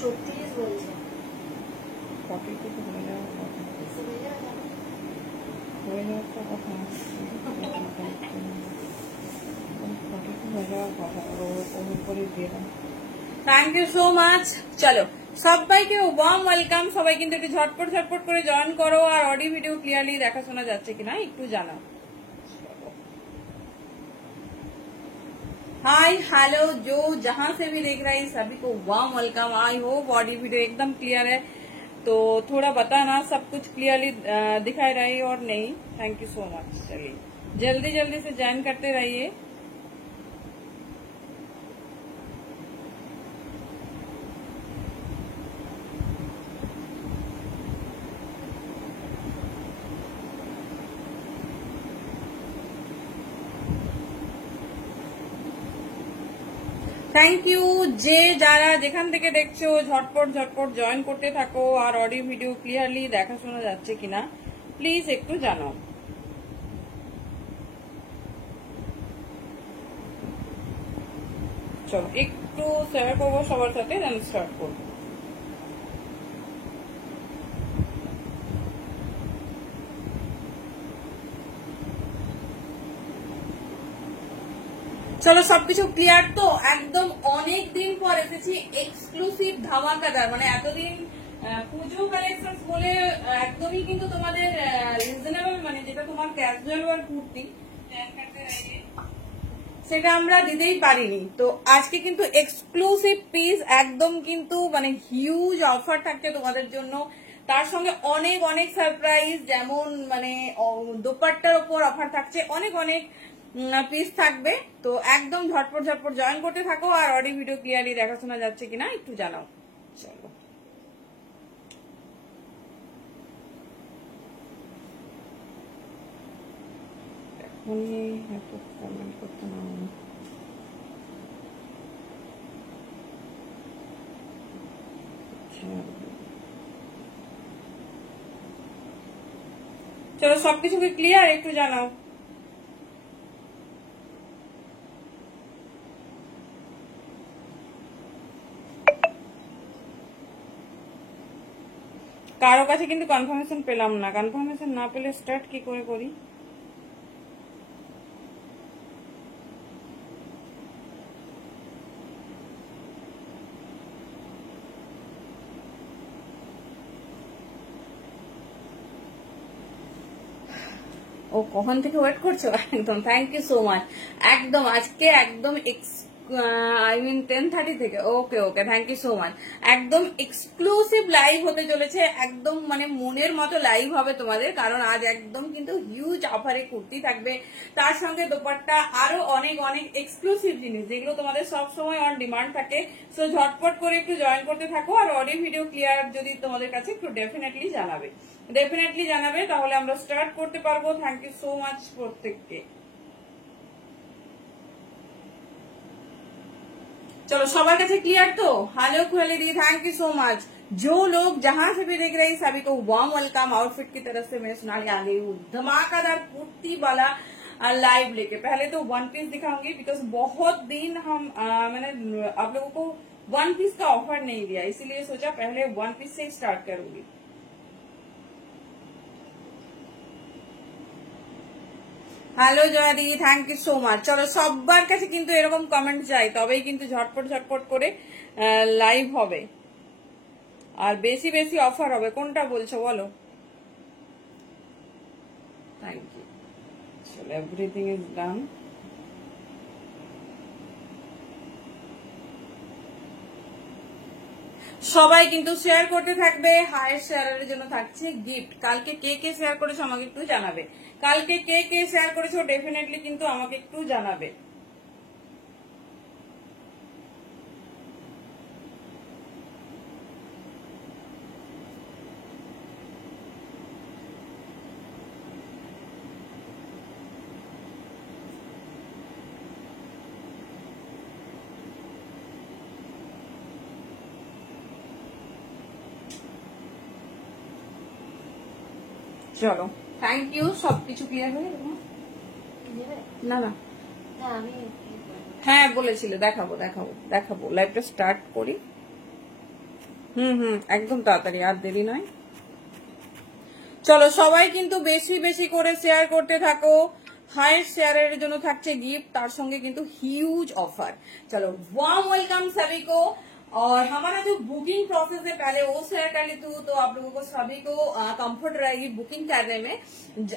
34 বলছে। 40 থেকে হয়ে যাওয়ার কথা। হয়ে যাওয়ার তো কথা। 40 হয়ে যাওয়ার কথা, ওর উপরে দিয়ে দাও। Thank you so much. চলো সবাইকে ওয়ার্ম ওয়েলকাম। সবাই কিন্তু একটু ঝটপট ঝটপট করে জয়েন করো, আর অডিও ভিডিও ক্লিয়ারলি দেখা শোনা যাচ্ছে কিনা একটু জানাও। हाय हेलो, जो जहां से भी देख रहे हैं सभी को warm welcome. I hope audio video एकदम क्लियर है, तो थोड़ा बताना सब कुछ क्लियरली दिखाई रही और नहीं। Thank you so much. चलिए जल्दी जल्दी से ज्वाइन करते रहिए। Thank you. যে যারা যেখান থেকে দেখছো ঝটপট ঝটপট জয়েন করতে থাকো, আর অডিও ভিডিও ক্লিয়ারলি দেখা শোনা যাচ্ছে কিনা প্লিজ একটু জানাও। চলো একটু শেয়ার করবো সবার সাথে, দেন স্টার্ট করবো। চলো সবকিছু ক্লিয়ার তো একদম। অনেক দিন পর এসেছি এক্সক্লুসিভ ধামাকাদার, মানে এতদিন পুজো কালেকশন বলে একদমই কিন্তু তোমাদের রিজনেবল, মানে যেটা তোমার ক্যাজুয়াল ওয়ার কুর্তি সেটা আমরা দিতেই পারিনি। তো আজকে কিন্তু এক্সক্লুসিভ পিস একদম কিন্তু মানে হিউজ অফার থাকছে তোমাদের জন্য, তার সঙ্গে অনেক অনেক সারপ্রাইজ, যেমন মানে দোপাট্টার ওপর অফার থাকছে, অনেক অনেক পিস থাকবে। তো একদম ঝটপট ঝটপট জয়েন করতে থাকো, আর অডিও ভিডিও ক্লিয়ারলি দেখা শোনা যাচ্ছে কিনা একটু জানাও। চলো এখনই এত কমেন্ট করতে না। চলো সবকিছু কি ক্লিয়ার একটু জানাও। কারো কাছে কিন্তু কনফার্মেশন পেলাম না, কনফার্মেশন না পেলে স্টার্ট কি করে করি। ও কখন থেকে ওয়েট করছো? একদম থ্যাংক ইউ সো মাচ। একদম আজকে একদম আই মিন 10:30 থেকে। ওকে ওকে, থ্যাংক ইউ সো মাচ। একদম এক্সক্লুসিভ লাইভ হতে চলেছে, একদম মানে মনের মতো লাইভ হবে তোমাদের, কারণ আজ একদম কিন্তু হিউজ অফারে কুর্তি থাকবে, তার সঙ্গে দোপাট্টা, আরো অনেক অনেক এক্সক্লুসিভ জিনিস যেগুলো তোমাদের সব সময় অন ডিমান্ড থাকে। সো ঝটপট করে একটু জয়েন করতে থাকো, আর অডিও ভিডিও ক্লিয়ার যদি তোমাদের কাছে একটু ডেফিনেটলি জানাবে, তাহলে আমরা স্টার্ট করতে পারবো। থ্যাংক ইউ সো মাচ প্রত্যেককে। चलो सবার কাছে क्लियर तो। हेलो खुली दी, थैंक यू सो मच। जो लोग जहां से भी देख रहे हैं सभी को वार्म वेलकम। आउटफिट की तरफ से मैं सोनाली आ गई हूँ धमाकेदार कुर्ती वाला लाइव लेके। पहले तो वन पीस दिखाऊंगी, बिकॉज बहुत दिन मैंने आप लोगों को वन पीस का ऑफर नहीं दिया, इसीलिए सोचा पहले वन पीस से स्टार्ट करूंगी। হ্যালো জয়াদি, থ্যাংক ইউ সো মাচ। চলো সবার কাছে কিন্তু এরকম কমেন্ট চাই, তবেই কিন্তু ঝটপট ঝটপট করে লাইভ হবে, আর বেশি বেশি অফার হবে। কোনটা বলছো বলো? Thank you. চলো এভরিথিং ইজ ডান। সবাই কিন্তু শেয়ার করতে থাকবে। হায়েস্ট শেয়ারের জন্য থাকছে গিফট। কালকে কে কে শেয়ার করেছো আমাকে একটু জানাবে। কালকে কে কে শেয়ার করেছো ডেফিনেটলি কিন্তু আমাকে একটু জানাবে। চলো থ্যাংক ইউ। সবকিছু ক্লিয়ার হয়ে গেল? না না হ্যাঁ বলেছিলে, দেখাবো লাইভটা স্টার্ট করি। একদম তাড়াতাড়ি, আর দেরি নয়। চলো সবাই কিন্তু বেশি বেশি করে শেয়ার করতে থাকো। हाईएस्ट शेयर जন্য থাকছে गिफ्ट, तार संगे किंतु ह्यूज ऑफर। चलो वार्म वेलकम सभी को। और हमारा जो बुकिंग प्रोसेस है पहले वो शेयर कर लेती हूँ, तो आप लोगों को सभी को कंफर्ट रहेगी बुकिंग करने में।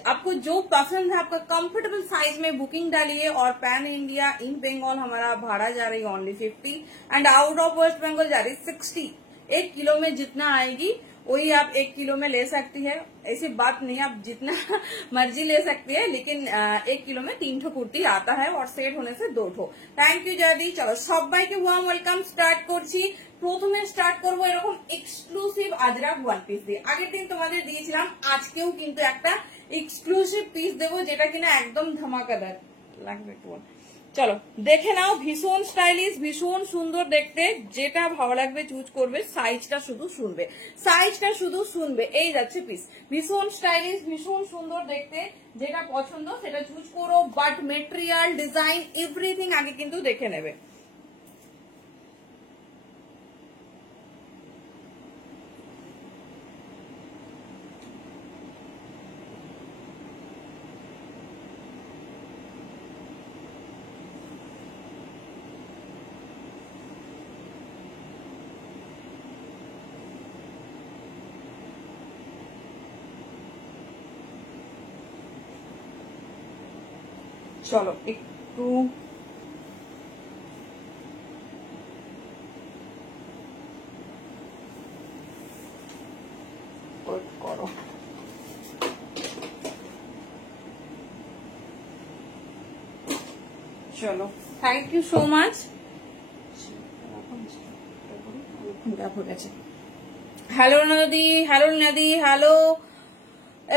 आपको जो पसंद है आपका कंफर्टेबल साइज में बुकिंग डालिए। और पैन इंडिया इन बंगाल हमारा भाड़ा जा रही है only 50 and out of West Bengal जा रही 60। 1 किलो में जितना आएगी वही आप 1 किलो में ले सकती है। ऐसी बात नहीं, आप जितना मर्जी ले सकती है, लेकिन 1 किलो में 3 ठो कुर्ती आता है और सेट होने से 2 ठो। थैंक यू जादी। चलो সবাইকে ওয়ার্ম ওয়েলকাম স্টার্ট করছি। প্রথমে স্টার্ট করবো এরকম এক্সক্লুসিভ আজরাক ওয়ান পিস দিয়ে। আগের দিন তোমাদের দিয়েছিলাম, আজকেও কিন্তু একটা এক্সক্লুসিভ পিস দেবো যেটা কিনা একদম ধামাকাদার লাগবে। চলো দেখে নাও, ভীষণ স্টাইলিশ, ভীষণ সুন্দর দেখতে। যেটা ভালো লাগবে চুজ করবে, সাইজটা শুধু শুনবে, সাইজটা শুধু শুনবে। এই যাচ্ছে পিস, ভীষণ স্টাইলিশ, ভীষণ সুন্দর দেখতে। যেটা পছন্দ সেটা চুজ করো, বাট মেটেরিয়াল, ডিজাইন, এভরিথিং আগে কিন্তু দেখে নেবে। চলো একটু করো। চলো thank you so much. Hello Nadi, hello Nadi, hello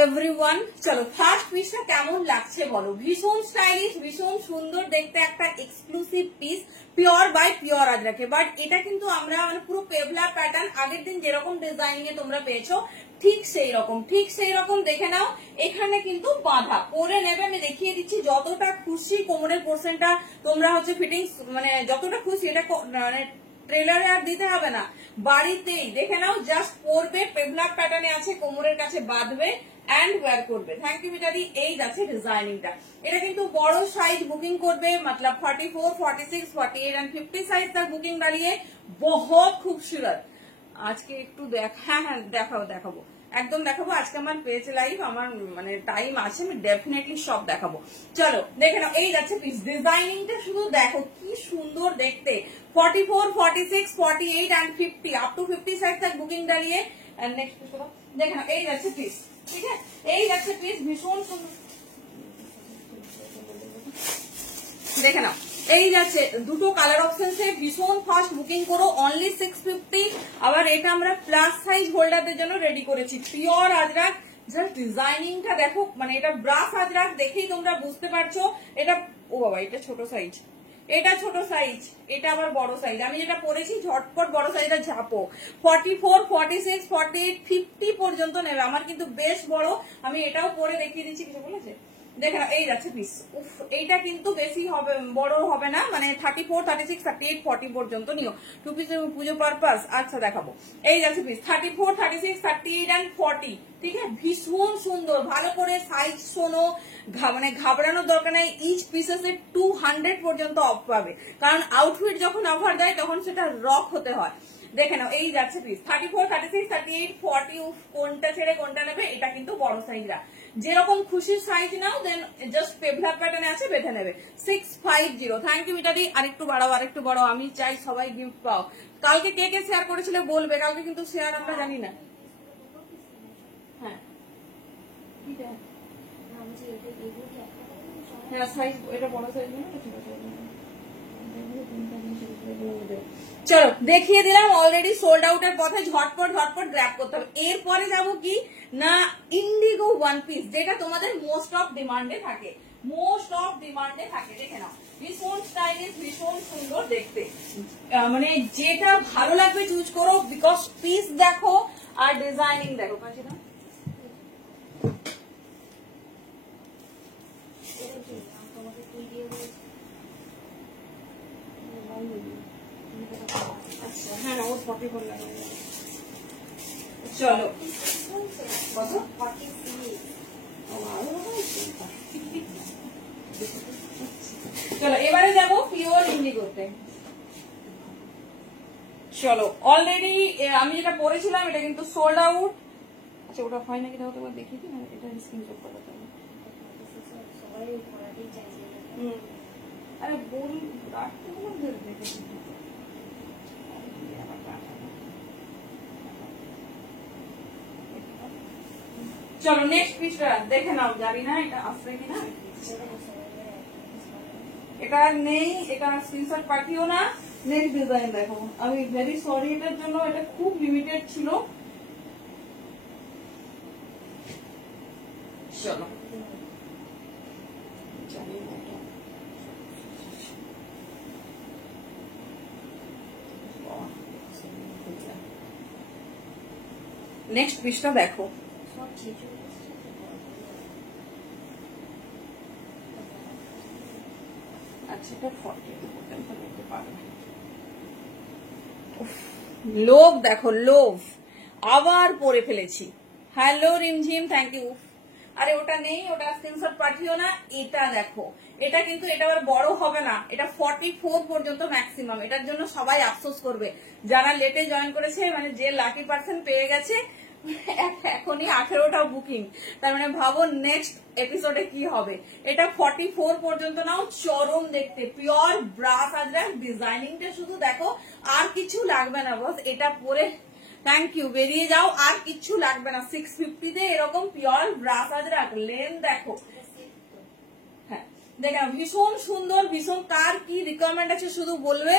everyone. চলো ফার্স্ট পিসটা কেমন লাগছে বলো। ভীষণ স্টাইলিশ, ভীষণ সুন্দর দেখতে একটা exclusive piece, pure by pure আজরাকে। বাট এটা কিন্তু আমরা মানে পুরো পেভলা প্যাটার্ন, আগের দিন যেরকম ডিজাইন এ তোমরা পেয়েছো ঠিক সেই রকম, ঠিক সেই রকম দেখে নাও। এখানে কিন্তু বাঁধা পরে নেবে, আমি দেখিয়ে দিচ্ছি। যতটা খুশি কোমরের পোর্শনটা তোমরা হচ্ছে ফিটিংস মানে যতটা খুশি, এটা মানে ট্রেলারে আর দিতে হবে না, বাড়িতেই দেখে নাও। জাস্ট পরবে, পেভলা প্যাটার্নে আছে, কোমরের কাছে বাঁধবে এন্ড ওয়্যার করবে। থ্যাংক ইউ বিটারি। এই যাচ্ছে ডিজাইনিংটা। এটা কিন্তু বড় সাইজ বুকিং করবে, मतलब 44, 46, 48 एंड 50 साइज तक बुकिंग डालिए। बहुत खूबसूरत। আজকে একটু হ্যাঁ দেখাবো, একদম দেখাবো। আজকে আমার পেজ লাইভ, আমার মানে টাইম আছে, আমি ডেফিনেটলি সব দেখাবো। চলো দেখে নাও, এই যাচ্ছে পিস। ডিজাইনিংটা শুধু দেখো কি সুন্দর দেখতে। 44, 46, 48 एंड 50 अप टू 50 साइज तक बुकिंग डालिए। एंड नेक्स्ट पिस को দেখে নাও, এই যাচ্ছে পিস। ঠিক আছে, এই যাচ্ছে পিস, ভীষণ সুন্দর দেখে নাও। এই যাচ্ছে দুটো কালার অপশন, ভীষণ ফাস্ট বুকিং করো, অনলি 650। আবার এটা আমরা প্লাস সাইজ হোল্ডারদের জন্য রেডি করেছি, পিওর আজরাক। জাস্ট ডিজাইনিংটা দেখো, মানে এটা ব্রাশ আজরাক দেখেই তোমরা বুঝতে পারছো। এটা ও বাবা, এটা ছোট সাইজ, এটা ছোট সাইজ, এটা আবার বড় সাইজ। আমি যেটা পরেছি ঝটপট বড় সাইজটা ঝাপো। 44, 46, 48, 50 পর্যন্ত নেবে। আমার কিন্তু বেশ বড়, আমি এটাও পরে দেখিয়ে দিচ্ছি। কিছু বলেছে দেখে নাও, এই যাচ্ছে পিস। উফ, এইটা কিন্তু বেশি হবে, বড় হবে না, মানে 34, 36, 38, 40 পর্যন্ত নিও। টু পিস পুজো পারপাস। আচ্ছা দেখাবো, এই যাচ্ছে পিস 34, 36, 38 एंड 40। ঠিক আছে, ভীষণ সুন্দর। ভালো করে সাইজ শোনো, মানে ঘাবড়ানোর দরকার নাই। ইচ পিসেসে 200 পর্যন্ত অফ পাবে, কারণ আউটফিট যখন অফার দেয় তখন সেটা রক হতে হয়। দেখে নাও, এই যাচ্ছে পিস 34, 36, 38, 40। কোনটা ছেড়ে কোনটা নেবে, এটা কিন্তু বড় সাইজরা। যেরকম খুশি সাইজ নাও, দেন জাস্ট পেভলা প্যাটার্নে আছে, বেঁধে নেবে। 650। থ্যাংক ইউ মিটাদি। আরেকটু বাড়াও, আরেকটু বড়। আমি চাই সবাই গিফট পাও। কালকে কে কে শেয়ার করেছিল বলবে, কালকে কিন্তু শেয়ার আমরা জানি না। হ্যাঁ হ্যাঁ, সাইজ এটা বড় সাইজ না, ছোট সাইজ। চলো দেখিয়ে দিলাম, অলরেডি সোল্ড আউট এর পথে, ঝটপট ঝটপট গ্র্যাব করতে হবে। এরপরে যাবো কি না, ইন্ডিগো ওয়ান পিস, যেটা তোমাদের মোস্ট অফ ডিমান্ডে থাকে, মোস্ট অফ ডিমান্ডে থাকে। দেখে নাও, ভীষণ স্টাইলিশ, ভীষণ সুন্দর দেখতে। মানে যেটা ভালো লাগবে চুজ করো, বিকজ পিস দেখো আর ডিজাইনিং দেখো। কাছে না হ্যাঁ, ওর 44 লাগবে। চলো কত চলো এবারে যাবো পিওর ইন্ডিগোতে। চলো অলরেডি আমি যেটা পরেছিলাম এটা কিন্তু সোল্ড আউট। আচ্ছা ওটা হয় নাকি তাও তোমার দেখি কি, এটা স্ক্রিনশট করাতে হবে। আরে বল রাখতে হবে দেখে। চলো নেক্সট পিসটা দেখে নাও, জানি না এটা আসবে কিনা। এটা নেই, এটা স্ক্রিনশট পাঠিও না। নেক্সট ডিজাইন দেখো, আমি ভেরি সরি এটার জন্য, এটা খুব লিমিটেড ছিল। চলো নেক্সট পিসটা দেখো। লোভ দেখো, লোভ আবার পরে ফেলেছি। Hello Rimjhim, thank you. আরে ওটা নেই, ওটা স্ক্রিনশট পাঠিও না। এটা দেখো, এটা কিন্তু এটা আবার বড় হবে না, এটা 44 পর্যন্ত ম্যাক্সিমাম। এটার জন্য সবাই আফসোস করবে যারা লেটে জয়েন করেছে, মানে যে লাকি পার্সন পেয়ে গেছে এখনই 18টা বুকিং। তার মানে ভাবো নেক্সট এপিসোডে কি হবে। এটা 44 পর্যন্ত নাও, চরম দেখতে, পিওর ব্রাস আজরাক। ডিজাইনিংটা শুধু দেখো, আর কিছু লাগবে না বস, এটা পরে থ্যাংক ইউ, বেরিয়ে যাও, আর কিছু লাগবে না। 650 এরকম পিওর ব্রাস আজরাক। লেন দেখো, হ্যাঁ দেখো ভীষণ সুন্দর, ভীষণ। কার কি রিকোয়ারমেন্ট আছে শুধু বলবে,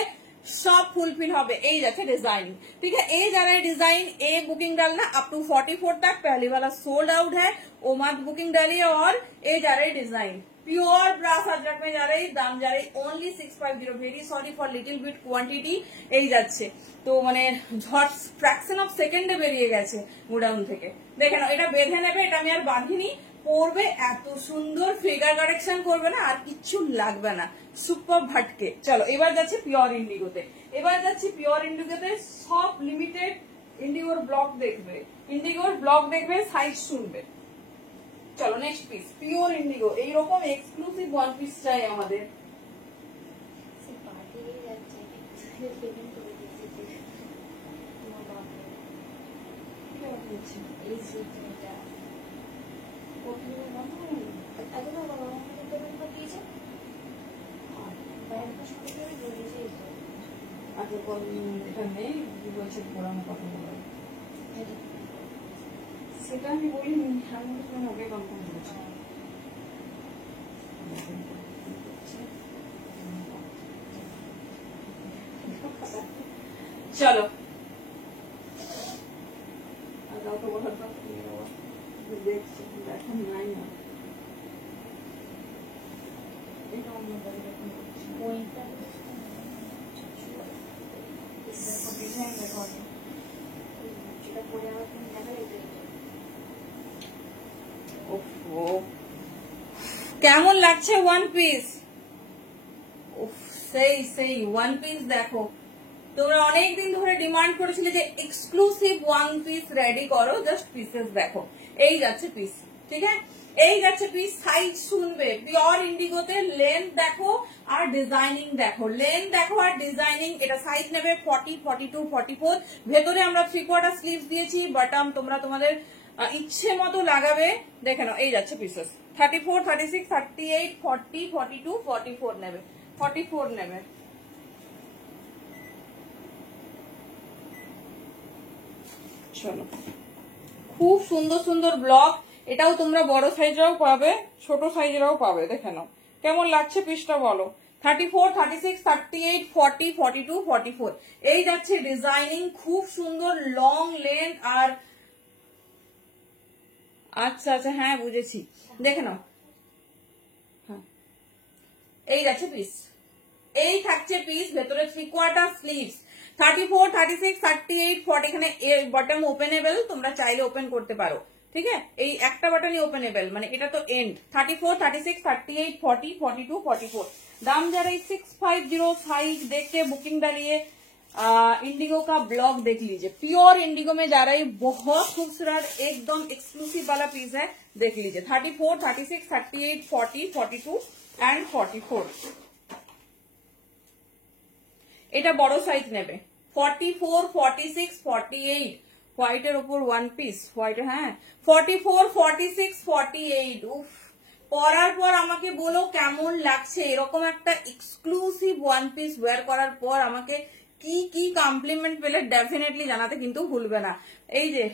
सब फुलफिल হবে। এই যাচ্ছে डिजाइन, ठीक है। ये जा रहा है डिजाइन, ए बुकिंग डालना अप टू 44 तक। पहले वाला सोल्ड आउट है, वो मत बुकिंग डालिए। और ये जा रहा है डिजाइन प्योर ब्रास अजरक में जा रही, दाम जा रही only 650। Very sorry for little bit quantity. এই যাচ্ছে তো মানে ঝট ফ্র্যাকশন অফ সেকেন্ডে বেরিয়ে গেছে গোডাউন থেকে। দেখেন এটা বেঁধে নেবে, এটা আমি আর বাঁধিনি। পরবে এত সুন্দর, ফিগার কারেকশন করবে না, আর কিচ্ছু লাগবে না। সুপার ভাটকে। চলো এবার যাচ্ছে পিওর ইন্ডিগোতে। এবার যাচ্ছি পিওর ইন্ডিগোতে। সব লিমিটেড ইন্ডিগোর ব্লগ দেখবে, ইন্ডিগোর ব্লগ দেখবে, সাইজ শুনবে। চলো নেক্সট পিস পিওর ইন্ডিগো। এইরকম এক্সক্লুসিভ ওয়ান পিস চাই আমাদের। এটা নেই, বলছে পুরানো কথা বলা, সেটা আমি বলিনি। আমি ওকে কনফার্ম করেছি। চলো দেখছি, এখন নাই না এটা অন্য কেমন লাগছে ওয়ান পিস? সেই সেই ওয়ান পিস দেখো, তোমরা অনেকদিন ধরে ডিমান্ড করেছিলে যে এক্সক্লুসিভ ওয়ান পিস রেডি করো। জাস্ট পিসেস দেখো, এই যাচ্ছে পিস, ঠিক আছে। এই যাচ্ছে পিস, সাইজ শুনবে। পিওর ইন্ডিগোতে লেন্থ দেখো আর ডিজাইনিং দেখো, লেন্থ দেখো আর ডিজাইনিং। এটা সাইজ নেবে 40, 42, 44। ভেতরে আমরা 3/4 স্লিভস দিয়েছি, বাটাম তোমরা তোমাদের ইচ্ছে মতো লাগাবে। দেখে নাও, এই যাচ্ছে পিসেস। 34, 36, 38, 40, 42, 44 নেবে, 44 নেবে। চলো খুব সুন্দর সুন্দর ব্লক। এটাও তোমরা বড় সাইজেরও পাবে, ছোট সাইজেরও পাবে। দেখে নাও কেমন লাগছে পিসটা বলো। 34, 36, 38, 40, 42, 44। এই যাচ্ছে ডিজাইনিং, খুব সুন্দর লং লেন্থ। আর আচ্ছা আচ্ছা হ্যাঁ বুঝেছি, দেখে নাও। হ্যাঁ এই যাচ্ছে পিস, এই থাকছে পিস। ভেতরে 3/4 স্লিভস। 34, 36, 38, 40। এখানে বটম ওপেনেবল, তোমরা চাইলে ওপেন করতে পারো, ঠিক আছে। এই একটা বাটনই ওপেনেবল, মানে এটা তো এন্ড। 34, 36, 38, 40, 42, 44। দাম যারা এই 650 সাইজ দেখে বুকিং ডালিয়ে इंडिगो का ब्लॉक देख लीजिए, प्योर इंडिगो में जा रहा है, बहुत खूबसूरत एकदम एक्सक्लूसिव वाला पीस है, देख लीजिए 34, 36, 38, 40, 42 एंड 44। এটা বড় সাইজ নেবে 44, 46, 48 হোয়াইটের উপর ওয়ান পিস হোয়াইট, হ্যাঁ 44, 46, 48। উফ, পরার পর আমাকে বলো কেমন লাগছে। এরকম একটা এক্সক্লুসিভ ওয়ান পিস ওয়্যার করার পর আমাকে কি কি কমপ্লিমেন্ট পেলে ডেফিনেটলি জানাতে কিন্তু ভুলবে না। এই যে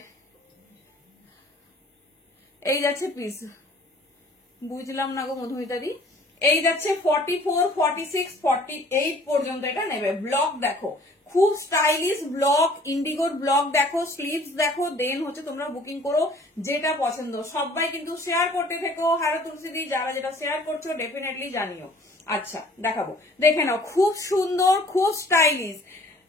এই যাচ্ছে পিস, বুঝলাম না গো মধুমিতাদি। এই যাচ্ছে 44, 46, 48 পর্যন্ত এটা নেবে। ব্লক দেখো, খুব স্টাইলিশ ব্লক, ইন্ডিগোর ব্লক দেখো, স্লিভস দেখো, দেন হচ্ছে তোমরা বুকিং করো যেটা পছন্দ। সবাই কিন্তু শেয়ার করতে থেকো, হ্যালো তুলসিদি, যারা যেটা শেয়ার করছো ডেফিনেটলি জানিও। আচ্ছা দেখাবো, দেখে নাও, খুব সুন্দর, খুব স্টাইলিশ।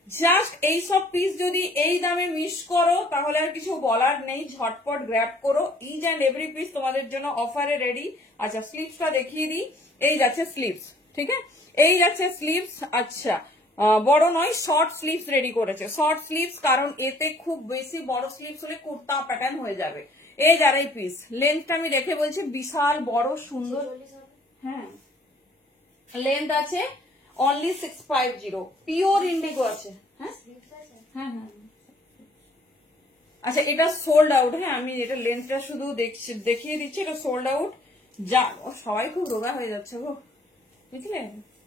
জাস্ট এইসব পিস যদি এই দামে মিস করো তাহলে আর কিছু বলার নেই, ঝটপট গ্র্যাব করো। ইচ অ্যান্ড এভরি পিস তোমাদের জন্য অফারে রেডি। আচ্ছা স্লিভসটা দেখিয়ে দিই, এই যাচ্ছে স্লিভস, ঠিক আছে, এই যাচ্ছে স্লিভস। আচ্ছা বড় নয়, শর্ট স্লিভস রেডি করেছে, শর্ট স্লিভস, কারণ এতে খুব বেশি বড় স্লিভস হলে কুর্তা প্যাটার্ন হয়ে যাবে। এই যারাই পিস, লেন্থটা আমি রেখে বলছি, বিশাল বড় সুন্দর, হ্যাঁ লেন্থ আছে অনলি 650, পিওর ইন্ডিগো আছে। হ্যাঁ হ্যাঁ হ্যাঁ, আচ্ছা এটা সোল্ড আউট, হ্যাঁ আমি এটা লেন্থটা শুধু দেখিয়ে দিচ্ছি, এটা সোল্ড আউট। যা সবাই খুব রোগা হয়ে যাচ্ছে গো, বুঝলে,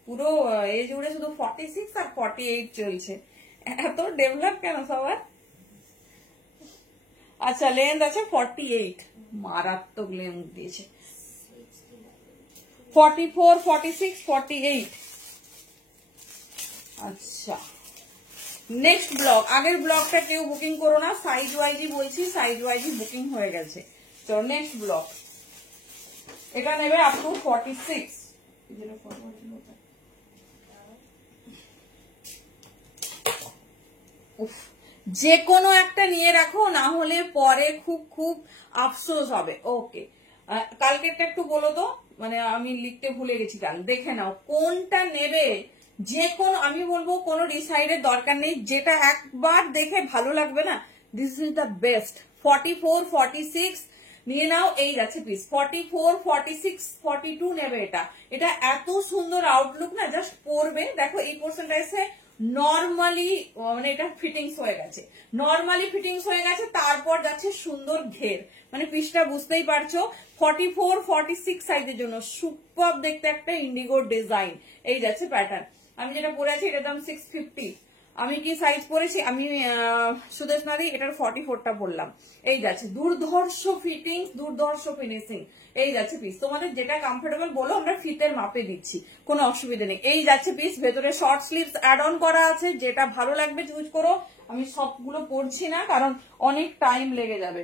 পুরো এই জুড়ে শুধু 46 আর 48 চলছে, এত ডেভেলপ কেন সবার। আচ্ছা লেন্থ আছে 48, মারাত্মক লেন্থ দিয়েছে, 44, 46, 48। আচ্ছা নেক্সট ব্লক, আগের ব্লকটা কেউ বুকিং করো না, সাইজ ওয়াইজই বলছি, সাইজ ওয়াইজই বুকিং হয়ে গেছে। চলো নেক্সট ব্লক, এটা নেবে আপ টু 46। যে কোনো একটা নিয়ে রাখো, না হলে পরে খুব খুব আফসোস হবে। ওকে কালকেরটা একটু বলো তো, মানে আমি লিখতে ভুলে গেছি, কাল দেখে নাও কোনটা নেবে। যে কোনো, আমি বলবো কোনো ডিসাইডের দরকার নেই, যেটা একবার দেখে ভালো লাগবে না, দিস ইজ দ্য বেস্ট। 44, 46 নিয়ে নাও, এই যাচ্ছে পিস 44, 46, 42 নেবে। এটা এত সুন্দর আউটলুক না, জাস্ট পরবে, দেখো এই পোর্শনটা এসে নর্মালি, মানে এটা ফিটিংস হয়ে গেছে, নর্মালি ফিটিংস হয়ে গেছে, তারপর যাচ্ছে সুন্দর ঘের, মানে পিসটা বুঝতেই পারছো। 44, 46 সাইজের জন্য সুপার দেখতে একটা ইন্ডিগো ডিজাইন। এই যাচ্ছে প্যাটার্ন, আমি যেটা পরে আছি এটার দাম 650। আমি কি সাইজ পরেছি, আমি সুদেশ নাদি এটার 44টা বললাম। এই যাচ্ছে দুর্ধর্ষ ফিটিং, দুর্ধর্ষ ফিনিশিং। এই যাচ্ছে পিস, তোমাদের যেটা কমফোর্টেবল বলো, আমরা ফিতের মাপে দিচ্ছি, কোনো অসুবিধা নেই। এই যাচ্ছে পিস, ভেতরে শর্ট স্লিভস অ্যাড অন করা আছে, যেটা ভালো লাগবে চুজ করো। আমি সবগুলো পড়ছি না কারণ অনেক টাইম লেগে যাবে,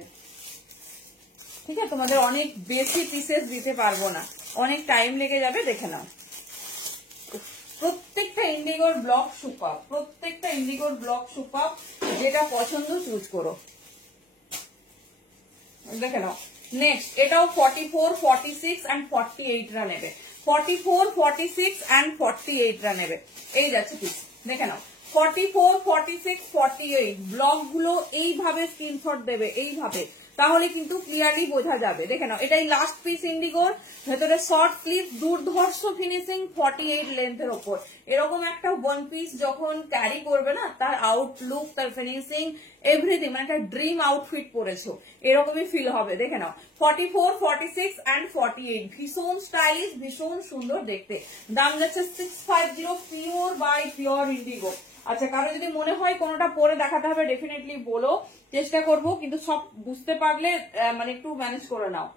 ঠিক আছে, তোমাদের অনেক বেশি পিসেস দিতে পারবো না, অনেক টাইম লেগে যাবে, দেখে নাও। প্রত্যেকটা ইন্ডিগোর ব্লক সুপার, প্রত্যেকটা ইন্ডিগোর ব্লক সুপার, যেটা পছন্দ চুজ করো, দেখে নাও। নেক্সট এটাও 44, 46 এন্ড 48 রা নেবে, 44, 46 এন্ড 48 রা নেবে। এই যাচ্ছে পিস, দেখে নাও 44, 46, 48 ব্লক গুলো এইভাবে স্ক্রিনশট দেবে, এইভাবে, তাহলে কিন্তু ক্লিয়ারলি বোঝা যাবে। দেখে নাও, এটাই লাস্ট পিস ইন্ডিগোর, ভেতরে শর্ট স্লিভ, দুর্ধর্ষ ফিনিশিং, 48 লেন্থের ওপর। এরকম একটা ওয়ান পিস যখন ক্যারি করবে না, তার আউটলুক, তার ফিনিশিং, এভরিথিং, মানে একটা ড্রিম আউটফিট পরেছো এরকমই ফিল হবে। দেখে নাও 44, 46 এন্ড 48, ভীষণ স্টাইলিশ, ভীষণ সুন্দর দেখতে। দাম যাচ্ছে 650, পিওর বাই পিওর ইন্ডিগো। আচ্ছা কারো যদি মনে হয় কোনোটা পরে দেখাতে হবে ডেফিনেটলি বলো, চেষ্টা করব, কিন্তু সব বুঝতে পারলে মানে একটু ম্যানেজ করে নাও।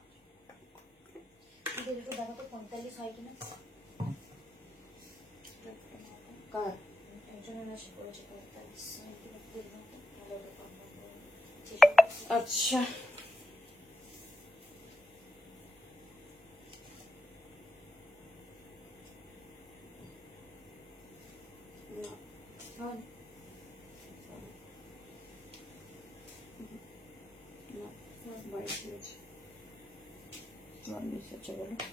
আচ্ছা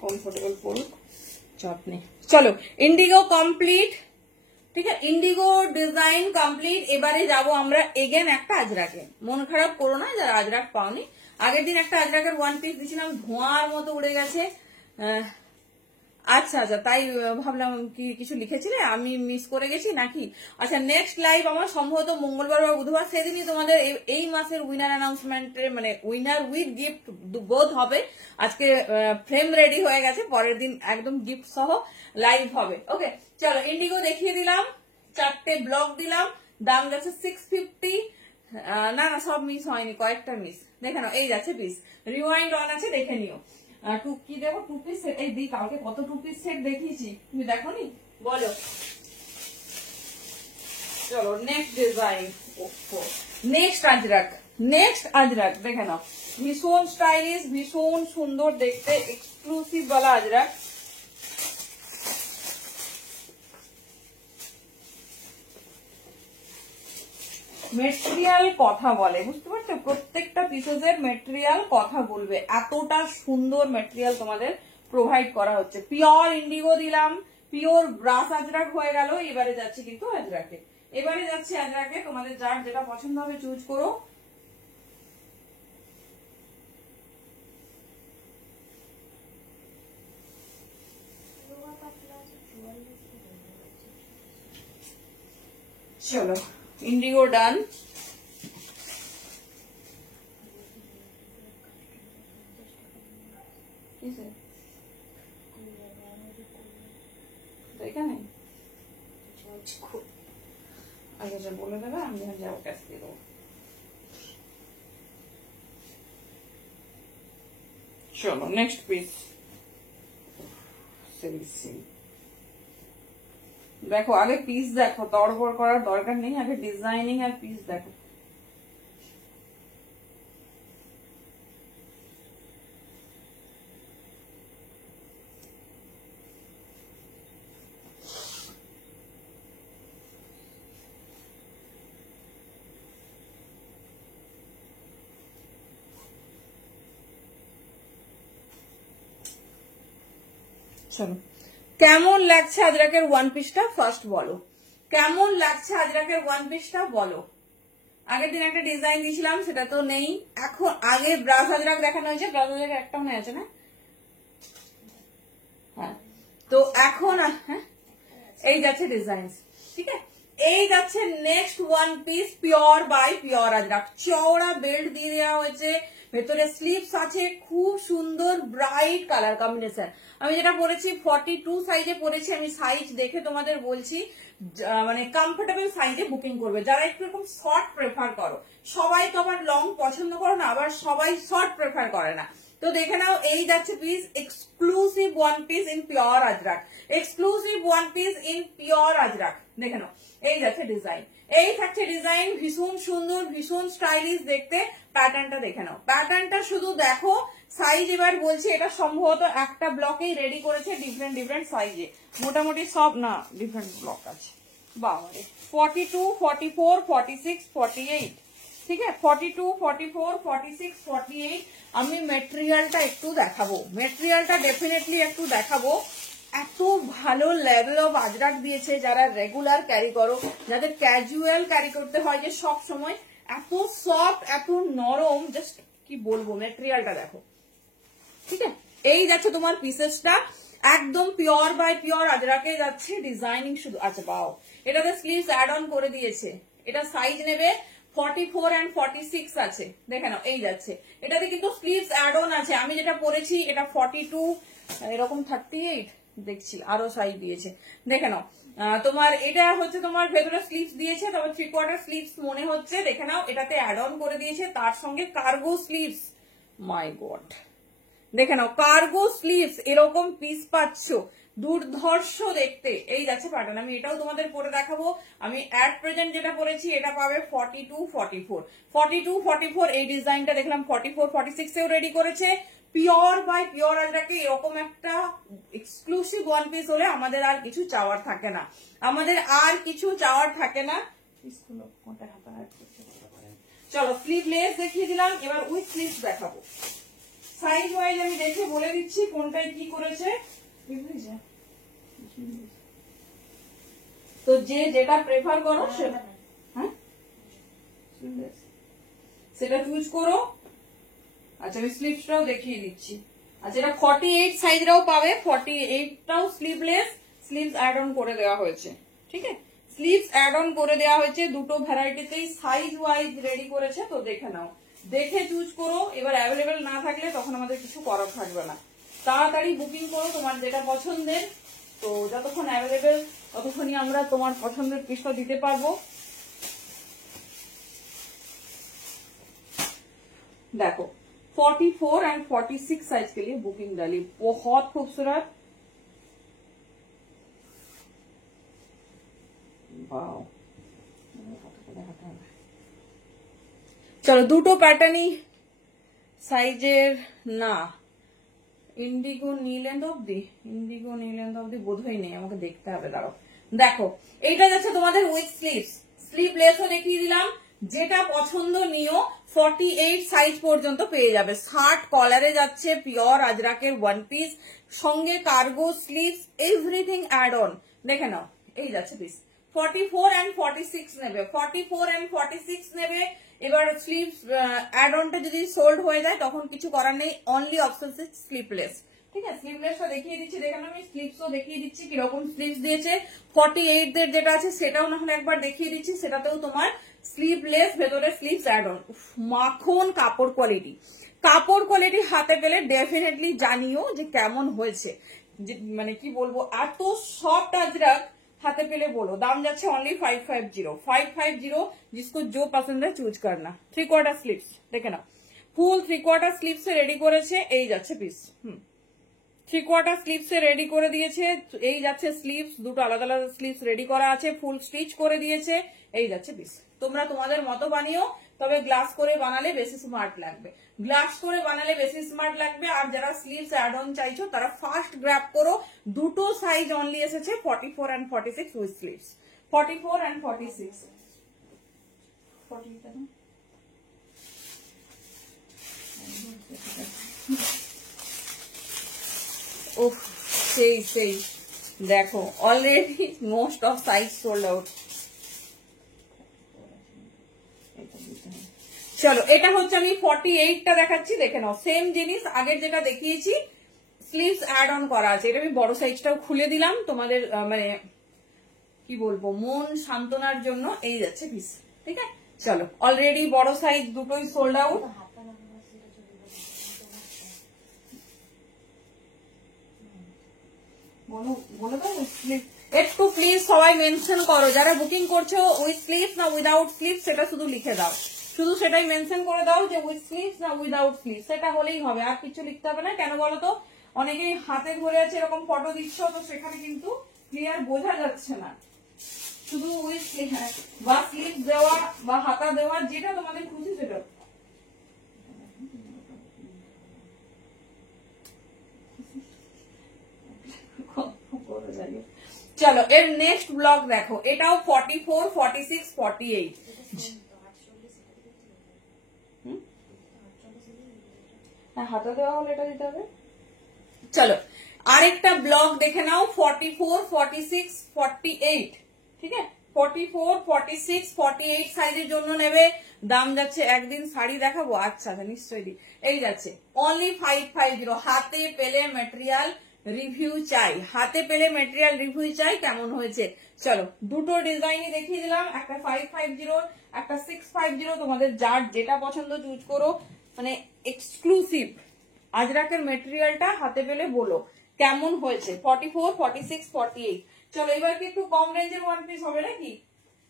কমফোর্টেবল পড়ুক, চাপ নেই। চলো ইন্ডিগো কমপ্লিট, ঠিক আছে, ইন্ডিগো ডিজাইন কমপ্লিট। এবারে যাব আমরা এগেন একটা আজরাকে। মন খারাপ করো না যারা আজরাক পাওনি। আগের দিন একটা আজরাকের ওয়ান পিস দিয়েছিলাম, ধোঁয়ার মতো উড়ে গেছে। আচ্ছা আচ্ছা, তাই ভাবলাম কি কিছু লিখেছিলে, আমি মিস করে গেছি নাকি। আচ্ছা, নেক্সট লাইভ আমার সম্ভবত মঙ্গলবার বা বুধবার, সেদিনই তোমাদের এই মাসের উইনার অ্যানাউন্সমেন্টের মানে উইনার উইথ গিফট বোধ হবে। আজকে ফ্রেম রেডি হয়ে গেছে, পরের দিন একদম গিফট সহ লাইভ হবে। ওকে চলো, ইন্ডিগো দেখিয়ে দিলাম, 4টে ব্লক দিলাম, দাম যাচ্ছে 650। না না, সব মিস হয়নি, কয়েকটা মিস। দেখে নাও, এই যাচ্ছে পিস, রিওয়াইন্ড অন আছে, দেখে নিও। কি দেবো, 2 পিস সেট। এই দিই, কালকে কত 2 পিস সেট দেখিয়েছি, তুমি দেখো নি, বলো। চলো next design, next Ajrak, next Ajrak দেখে নাও। ভীষণ স্টাইলিশ, ভীষণ সুন্দর দেখতে, এক্সক্লুসিভ वाला আজরাক। মেটেরিয়াল কথা বলে, বুঝতে পারছো, প্রত্যেকটা পিসেসের মেটেরিয়াল কথা বলবে, এতটা সুন্দর মেটেরিয়াল তোমাদের প্রোভাইড করা হচ্ছে। পিওর ইন্ডিগো দিলাম, পিওর ব্রাশ আজরাক হয়ে গেল। এবারে যাচ্ছে কিন্তু আজরাকে, এবারে যাচ্ছে আজরাকে। তোমাদের যার যেটা পছন্দ হবে চুজ করো। চলো, ইন্ডিগো ডান। এখানে আগে যা বলে দেবে, আমি যাবো ক্যাশ দিয়ে দেবো। চলো নেক্সট পিস। দেখো, আগে পিস দেখো, তড়বড় করার দরকার নেই, আগে ডিজাইনিং আর পিস দেখো। চলো, কেমন লাগছে আজরাকের ওয়ান পিসটা ফার্স্ট বলো, কেমন লাগছে আজরাকের ওয়ান পিসটা বলো। আগের দিন একটা ডিজাইন দিয়েছিলাম, সেটা তো নেই এখন। আগে ব্রাশ আজরাক দেখানো হয়েছে, ব্রাশ আজরাক একটা মনে আছে না? হ্যাঁ, তো এখন হ্যাঁ, এই যাচ্ছে ডিজাইন, ঠিক আছে। এই যাচ্ছে next one piece, pure by pure Ajrak. চওড়া বেল্ট দিয়ে দেওয়া হয়েছে, ভেতরে স্লিভস আছে, খুব সুন্দর ব্রাইট কালার কম্বিনেশন। আমি যেটা পরেছি 42 সাইজে পরেছি, আমি সাইজ দেখে তোমাদের বলছি, মানে কমফোর্টেবল সাইজে বুকিং করবে যারা একটু এরকম শর্ট প্রেফার করো। সবাই তো আবার লং পছন্দ করো না, আবার সবাই শর্ট প্রেফার করে না। তো দেখে নাও, এই যাচ্ছে piece, exclusive one piece in pure Ajrak, exclusive one piece in pure ajrakh. দেখে নাও, এই যাচ্ছে ডিজাইন, এই থাকছে ডিজাইন, ভীষণ সুন্দর, ভীষণ স্টাইলিশ দেখতে। প্যাটার্নটা দেখে নাও, প্যাটার্নটা শুধু দেখো। সাইজ এবার বলছি, এটা সম্ভবত একটা ব্লকেই রেডি করেছে, ডিফারেন্ট ডিফারেন্ট সাইজে, মোটামুটি সব না ডিফারেন্ট ব্লক আছে। বাবারে, 42, 44, 46, 48, ঠিক আছে, 42, 44, 46, 48। আমি মেটেরিয়ালটা একটু দেখাবো, মেটেরিয়ালটা ডেফিনেটলি একটু দেখাবো। এত ভালো লেভেল অফ আজরাক দিয়েছে, যারা রেগুলার ক্যারি করো, যাদের ক্যাজুয়াল ক্যারি করতে হয় যে সব সময়, এত সফট, এত নরম, জাস্ট কি বলবো, মেটেরিয়ালটা দেখো, ঠিক আছে। এই যাচ্ছে তোমার পিসেসটা, একদম পিওর বাই পিওর আজরাকে যাচ্ছে, ডিজাইনিং শুধু। আচ্ছা বাও, এটাতে স্লিভস অ্যাড অন করে দিয়েছে। এটা সাইজ নেবে 44 and 46 আছে, দেখে নাও, এই যাচ্ছে। এটাতে কিন্তু স্লিভস অ্যাড অন আছে। আমি যেটা পরেছি এটা 42, এরকম 38 দেখছি, আরো সাইজ দিয়েছে, দেখে নাও। তোমার এটা হচ্ছে তোমার ভেতরে স্লিভস দিয়েছে, তবে 3/4 স্লিভস মনে হচ্ছে, দেখে নাও। এটাতে অ্যাড অন করে দিয়েছে, তার সঙ্গে কার্গো স্লিভস। মাই গড, দেখে নাও, কার্গো স্লিভস, এরকম পিস পাচ্ছ, দুর্ধর্ষ দেখতে। এই যাচ্ছে প্যাটার্ন, আমি এটাও তোমাদের পরে দেখাবো। আমি অ্যাট প্রেজেন্ট যেটা পরেছি এটা পাবে 42, 44, 42, 44। এই ডিজাইনটা দেখলাম 44, 46 এও রেডি করেছে। পিওর বাই পিওর আজরাকে এরকম একটা এক্সক্লুসিভ ওয়ান পিস হলে আমাদের আর কিছু চাওয়ার থাকে না, আমাদের আর কিছু চাওয়ার থাকে না। চলো, স্লিভলেস দেখিয়ে দিলাম, এবার উইথ স্লিভস দেখাবো। সাইজ ওয়াইজ আমি দেখে বলে দিচ্ছি কোনটায় কি করেছে। তো যে যেটা প্রেফার করো হ্যাঁ সেটা চুজ করো। আচ্ছা আমি স্লিভসটাও দেখিয়ে দিচ্ছি। আচ্ছা এটা 48 সাইজরাও পাবে, 48টাও স্লিভলেস, স্লিভস অ্যাড অন করে দেওয়া হয়েছে। ঠিক আছে, স্লিভস অ্যাড অন করে দেওয়া হয়েছে, দুটো ভ্যারাইটিতেই সাইজ ওয়াইজ রেডি করেছে। তো দেখে নাও, দেখে চুজ করো। এবার অ্যাভেলেবেল না থাকলে তখন আমাদের কিছু করার থাকবে না, তাড়াতাড়ি বুকিং করো তোমার যেটা পছন্দের। তো যতক্ষণ অ্যাভেলেবেল ততক্ষণই আমরা তোমার পছন্দের পিসটা দিতে পারবো। देखो 44 एंड 46 साइज के लिए बुकिंग डाली, बहुत खूबसूरत। वाओ, चलो দুটো প্যাটার্নই সাইজের না, ইন্ডিগো নীল এন্ড অব্দি, ইন্ডিগো নীল এন্ড অব্দি বোধহয় নেই, আমাকে দেখতে হবে। দাঁড়াও, দেখো এইটা যাচ্ছে তোমাদের উইথ স্লিভস, স্লিভলেসও দেখিয়ে দিলাম। যেটা পছন্দ নিও, 48 সাইজ পর্যন্ত পেয়ে যাবে। 60 কলারে যাচ্ছে, পিওর আজরাকের ওয়ান পিস, সঙ্গে cargo sleeves, everything add on. দেখে নাও, এই যাচ্ছে পিস। 44 এন্ড 46 নেবে, 44 এন্ড 46 নেবে। এবার স্লিভস অ্যাড অনটা যদি সোল্ড হয়ে যায় তখন কিছু করার নেই, অনলি অপশন স্লিভলেস। ঠিক আছে, স্লিভলেসটা দেখিয়ে দিচ্ছি, দেখেন আমি স্লিভসও দেখিয়ে দিচ্ছি কিরকম স্লিভস দিয়েছে। 48 দের যেটা আছে সেটাও না হলে একবার দেখিয়ে দিচ্ছি, সেটাতেও তোমার স্লিভলেস, ভেতরে স্লিভস অ্যাড অন। মাখন কাপড় কোয়ালিটি, কাপড় কোয়ালিটি হাতে পেলে ডেফিনেটলি জানিও যে কেমন হয়েছে। মানে কি বলবো, এত সফট আজরাক हाथे पेले बोलो। दाम जाच्छे ओनली 550 जिसको जो पसंद है चूज करना। 3/4 स्लीव्स देखे ना, फुल 3/4 स्लीव से रेडी করেছে, এই যাচ্ছে পিস। 3/4 স্লিভ সে রেডি করে দিয়েছে, এই যাচ্ছে স্লিভস, দুটো আলাদা আলাদা স্লিভস রেডি করা আছে, ফুল স্টিচ করে দিয়েছে, এই যাচ্ছে পিস। তোমরা তোমাদের মতো বানিও, তবে গ্লাস করে বানালে বেশি স্মার্ট লাগবে, গ্লাস করে বানালে বেশি স্মার্ট লাগবে। আর যারা স্লিভস অ্যাড অন চাইছো তারা ফার্স্ট গ্র্যাব করো, দুটো সাইজ অনলি এসেছে 44 এন্ড 46 উইথ স্লিভস। 44 এন্ড 46 उफ, সেই দেখো already most of size sold out. চলো এটা হচ্ছে আমি 48টা দেখাচ্ছি, দেখে নাও। সেম জিনিস আগের যেটা দেখিয়েছি, স্লিভস অ্যাড অন করা আছে। এটা আমি বড় সাইজটাও খুলে দিলাম তোমাদের মানে কি বলবো মন সান্ত্বনার জন্য, এই যাচ্ছে পিস। ঠিক আছে, চলো অলরেডি বড় সাইজ দুটোই সোল্ড আউট। একটু প্লিজ সবাই মেনশন করো, যারা বুকিং করছো উইথ স্লিভ না উইদাউট স্লিভ সেটা শুধু লিখে দাও, শুধু সেটাই মেনশন করে দাও যে উইথ স্লিভ না উইদাউট স্লিভ, সেটা হলেই হবে, আর কিছু লিখতে হবে না। কেন বলো তো, অনেকেই হাতে ধরে আছে এরকম ফটো দিচ্ছ, তো সেখানে কিন্তু ক্লিয়ার বোঝা যাচ্ছে না। শুধু উইথ বা স্লিভ দেওয়া বা হাতা দেওয়া, যেটা তোমাদের খুশি সেটা। চলো এর নেক্সট ব্লক দেখো, এটাও 44, 46, 48। হাতা দেওয়া হলে এটা দিতে হবে। চলো আরেকটা ব্লক দেখে নাও, 44, 46, 48। ঠিক আছে, 44, 46, 48 সাইজের জন্য নেবে। দাম যাচ্ছে, একদিন শাড়ি দেখাবো, আচ্ছা নিশ্চয়ই, এই যাচ্ছে অনলি 550। হাতে পেলে মেটেরিয়াল রিভিউ চাই, হাতে পেলে মেটেরিয়াল রিভিউ চাই কেমন হয়েছে। চলো দুটো ডিজাইনই দেখিয়ে দিলাম, একটা 550, একটা 650। তোমাদের যার যেটা পছন্দ চুজ করো, মানে এক্সক্লুসিভ আজরাকের মেটেরিয়ালটা হাতে পেলে বলো কেমন হয়েছে। 44, 46, 48। চলো এবার কি একটু কম রেঞ্জের ওয়ান পিস হবে নাকি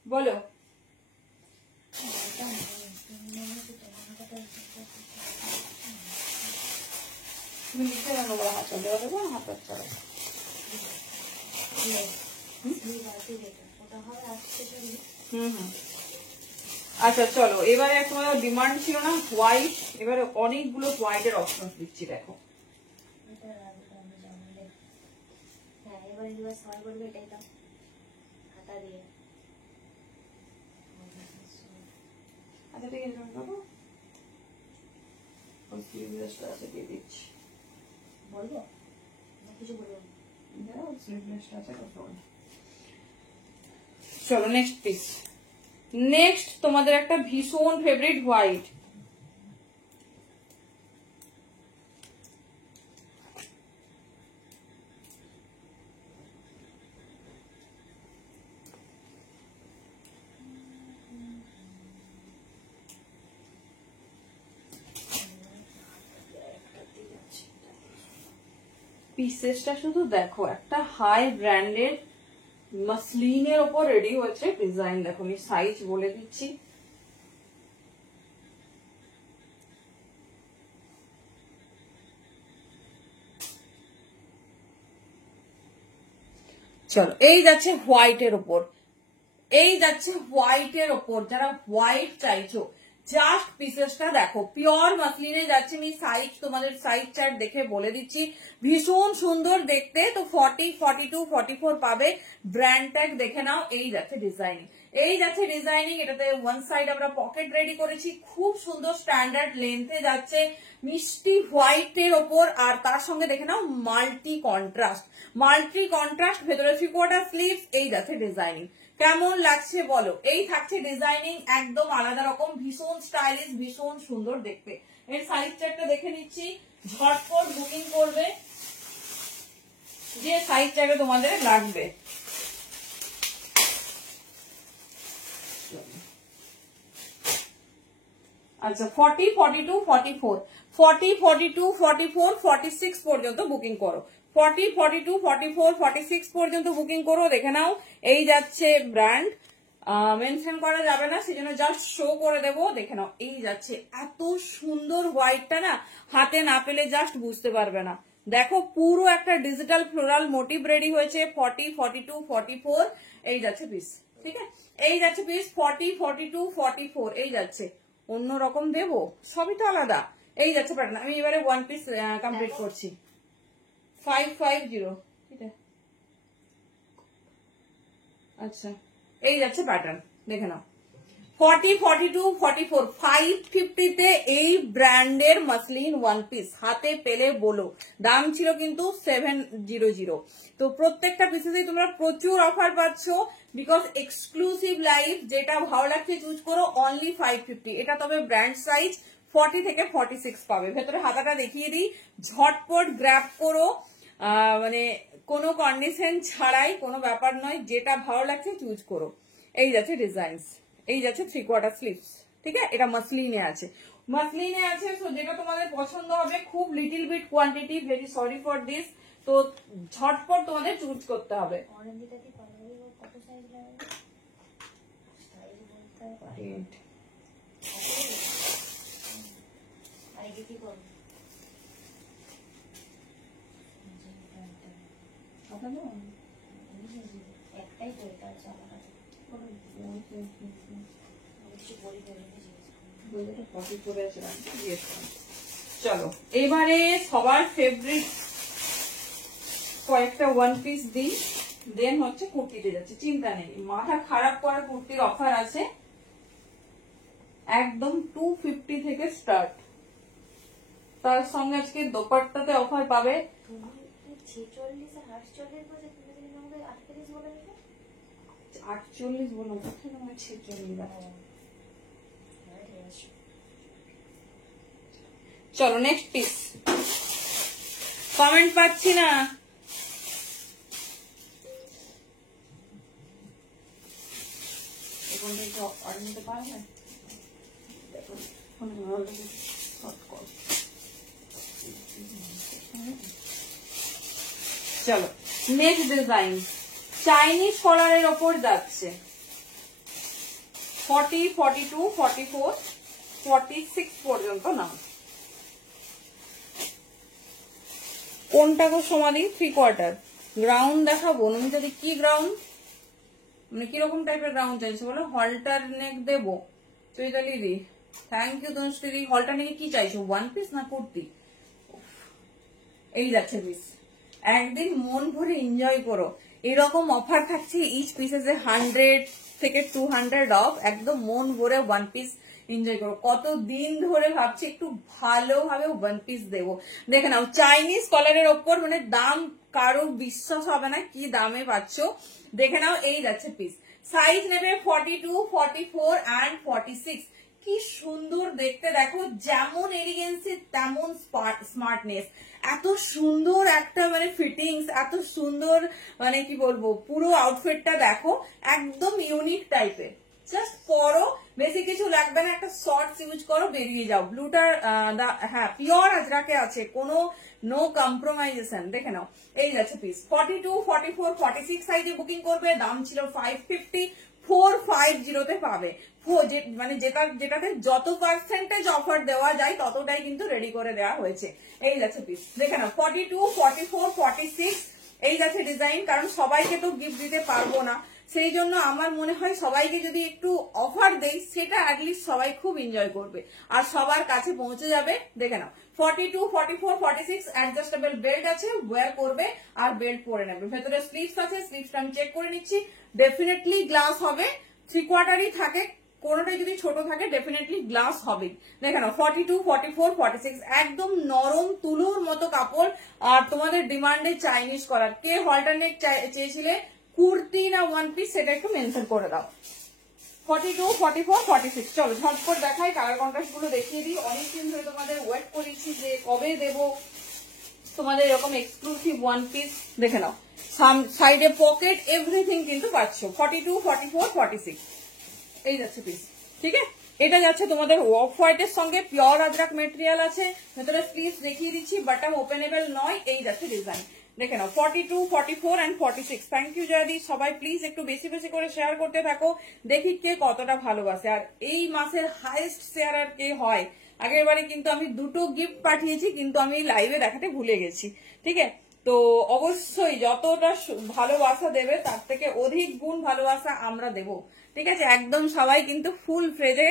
বলো। তুমি লিখে রাখো, হাতে দেওয়া দেবো, হাতের ছাড়া। আচ্ছা চলো এবারে তোমার ডিমান্ড ছিল না হোয়াইট, এবারে অনেকগুলো হোয়াইটের অপশন দিচ্ছি দেখো। আচ্ছা ঠিক আছে দিয়ে দিচ্ছি, বলবো কিছু বলবো। চলো নেক্সট পিস। নেক্সট তোমাদের একটা ভীষণ ফেভারিট হোয়াইট। পিসেসটা শুধু দেখো, একটা হাই ব্র্যান্ডেড মাসলিনের ওপর রেডি হয়েছে। ডিজাইন দেখো, আমি সাইজ বলে দিচ্ছি। চলো, এই যাচ্ছে হোয়াইটের ওপর, এই যাচ্ছে হোয়াইটের ওপর। যারা হোয়াইট চাইছো জাস্ট পিসেসটা দেখো, পিওর মাসলিনে যাচ্ছে। আমি সাইজ তোমাদের সাইজ চার্ট দেখে বলে দিচ্ছি, ভীষণ সুন্দর দেখতে। তো 40, 42, 44 পাবে। ব্র্যান্ড ট্যাগ দেখে নাও। এই যাচ্ছে ডিজাইনিং, এই যাচ্ছে ডিজাইনিং। এটাতে ওয়ান সাইড আমরা পকেট রেডি করেছি, খুব সুন্দর স্ট্যান্ডার্ড লেন্থে যাচ্ছে, মিষ্টি হোয়াইটের ওপর। আর তার সঙ্গে দেখে নাও মাল্টি কন্ট্রাস্ট, মাল্টি কন্ট্রাস্ট ভেতরে 3/4 স্লিভস। এই যাচ্ছে ডিজাইনিং, কেমন লাগছে বলো? এই থাকছে ডিজাইনিং, একদম আলাদা রকম, ভীষণ স্টাইলিশ, ভীষণ সুন্দর দেখতে। এর সাইজ চার্টটা দেখে নিচ্ছি, ঝটপট বুকিং করবে যে সাইজ চার্টে তোমাদের লাগবে। আচ্ছা, 40, 42, 44, 40, 42, 44, 46 পর্যন্ত বুকিং করো। 40, 42, 44, 46 পর্যন্ত বুকিং করো। দেখে নাও, এই যাচ্ছে ব্র্যান্ড, মেনশন করা যাবে না, সেজন্য জাস্ট শো করে দেবো। দেখে নাও, এই যাচ্ছে। এত সুন্দর হোয়াইটটা না, হাতে না পেলে জাস্ট বুঝতে পারবে না। দেখো, পুরো একটা ডিজিটাল ফ্লোরাল মোটিভ রেডি হয়েছে। 40, 42, 44 এই যাচ্ছে পিস। ঠিক আছে, এই যাচ্ছে পিস 40, 42, 44 এই যাচ্ছে। অন্য রকম দেবো, সবই তো আলাদা। এই যাচ্ছে প্যাটার্ন। আমি এবারে ওয়ান পিস কমপ্লিট করছি। 550 আচ্ছা, এই যাচ্ছে প্যাটার্ন, দেখে নাও। 40, 42, 44, 550 তে এই ব্র্যান্ডের মাসলিন ওয়ান পিস হাতে পেলে বলো। দাম ছিল কিন্তু 700। তো প্রত্যেকটা পিসেতেই তোমরা প্রচুর অফার পাচ্ছ, বিকজ এক্সক্লুসিভ লাইভ। যেটা ভালো লাগছে চুজ করো, অনলি 550। এটা তবে ব্র্যান্ড সাইজ 40 থেকে 46 পাবে। ভেতরে হাতাটা দেখিয়ে দিই, ঝটপট গ্র্যাব করো, মানে কোনো কন্ডিশন ছাড়াই, কোনো ব্যাপার নয়, যেটা ভালো লাগছে চুজ করো। এই যাচ্ছে ডিজাইনস, এই যাচ্ছে 3/4 স্লিভস। ঠিক আছে, এটা মাসলিনে আছে, মাসলিনে আছে। তো যেটা তোমাদের পছন্দ হবে, খুব little bit quantity, very sorry for this. তো ঝটপট তোমাদের চুজ করতে হবে। চলো, এবারে সবার ফেভারিট কয়েকটা ওয়ান পিস দিই, দেন হচ্ছে কুর্তিতে যাচ্ছে। চিন্তা নেই, মাথা খারাপ করার কুর্তির অফার আছে, একদম 250 থেকে স্টার্ট। তার সঙ্গে আজকে দোপাট্টাতে অফার পাবে। 48 বলো, 46। চলো নেক্সট পিস। কমেন্ট পাচ্ছি না। অর্ডার নিতে পারবে? চলো নেক্সট ডিজাইন, চাইনিজ কলারের ওপর যাচ্ছে। 40, 42, 44, 46 পর্যন্ত নাও। কোনটা গো সমাধি? 3/4 গ্রাউন্ড দেখাবো। নমিতাদি কি গ্রাউন্ড, মানে কিরকম টাইপের গ্রাউন্ড চাইছো বলো? হলটার নেক দেবো? চৈতালি দি থ্যাংক ইউ। তনুশ্রী, হলটার নেকে কি চাইছো, ওয়ান পিস না কুর্তি? এই যাচ্ছে পিস, একদিন মন ভরে এনজয় করো। এরকম অফার থাকছে, ইচ পিসেস 100 থেকে 200 অফ। একদম মন ভরে ওয়ান পিস এনজয় করো। কতদিন ধরে ভাবছি একটু ভালোভাবে ওয়ান পিস দেবো। দেখে নাও, চাইনিজ কলারের ওপর, মানে দাম কারো বিশ্বাস হবে না কি দামে পাচ্ছ। দেখে নাও, এই যাচ্ছে পিস। সাইজ নেবে 42, 44 and 46। কি সুন্দর দেখতে, দেখো যেমন এলিগেন্সি তেমন স্মার্টনেস। এত সুন্দর একটা মানে ফিটিংস, এত সুন্দর মানে কি বলবো, পুরো আউটফিটটা দেখো একদম ইউনিক টাইপের। জাস্ট পরো, বেশি কিছু লাগবে না, একটা শর্টস ইউজ করো, বেরিয়ে যাও। ব্লুটার হ্যাঁ পিওর আজরাকে আছে, কোনো নো কম্প্রোমাইজেশন। দেখে নাও, এই যাচ্ছে পিস। 42, 44, 46 সাইজে বুকিং করবে, দাম ছিল 550, 450 তে পাবে। মানে যেটাতে যত পার্সেন্টেজ অফার দেওয়া যায় ততটাই কিন্তু রেডি করে দেওয়া হয়েছে। এই যাচ্ছে পিস, দেখে নাও 42, 44, 46 এই যাচ্ছে ডিজাইন। কারণ সবাইকে তো গিফট দিতে পারবো না, সেই জন্য আমার মনে হয় সবাইকে যদি একটু অফার দেই সেটা অ্যাটলিস্ট সবাই খুব এনজয় করবে আর সবার কাছে পৌঁছে যাবে। দেখে নাও 42, 44, 46 অ্যাডজাস্টেবল বেল্ট আছে, ওয়্যার করবে আর বেল্ট পরে নেবে। ভেতরে স্লিভস আছে, স্লিভসটা আমি চেক করে নিচ্ছি, ডেফিনেটলি গ্লাস হবে। 3/4 থাকে, কোনোটাই যদি ছোট থাকে ডেফিনেটলি গ্লাস হবে। দেখে নাও 42, 44, 46 একদম নরম তুলোর মতো কাপড়। আর তোমাদের ডিমান্ডে চাইনিজ কলার, কে অল্টারনেট চেয়েছিলে কুর্তি না ওয়ান পিস সেটা একটু মেনশন করে দাও। 42, 44, 46 চলো ঝটপট দেখাই, কালার কন্ট্রাস্ট গুলো দেখিয়ে দিই। অনেকদিন ধরে তোমাদের ওয়েট করেছি যে কবে দেব তোমাদের এরকম এক্সক্লুসিভ ওয়ান পিস। দেখে নাও সাইডে পকেট এভরিথিং কিন্তু পাচ্ছ। 42, 44, 46 এই যাচ্ছে পিস, ঠিক আছে। এটা যাচ্ছে তোমাদের অফ হোয়াইটের সঙ্গে, পিওর আজরাক মেটেরিয়াল আছে। ভেতরে স্লিভস দেখিয়ে দিচ্ছি, বাটন ওপেনেবল নয়। এই যাচ্ছে ডিজাইন, দেখে নাও 42, 44 and 46। থ্যাংক ইউ জয়াদি, সবাই প্লিজ একটু বেশি বেশি করে শেয়ার করতে থাকো, দেখি কে কতটা ভালোবাসে। আর এই মাসের হাইয়েস্ট শেয়ার আর কে হয়। আগের বারে কিন্তু আমি 2টো গিফট পাঠিয়েছি, কিন্তু আমি লাইভে দেখাতে ভুলে গেছি, ঠিক আছে। তো অবশ্যই যতটা ভালোবাসা দেবে তার থেকে অধিক গুণ ভালোবাসা আমরা দেব, ঠিক আছে। একদম সবাই কিন্তু ফুল ফ্রেজে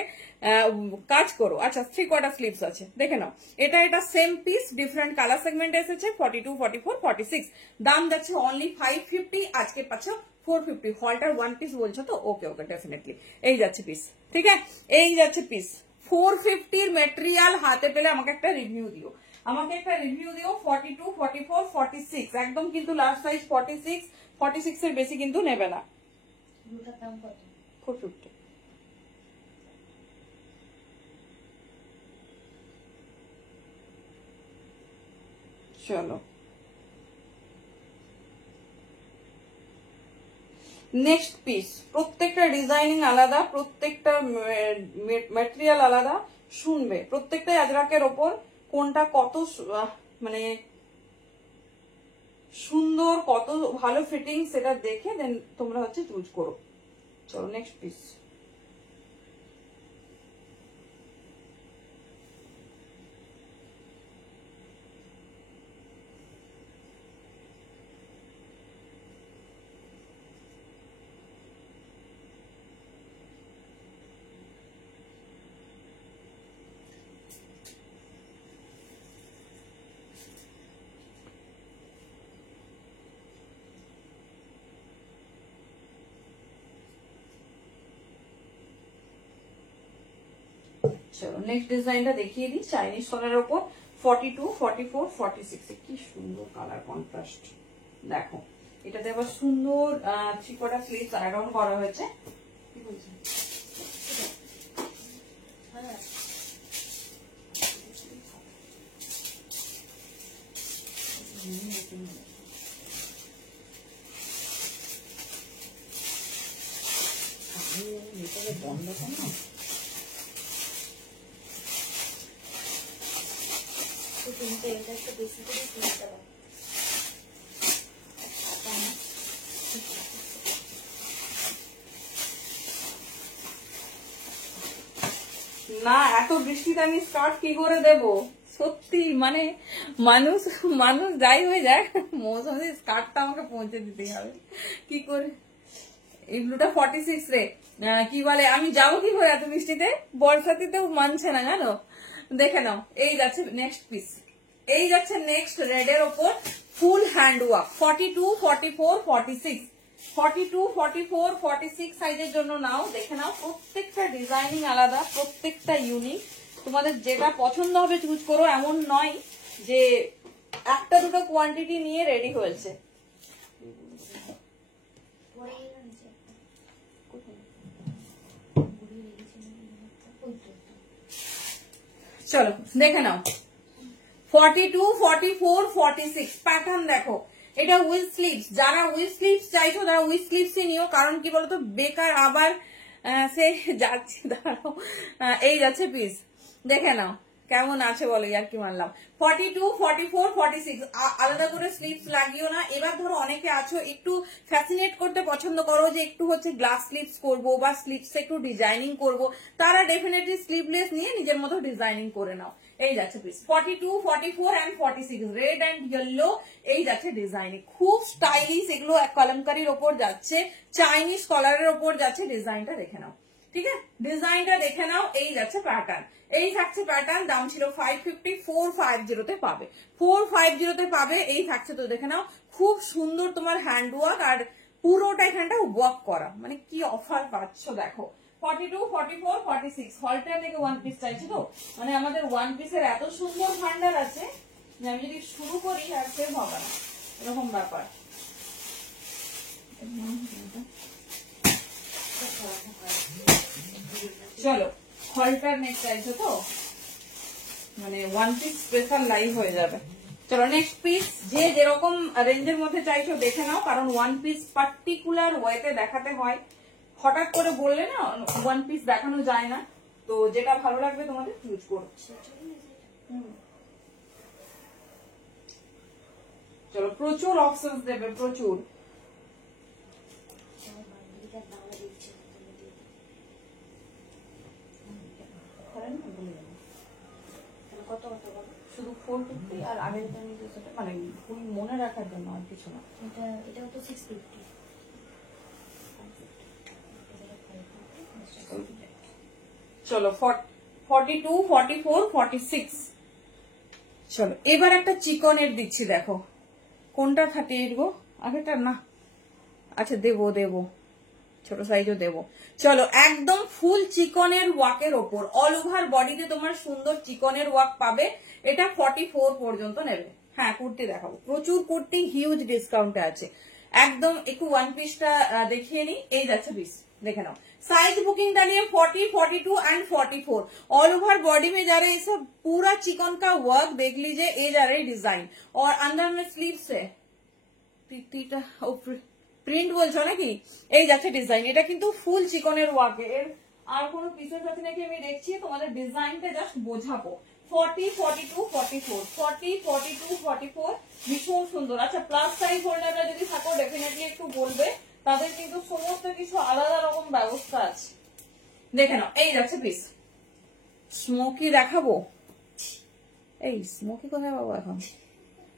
কাজ করো। আচ্ছা 3/4 স্লিভস আছে, দেখে নাও। এটা same piece, different colour segment এসেছে। 42, 44, 46 দাম যাচ্ছে অনলি 550, আজকে পাচ্ছ 450। হলটার ওয়ান পিস বলছো তো, ওকে ওকে ডেফিনেটলি। এই যাচ্ছে পিস, ঠিক আছে। এই যাচ্ছে পিস 450 মেটেরিয়াল হাতে পেলে আমাকে একটা রিভিউ দিও, 42, 44, 46 একদম কিন্তু লাস্ট সাইজ 46, 46 এর বেশি কিন্তু নেবে না। 450 চলো নেক্সট পিস। প্রত্যেকটা ডিজাইনিং আলাদা, প্রত্যেকটা ম্যাটেরিয়াল আলাদা। শুনবে প্রত্যেকটাই আজরাকের ওপর কোনটা কত মানে সুন্দর, কত ভালো ফিটিং সেটা দেখে দেন তোমরা হচ্ছে চুজ করো। চলো নেক্সট পিস। চলো নেক্সট ডিজাইনটা দেখিয়ে দিই, চাইনিজ কলার ওপর 42, 44, 46 কি সুন্দর কালার কন্ট্রাস্ট। দেখো এটাতে আবার সুন্দর 3/4 স্লিভস অ্যাড অন করা হয়েছে। কি বলছেন বন্ধ করো একটু বেশি করে কিনতে হবে না। এত বৃষ্টিতে আমি স্কার্ট কি করে দেব সত্যি, মানে মানুষ মানুষ যাই হয়ে যায় মৌসুমে স্কার্টটা আমাকে পৌঁছে দিতে হবে কি করে। এই ব্লুটা 46 রে, কি বলে আমি যাবো কি করে এত বৃষ্টিতে, বর্ষাতেও মানছে না জানো। দেখে নাও এই যাচ্ছে নেক্সট পিস, এই যাচ্ছে নেক্সট রেডের ওপর ফুল হ্যান্ড ওয়ার্ক 42, 44, 46 42, 44, 46 সাইজের জন্য নাও। দেখে নাও প্রত্যেকটা ডিজাইনিং আলাদা, প্রত্যেকটা ইউনিক। তোমাদের যেটা পছন্দ হবে চুজ করো, এমন নয় যে একটা দুটো কোয়ান্টিটি নিয়ে রেডি হয়েছে। চলো দেখে নাও 42, 44, 46 প্যাটার্ন দেখো। এটা উইথ স্লিভস, যারা উইথ স্লিভস চাইছো তারা উইথ স্লিভস নিও, কারণ কি বলতো বেকার আবার সে যাচ্ছে, দাঁড়াও এই যাচ্ছে পিস, দেখে নাও কেমন আছে বলো, আর কি মানলাম। 42, 44, 46 আলাদা করে স্লিভস লাগিও না। এবার ধরো অনেকে আছো একটু ফ্যাসিনেট করতে পছন্দ করো, যে একটু হচ্ছে গ্লাস স্লিভস করবো বা স্লিভস একটু ডিজাইনিং করবো, তারা ডেফিনেটলি স্লিভলেস নিয়ে নিজের মতো ডিজাইনিং করে নাও। এই যাচ্ছে piece 42, 44 and 46 red and yellow, এই যাচ্ছে ডিজাইনিং, খুব স্টাইলিশ। এগুলো কলমকারির ওপর যাচ্ছে, চাইনিজ কলারের ওপর যাচ্ছে। ডিজাইনটা দেখে নাও, ঠিক আছে, ডিজাইনটা দেখে নাও। এই যাচ্ছে প্যাটার্ন, এই থাকছে প্যাটার্ন। দাম ছিল 550, 450 তে পাবে, 450 তে পাবে। এই থাকছে, তো দেখে নাও, খুব সুন্দর তোমার হ্যান্ড ওয়ার্ক, আর পুরোটা এখানটা ওয়ার্ক করা, মানে কি অফার পাচ্ছ দেখো। 42, 44, 46 হলটার থেকে ওয়ান পিস চাইছি তো, মানে আমাদের ওয়ান পিসের এত সুন্দর ভান্ডার আছে যে আমি যদি শুরু করি আর শেষ হবে না, এরকম ব্যাপার। চলো হলটার নেক চাইছো তো, মানে ওয়ান পিস স্পেশাল লাইভ হয়ে যাবে। চলো নেক্সট পিস, যে যেরকম রেঞ্জের মধ্যে চাইছো দেখে নাও, কারণ ওয়ান পিস পার্টিকুলার ওয়েতে দেখাতে হয়, হঠাৎ করে বললে না ওয়ান পিস দেখানো যায় না, তো যেটা ভালো লাগবে তোমাদের চুজ করো। চলো প্রচুর অপশন দেবে, প্রচুর। শুধু 450 আর আগের মানে ফুল মনে রাখার জন্য, আর কিছু না। এটা তো 650। চলো 42, 44, 46। চলো এবার একটা চিকনের দিচ্ছি, দেখো কোনটা 38 গো, আগেটা না, আচ্ছা দেবো দেবো, ছোট সাইজও দেবো। চলো একদম ফুল চিকনের ওয়ার্কের ওপর, অল ওভার বডিতে তোমার সুন্দর চিকনের ওয়ার্ক পাবে। এটা 44 পর্যন্ত নেবে। হ্যাঁ কুর্তি দেখাবো, প্রচুর কুর্তি হিউজ ডিসকাউন্টে আছে। একদম একটু ওয়ান পিসটা দেখিয়ে নি। এই যাচ্ছে পিস, দেখে নাও। साइज बुकिंग डालिए 40, 42 एंड 44। ऑल ओवर बॉडी में जा रहे सब पूरा चिकन का वर्क देख लीजिए, ये जा रहे डिजाइन, और अंदर में स्लीव से প্রিন্ট বলছো নাকি, এই যাচ্ছে ডিজাইন। এটা কিন্তু ফুল চিকনের ওয়ার্কে, এর আর কোনো পিসের সাথে নাকি আমি দেখছি, তোমাদের ডিজাইনটা জাস্ট বোঝাবো। 40, 42, 44, 40, 42, 44 ভীষণ সুন্দর। আচ্ছা প্লাস সাইজ হোল্ডাররা যদি থাকো ডেফিনেটলি একটু বলবে, তাদের কিন্তু সমস্ত কিছু আলাদা রকম ব্যবস্থা আছে। দেখে নাও এই যাচ্ছে পিস। স্মোকি দেখাবো, এই স্মোকি কোথায় পাবো এখন?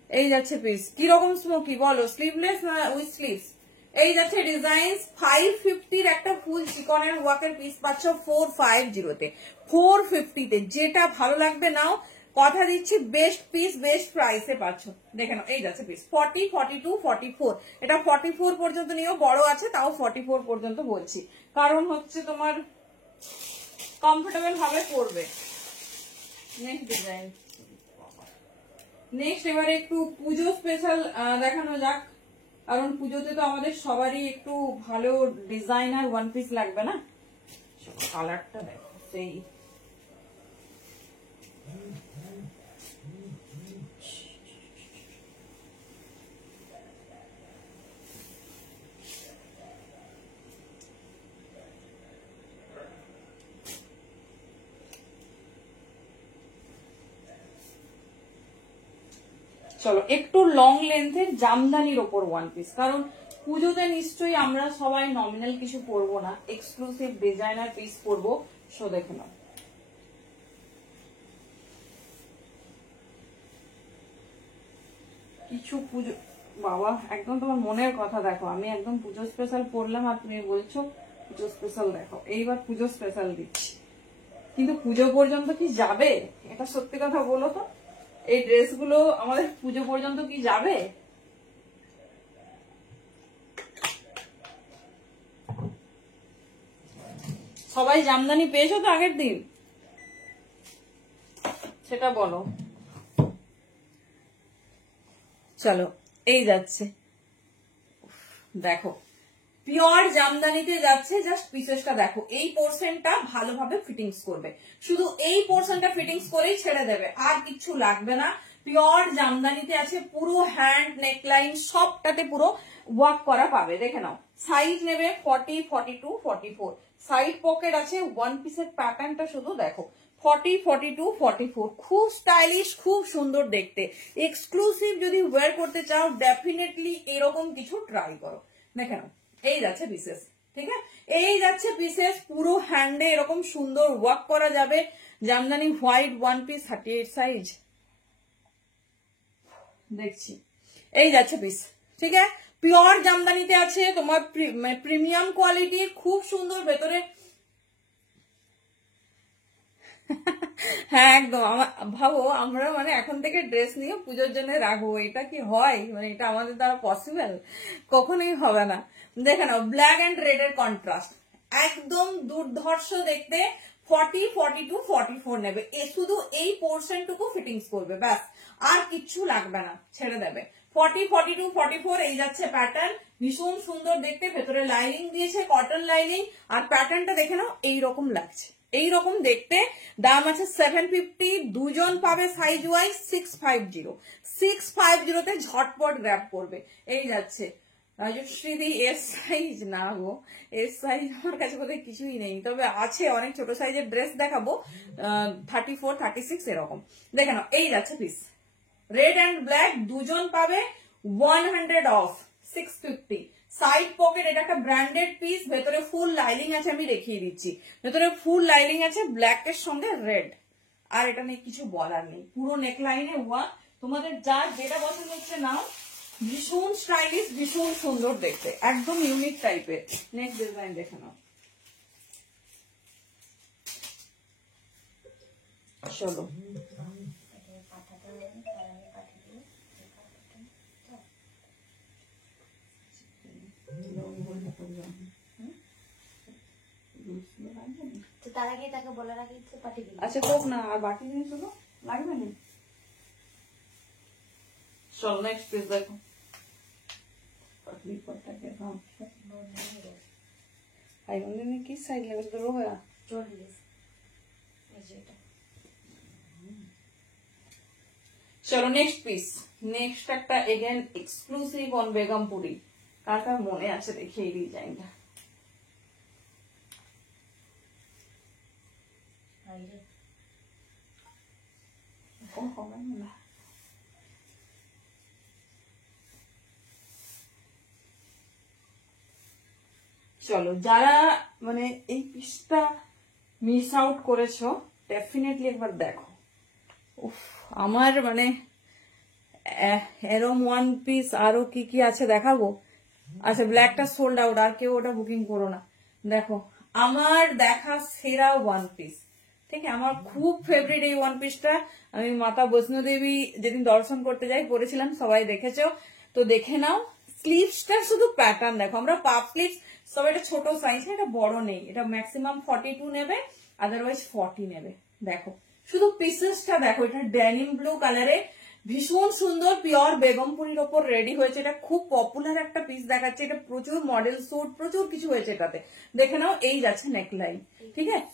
এই যাচ্ছে পিস, কিরকম স্মোকি বলো, স্লিভলেস না উইথ স্লিভস? এই যাচ্ছে ডিজাইন। 550 একটা ফুল চিকনের ওয়ার্কের পিস পাচ্ছ 450 তে, 450 তে। যেটা ভালো লাগবে নাও, কথা দিচ্ছি বেস্ট পিস বেস্ট প্রাইসে পাচ্ছ। দেখে নাও এই যাচ্ছে পিস 40, 42, 44। এটা 44 পর্যন্ত নিয়েও, বড় আছে তাও 44 পর্যন্ত বলছি, কারণ হচ্ছে তোমার কমফোর্টেবল ভাবে পরবে। নেক্সট ডিজাইন, নেক্সট এবারে একটু পুজো স্পেশাল দেখানো যাক, কারণ পুজোতে তো আমাদের সবারই একটু ভালো ডিজাইনার ওয়ান পিস লাগবে না। কালারটা দেখো সেই, চলো একটু লং লেন্থের জামদানির ওপর ওয়ান পিস, কারণ পুজোতে নিশ্চয়ই আমরা সবাই নমিনাল কিছু পরবো না, এক্সক্লুসিভ ডিজাইনার পিস পরবো। সো দেখে নাও কিছু পুজো, বাবা একদম তোমার মনের কথা দেখো, আমি একদম পুজো স্পেশাল পরলাম আর তুমি বলছো পুজো স্পেশাল দেখো। এইবার পুজো স্পেশাল দিচ্ছি, কিন্তু পুজো পর্যন্ত কি যাবে? এটা সত্যি কথা বলো তো, এই ড্রেসগুলো আমাদের পুজো পর্যন্ত কি যাবে? সবাই জামদানি পেয়েছো তো আগের দিন, সেটা বলো। চলো এই যাচ্ছে, দেখো পিওর জামদানিতে যাচ্ছে। জাস্ট পিসেসটা দেখো, এই পোর্শনটা ভালোভাবে ফিটিংস করবে, শুধু এই পোর্শনটা ফিটিংস করেই ছেড়ে দেবে, আর কিছু লাগবে না। পিওর জামদানিতে আছে, পুরো হ্যান্ড নেকলাইন সবটাতে পুরো ওয়ার্ক করা পাবে। দেখে নাও, সাইজ নেবে 40, 42, 44, সাইড পকেট আছে। ওয়ান পিসের প্যাটার্নটা শুধু দেখো, 40, 42, 44, খুব স্টাইলিশ, খুব সুন্দর দেখতে। এক্সক্লুসিভ যদি ওয়্যার করতে চাও ডেফিনেটলি এরকম কিছু ট্রাই করো। দেখে নাও, এই যাচ্ছে পিসেস, ঠিক আছে, এই যাচ্ছে পিসেস, পুরো হ্যান্ডে এরকম সুন্দর ওয়ার্ক করা যাবে। Jamdani white one piece 38 size দেখছি, এই যাচ্ছে পিস, ঠিক আছে। পিওর জামদানিতে আছে তোমার, প্রিমিয়াম কোয়ালিটির, খুব সুন্দর ভেতরে। হ্যাঁ একদম, ভাবো আমরা মানে এখন থেকে ড্রেস নিয়ে পুজোর জন্য রাখবো, এটা কি হয়? মানে এটা আমাদের দ্বারা পসিবল কখনোই হবে না। দেখে নাও, ব্ল্যাক এন্ড রেড এর কন্ট্রাস্ট একদম দুর্ধর্ষ দেখতে। 40, 42, 44 নেবে, শুধু এই পোর্শনটুকু ফিটিংস করবে, ব্যাস আর কিচ্ছু লাগবে না, ছেড়ে দেবে। 40, 42, 44 এই যাচ্ছে প্যাটার্ন, ভীষণ সুন্দর দেখতে। ভেতরে লাইনিং দিয়েছে, কটন লাইনিং, আর প্যাটার্নটা দেখে নাও এইরকম লাগছে, এইরকম দেখতে। দাম আছে 750, দুজন পাবে সাইজ ওয়াইজ 650। 650 ঝটপট গ্র্যাব করবে। এই যাচ্ছে রাজশ্রীদি এস সাইজ, না গো এস সাইজ আমার কাছে বোধহয় কিছুই নেই, তবে আছে অনেক ছোট সাইজের ড্রেস দেখাবো, 34, 36 এরকম। দেখে নাও, এই যাচ্ছে পিস, রেড অ্যান্ড ব্ল্যাক দুজন পাবে 100 অফ, 650। সাইড পকেট, এটা একটা ব্র্যান্ডেড পিস, ভেতরে ফুল লাইনিং আছে, আমি দেখিয়ে দিচ্ছি। ভেতরে ফুল লাইনিং আছে, ব্ল্যাক এর সঙ্গে রেড, আর এটা নিয়ে কিছু বলার নেই। পুরো নেকলাইনে ওয়ার্ক, তোমাদের যার যেটা পছন্দ হচ্ছে নাও, ভীষণ স্টাইলিশ, ভীষণ সুন্দর দেখতে, একদম ইউনিক টাইপের। নেক্সট ডিজাইন দেখে নাও, চলো তার আগে তাকে বলার আগে পাঠিয়ে দিই। আচ্ছা হোক না, আর বাকি জিনিসগুলো লাগবে না। চলো নেক্সট পিস দেখো, কি সাইজ লেগে তো রোয়া 40। চলো নেক্সট পিস, নেক্সট একটা এগেন এক্সক্লুসিভ অন বেগমপুরি। কার কার মনে আছে দেখি এই ডিজাইনটা, চলো যারা মানে এই পিসটা মিস আউট করেছো ডেফিনেটলি একবার দেখো। উফ, আমার মানে এরম ওয়ান পিস আরো কি কি আছে দেখাবো। আচ্ছা ব্ল্যাকটা সোল্ড আউট, আর কেউ ওটা বুকিং করো না। দেখো আমার দেখা সেরা ওয়ান পিস, ঠিক আছে, আমার খুব ফেভারিট এই ওয়ান পিসটা। আমি মাতা বৈষ্ণোদেবী যেদিন দর্শন করতে যাই পরেছিলাম, সবাই দেখেছো তো দেখে নাও। স্লিভসটা শুধু প্যাটার্ন দেখো, আমরা পাপ স্লিভস সব, এটা ছোট সাইজ, এটা বড় নেই, এটা ম্যাক্সিমাম 42 নেবে, আদারওয়াইজ 40 নেবে। দেখো শুধু পিসেসটা দেখো, এটা ডেনিম ব্লু কালারে, ভীষণ সুন্দর, পিওর বেগমপুরির ওপর রেডি হয়েছে। এটা খুব পপুলার একটা পিস দেখাচ্ছে, এটা প্রচুর মডেল স্যুট প্রচুর কিছু হয়েছে এটাতে। দেখে নাও, এই যাচ্ছে নেকলাইন, ঠিক আছে,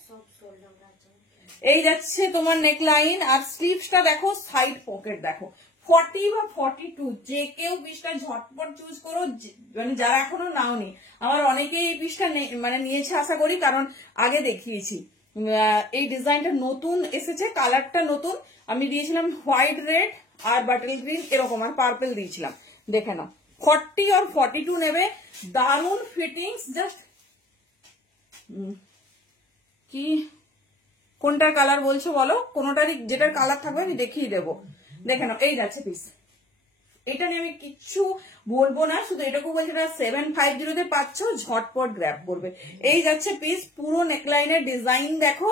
এই যাচ্ছে তোমার নেকলাইন, আর স্লিভসটা দেখো, সাইড পকেট দেখো, 40 বা 42 যে কেউ পিসটা ঝটপট চুজ করো, মানে যারা এখনো নাওনি। আমার অনেকেই এই পিসটা মানে নিয়েছে আশা করি, কারণ আগে দেখিয়েছি। এই ডিজাইনটা নতুন এসেছে, কালারটা নতুন, আমি দিয়েছিলাম হোয়াইট রেড আর বাটল গ্রিন এরকম, আর পার্পল দিয়েছিলাম। দেখে নাও 40 আর 42 নেবে, দারুন ফিটিংস। জাস্ট কি কোনটার কালার বলছো বলো, কোনটারই যেটার কালার থাকবে আমি দেখিয়ে দেবো। দেখে নাও, এই যাচ্ছে পিস, এটা নিয়ে আমি কিচ্ছু বলবো না, শুধু এটাকে বলছি, এটা 750 পাচ্ছ, ঝটপট গ্র্যাব করবে। এই যাচ্ছে পিস, পুরো নেকলাইনের ডিজাইন দেখো,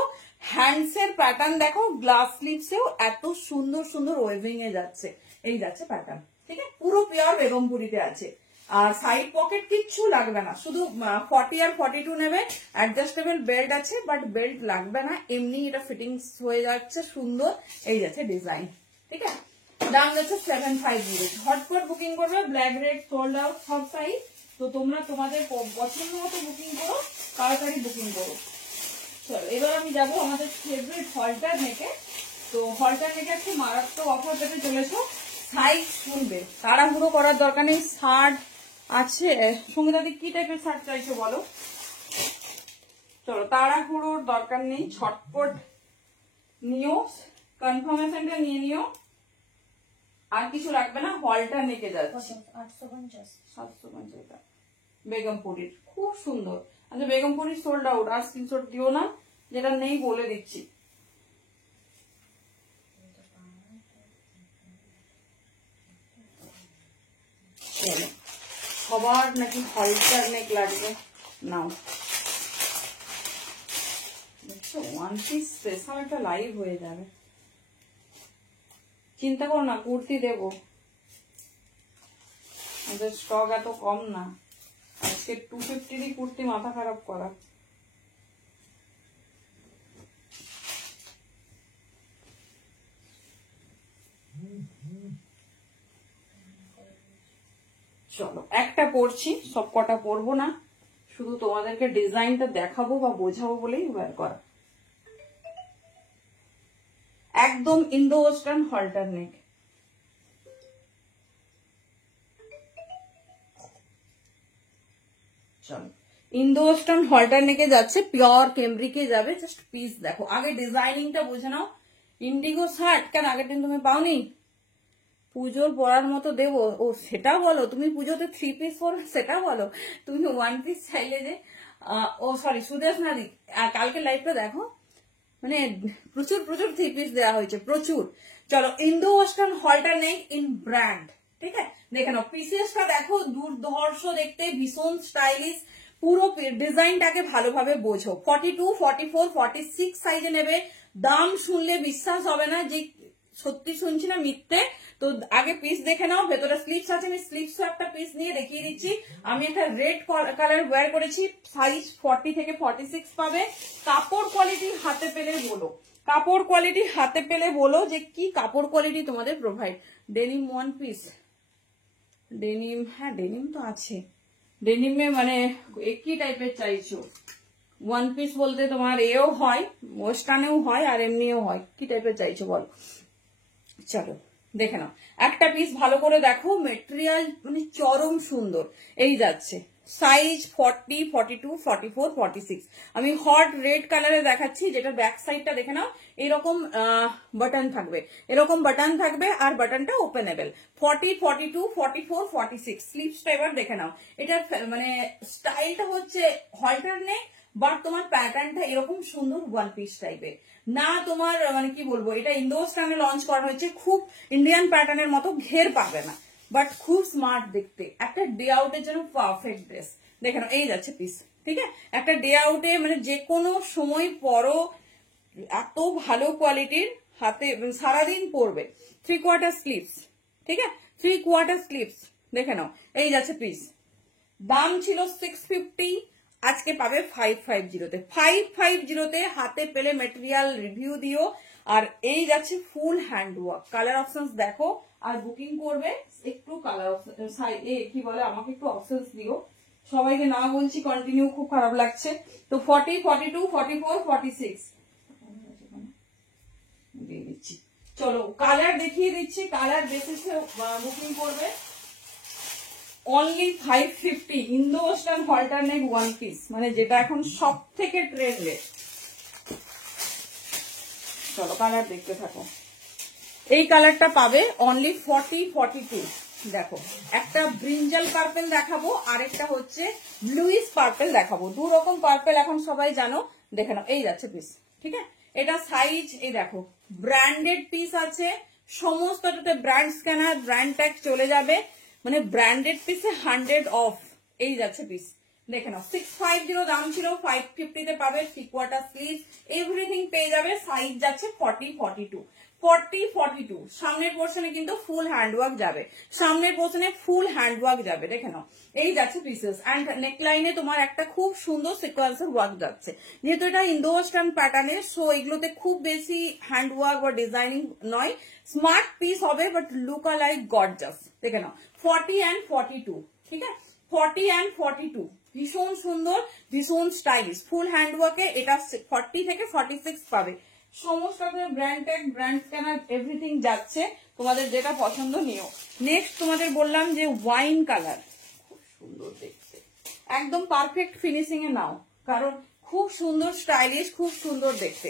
হ্যান্ডস এর প্যাটার্ন দেখো, গ্লাস স্লিভসেও এত সুন্দর সুন্দর ওয়েভিং এ যাচ্ছে। এই যাচ্ছে প্যাটার্ন, ঠিক আছে, পুরো পিওর বেগমপুরিতে আছে। আর সাইড পকেট কিচ্ছু লাগবে না, শুধু 40 আর 42 নেবে। অ্যাডজাস্টেবল বেল্ট আছে, বাট বেল্ট লাগবে না, এমনি এটা ফিটিংস হয়ে যাচ্ছে সুন্দর। এই যাচ্ছে ডিজাইন, ঠিক আছে। দাম যাচ্ছে 750। ঝটপট বুকিং করবে, ব্ল্যাক রেড সোল্ড আউট সব সাইজ। তো তোমরা তোমাদের পছন্দ মতো বুকিং করো, তাড়াতাড়ি বুকিং করো। চলো এবার আমি যাবো আমাদের ফেভারিট হলটার নেকে। তো হলটার নেকে একটু মারাত্মক অফার পেতে চলেছো, সাইজ শুনবে, তাড়াহুড়ো করার দরকার নেই। শার্ট আছে, সঙ্গীতাদি কি টাইপের শার্ট চাইছো বলো? চলো তাড়াহুড়োর দরকার নেই, ঝটপট নিও, কনফার্মেশনটা নিয়ে নিও। আর কিছু লাগবে না, হলটা নেকে যাচ্ছে 850। 750 বেগমপুরীর, খুব সুন্দর। আচ্ছা বেগমপুরীর সোল্ড আউট, আর স্ক্রিনশট দিও না, যেটা নেই বলে দিচ্ছি। চলো সবার নাকি হলটার নেক লাগবে, নাও দেখছো ওয়ান পিস স্পেশাল একটা লাইভ হয়ে যাবে। চিন্তা করো না, কুর্তি দেবো, আমাদের স্টক এত কম না। আজকে 250 কুর্তি মাথা খারাপ করা। চলো একটা পরছি, সব কটা পরবো না, শুধু তোমাদেরকে ডিজাইনটা দেখাবো বা বোঝাবো বলেই ওয়্যার করা। একদম ইন্দো ওয়েস্টার্ন হলটার নেক। চলো ইন্দো ওয়েস্টার্ন হলটার নেকে যাচ্ছে, পিওর কেমব্রিকে যাবে। জাস্ট পিস দেখো, আগে ডিজাইনিংটা বুঝে নাও। ইন্ডিগো শার্ট কেন আগের দিন তুমি পাওনি? পুজোর পরার মতো দেবো, ও সেটা বলো। তুমি পুজোতে 3 পিস পরো সেটা বলো, তুমি 1 পিস চাইলে যে। ও সরি সুদেশ নাদি, কালকে লাইভটা দেখো, মানে প্রচুর প্রচুর 3 পিস দেওয়া হয়েছে, প্রচুর। চলো Indo western halter neck in brand, ঠিক আছে? দেখে নাও পিসেসটা দেখো, দুর্ধর্ষ দেখতে, ভীষণ স্টাইলিশ। পুরো ডিজাইনটাকে ভালোভাবে বোঝো। 42, 44, 46 সাইজে নেবে। দাম শুনলে বিশ্বাস হবে না যে সত্যি শুনছি না মিথ্যে। তো আগে পিস দেখে নাও, ভেতরে স্লিপস আছে, আমি স্লিপস একটা পিস নিয়ে দেখিয়ে দিচ্ছি। আমি একটা রেড কালার ওয়্যার করেছি, সাইজ 40 থেকে 46 পাবে। কাপড় কোয়ালিটি হাতে পেলে বলো, কাপড় কোয়ালিটি হাতে পেলে বলো যে কি কাপড় কোয়ালিটি তোমাদের প্রোভাইড। ডেনিম 1 পিস, ডেনিম, হ্যাঁ ডেনিম তো আছে। ডেনিমে মানে একই টাইপের চাইছো? 1 পিস বলতে তোমার এও হয়, ওয়েস্টার্নেও হয় আর এমনিও হয়, কি টাইপের চাইছো বলো? চলো দেখে নাও, একটা পিস ভালো করে দেখো, মেটেরিয়াল মানে চরম সুন্দর। এই যাচ্ছে সাইজ 40, 42, 44, 46। আমি হট রেড কালারে দেখাচ্ছি, যেটা ব্যাক সাইডটা দেখে নাও। এরকম বাটন থাকবে, এরকম বাটন থাকবে, আর বাটনটা ওপেনেবল। 40, 42, 44, 46 স্লিপসটা এবার দেখে নাও। এটার মানে স্টাইলটা হচ্ছে হল্টার নেক, বাট তোমার প্যাটার্নটা এরকম সুন্দর 1 পিস টাইপের না। তোমার মানে কি বলবো, এটা ইন্দো ওয়েস্টার্নে লঞ্চ করা হয়েছে, খুব ইন্ডিয়ান প্যাটার্নের মতো ঘের পাবে না, বাট খুব স্মার্ট দেখতে। একটা ডে আউটের জন্য পারফেক্ট ড্রেস। দেখে নাও এই যাচ্ছে পিস, ঠিক আছে? একটা ডে আউটে মানে যে কোনো সময় পরো, এত ভালো কোয়ালিটির, হাতে সারাদিন পরবে। 3/4 স্লিভস, ঠিক আছে? 3/4 স্লিভস দেখে নাও, এই যাচ্ছে পিস। দাম ছিল 650, আজকে পাবে 550-তে। 550-তে হাতে পেলে মেটেরিয়াল রিভিউ দিও। আর এই যাচ্ছে full hand work, colour options দেখো আর বুকিং করবে। একটু কালার অপশন কি বলে, আমাকে একটু অপশনস দিও। সবাইকে না বলছি কন্টিনিউ, খুব খারাপ লাগছে। তো 40, 42, 44, 46 দিয়ে দিচ্ছি। চলো কালার দেখিয়ে দিচ্ছি, কালার বেসিসে বুকিং করবে। অনলি 550 ইন্দো ওয়েস্টার্ন হল্টার নেক 1 পিস, মানে যেটা এখন সব থেকে ট্রেন্ডে। চলো কালার দেখতে থাকো। এই কালারটা পাবে অনলি 40, 42। দেখো একটা ব্রিঞ্জাল পার্পেল দেখাবো, আরেকটা হচ্ছে ব্লুইশ পার্পেল দেখাবো। 2 রকম পার্পেল এখন সবাই জানো, দেখে নাও এই যাচ্ছে পিস, ঠিক আছে? এটা সাইজ এই দেখো, ব্র্যান্ডেড পিস আছে, সমস্তটাতে ব্র্যান্ড স্ক্যানার, ব্র্যান্ড ট্যাগ চলে যাবে, মানে ব্র্যান্ডেড পিসে 100 অফ। এই যাচ্ছে পিস, দেখে নাও। 650 দাম ছিল, 550-তে পাবে। 3/4 স্লিভ, এভরিথিং পেয়ে যাবে। সাইজ যাচ্ছে 40, 42। 40-42 সামনের পোর্শনে কিন্তু ফুল হ্যান্ডওয়ার্ক যাবে, সামনের পোর্শনে ফুল হ্যান্ডওয়ার্ক যাবে, দেখে নাও। এই যাচ্ছে পিসেস, অ্যান্ড নেকলাইনে তোমার একটা খুব সুন্দর সিকোয়েন্সের ওয়ার্ক যাচ্ছে। যেহেতু এটা ইন্দো ওয়েস্টার্ন প্যাটার্নের, সো এগুলোতে খুব বেশি হ্যান্ডওয়ার্ক বা ডিজাইনিং নয়, স্মার্ট পিস হবে, বাট লুক লাইক গর্জাস। দেখে নাও 40 and 42, ঠিক আছে, 40 and 42 ভীষণ সুন্দর, ভীষণ স্টাইলিশ, ফুল হ্যান্ডওয়ার্কে এটা 40 থেকে 46 পাবে। সমস্ত brand tag, brand scanner, everything যাচ্ছে, তোমাদের যেটা পছন্দ নিও। নেক্সট তোমাদের বললাম যে ওয়াইন কালার, খুব সুন্দর দেখতে, একদম পারফেক্ট ফিনিশিং এ নাও, কারণ খুব সুন্দর স্টাইলিশ, খুব সুন্দর দেখতে।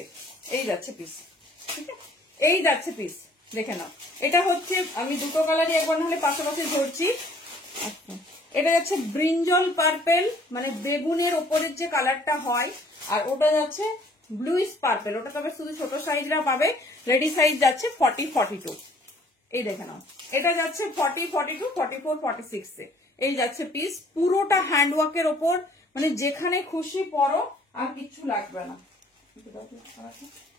এই যাচ্ছে পিস, ঠিক আছে, এই যাচ্ছে পিস, দেখে নাও। এটা হচ্ছে, আমি দুটো কালারই একবার নাহলে পাশাপাশি ধরছি। আচ্ছা, এটা যাচ্ছে ব্রিঞ্জল পার্পেল, মানে বেগুনের ওপরের যে কালারটা হয়, আর ওটা যাচ্ছে ব্লুইশ পার্পেল, ওটা তবে শুধু ছোট সাইজরা পাবে। রেডি সাইজ যাচ্ছে 40-42, এই দেখে নাও। এটা যাচ্ছে 40-42, 44-46 এ এই যাচ্ছে পিস, পুরোটা হ্যান্ডওয়ার্কের ওপর, মানে যেখানে খুশি পরো, আর কিচ্ছু লাগবে না।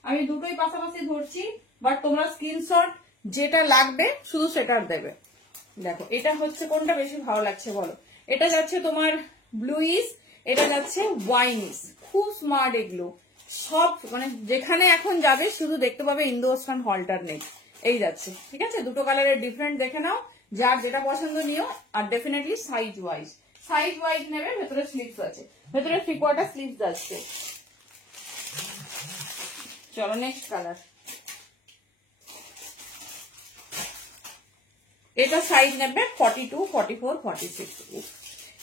আমি দুটোই পাশাপাশি ধরছি, বাট তোমরা স্ক্রিনশট যেটা লাগবে শুধু সেটার দেবে। দেখো এটা হচ্ছে কোনটা বেশি ভালো লাগছে বলো। এটা যাচ্ছে তোমার ব্লুইশ, এটা যাচ্ছে ওয়াইনিশ, খুব স্মার্ট এগুলো সব, মানে যেখানে এখন যাবে শুধু দেখতে পাবে ইন্দো ওয়েস্টার্ন হলটার নেই। এই যাচ্ছে, ঠিক আছে, দুটো কালারের ডিফারেন্ট দেখে নাও, যার যেটা পছন্দ নিও। আর ডেফিনেটলি সাইজ ওয়াইজ নেবে। ভেতরে স্লিভস আছে, ভেতরে 3/4 স্লিভস যাচ্ছে। চলো নেক্সট কালার, এটা সাইজ নেবে 42, 44, 46।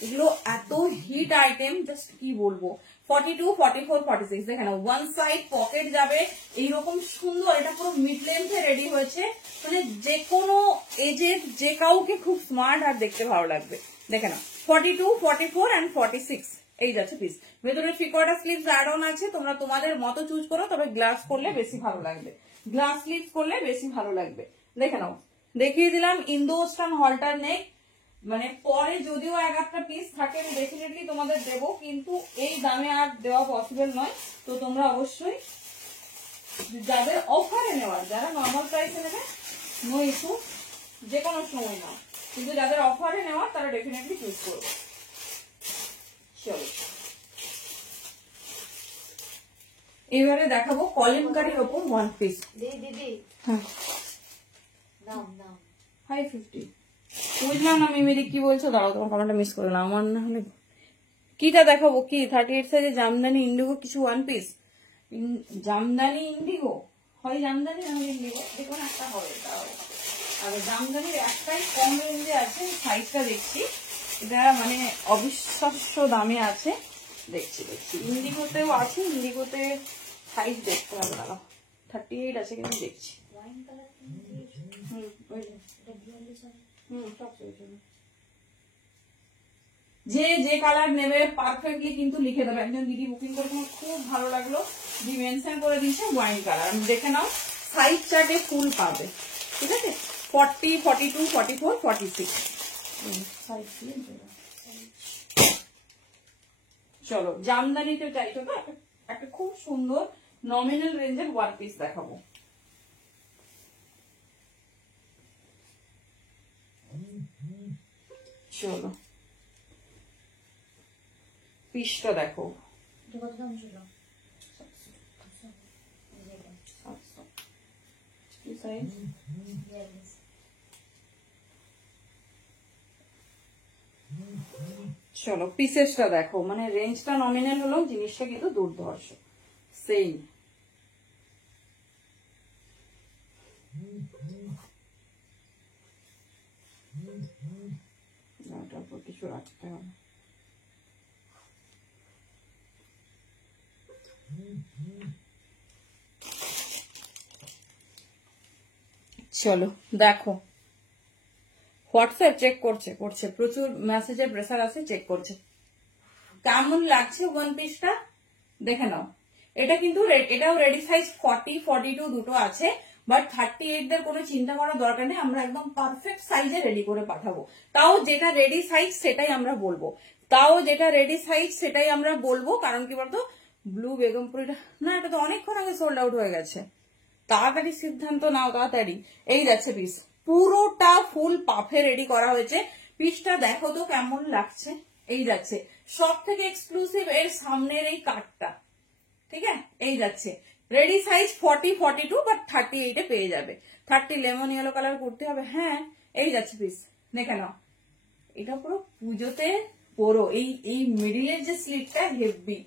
এগুলো এত হিট আইটেম, জাস্ট কি বলবো। 42, 44, 46 দেখে নাও, ওয়ান সাইড পকেট যাবে, এইরকম সুন্দর। এটা পুরো মিড লেন্থে রেডি হয়েছে, মানে যে কোনো এজের যে কাউকে খুব স্মার্ট আর দেখতে ভালো লাগবে। দেখে নাও 42, 44 and 46 এই যাচ্ছে পিস। ভেতরে 3/4 স্লিভস অ্যাড অন আছে, তোমরা তোমাদের মতো চুজ করো, তবে গ্লাস করলে বেশি ভালো লাগবে, গ্লাস স্লিভস করলে বেশি ভালো লাগবে। দেখে নাও, দেখিয়ে দিলাম ইন্দো ওয়েস্টার্ন হলটার নেক, মানে পরে যদিও এক একটা পিস থাকে আমি ডেফিনেটলি তোমাদের দেবো, কিন্তু এই দামে আর দেওয়া পসিবল নয়। তো তোমরা অবশ্যই যাদের অফারে নেওয়ার, যারা নর্মাল প্রাইসে নেবে নো ইস্যু, যে কোনো সময় নাও, কিন্তু যাদের অফারে নেওয়ার তারা ডেফিনেটলি চুজ করবে। চলো এবারে দেখাবো কলিমকারির ওপর ওয়ান পিস। দিদি হ্যাঁ নাম নাম 550 বুঝলাম না মিমিদি কি বলছো, দাঁড়াও তোমার কমেন্টটা মিস করলাম। আমার না হলে কিটা দেখাবো, কি 38 সাইজে জামদানি ইন্ডিগো কিছু ওয়ান পিস, জামদানি ইন্ডিগো হয়, জামদানি না হলে ইন্ডিগো, দেখুন একটা হবে। আর জামদানির একটাই কম রেঞ্জে আছে, সাইজটা দেখছি, এটা মানে অবিশ্বাস্য দামে আছে। দেখছি ইন্ডিগোতেও আছে, ইন্ডিগোতে সাইজ দেখতে হবে, দাঁড়াও 38 আছে কিন্তু দেখছি। ওয়াইন কালার এটা বিয়াল্লিশ হবে। যে যে কালার নেবে পারফেক্টলি কিন্তু লিখে দেবে। একজন দিদি বুকিং করে তোমার খুব ভালো লাগলো, দি মেনশন করে দিয়েছে ওয়াইন কালার। আমি দেখে নাও, সাইজ চার্টে ফুল পাবে, ঠিক আছে, 40, 42, 44, 46 চলো জামদানিতে চাইছো তো একটা খুব সুন্দর নমিনাল রেঞ্জের ওয়ান পিস দেখাবো। চলো পিসটা দেখো, এটা কত দাম ছিল? বিয়াল্লিশ। চলো পিসেসটা দেখো, মানে রেঞ্জটা নমিনাল হলেও জিনিসটা কিন্তু দুর্ধর্ষ। সেই কিছু রাখতে হবে। চলো দেখো, হোয়াটসঅ্যাপ চেক করছে প্রচুর মেসেজের প্রেসার আছে, চেক করছে। কেমন লাগছে ওয়ান পিসটা দেখে নাও। এটা কিন্তু এটাও রেডি সাইজ 40, 42 দুটো আছে, বাট 38 দের কোনো চিন্তা করার দরকার নেই, আমরা একদম পারফেক্ট সাইজে রেডি করে পাঠাবো। তাও যেটা রেডি সাইজ সেটাই আমরা বলবো, কারণ কি বলতো, ব্লু বেগমপুরিটা না, এটা তো অনেকক্ষণ আগে সোল্ড আউট হয়ে গেছে। তাড়াতাড়ি সিদ্ধান্ত নাও, তাড়াতাড়ি। এই যাচ্ছে পিস, পুরোটা ফুল পাফে রেডি করা হয়েছে। পিসটা দেখো তো কেমন লাগছে। এই যাচ্ছে সব থেকে এক্সক্লুসিভ এর সামনের এই কাটটা, ঠিক আছে? এই যাচ্ছে রেডি সাইজ 40, 42 বাট 38 এ পেয়ে যাবে। 30 লেমন ইয়েলো কালার করতে হবে। হ্যাঁ, এই যাচ্ছে পিস, দেখে নাও। এটা পুরো পুজোতে পরো। এই এই মিডিলের যে স্লিপটা হেভি।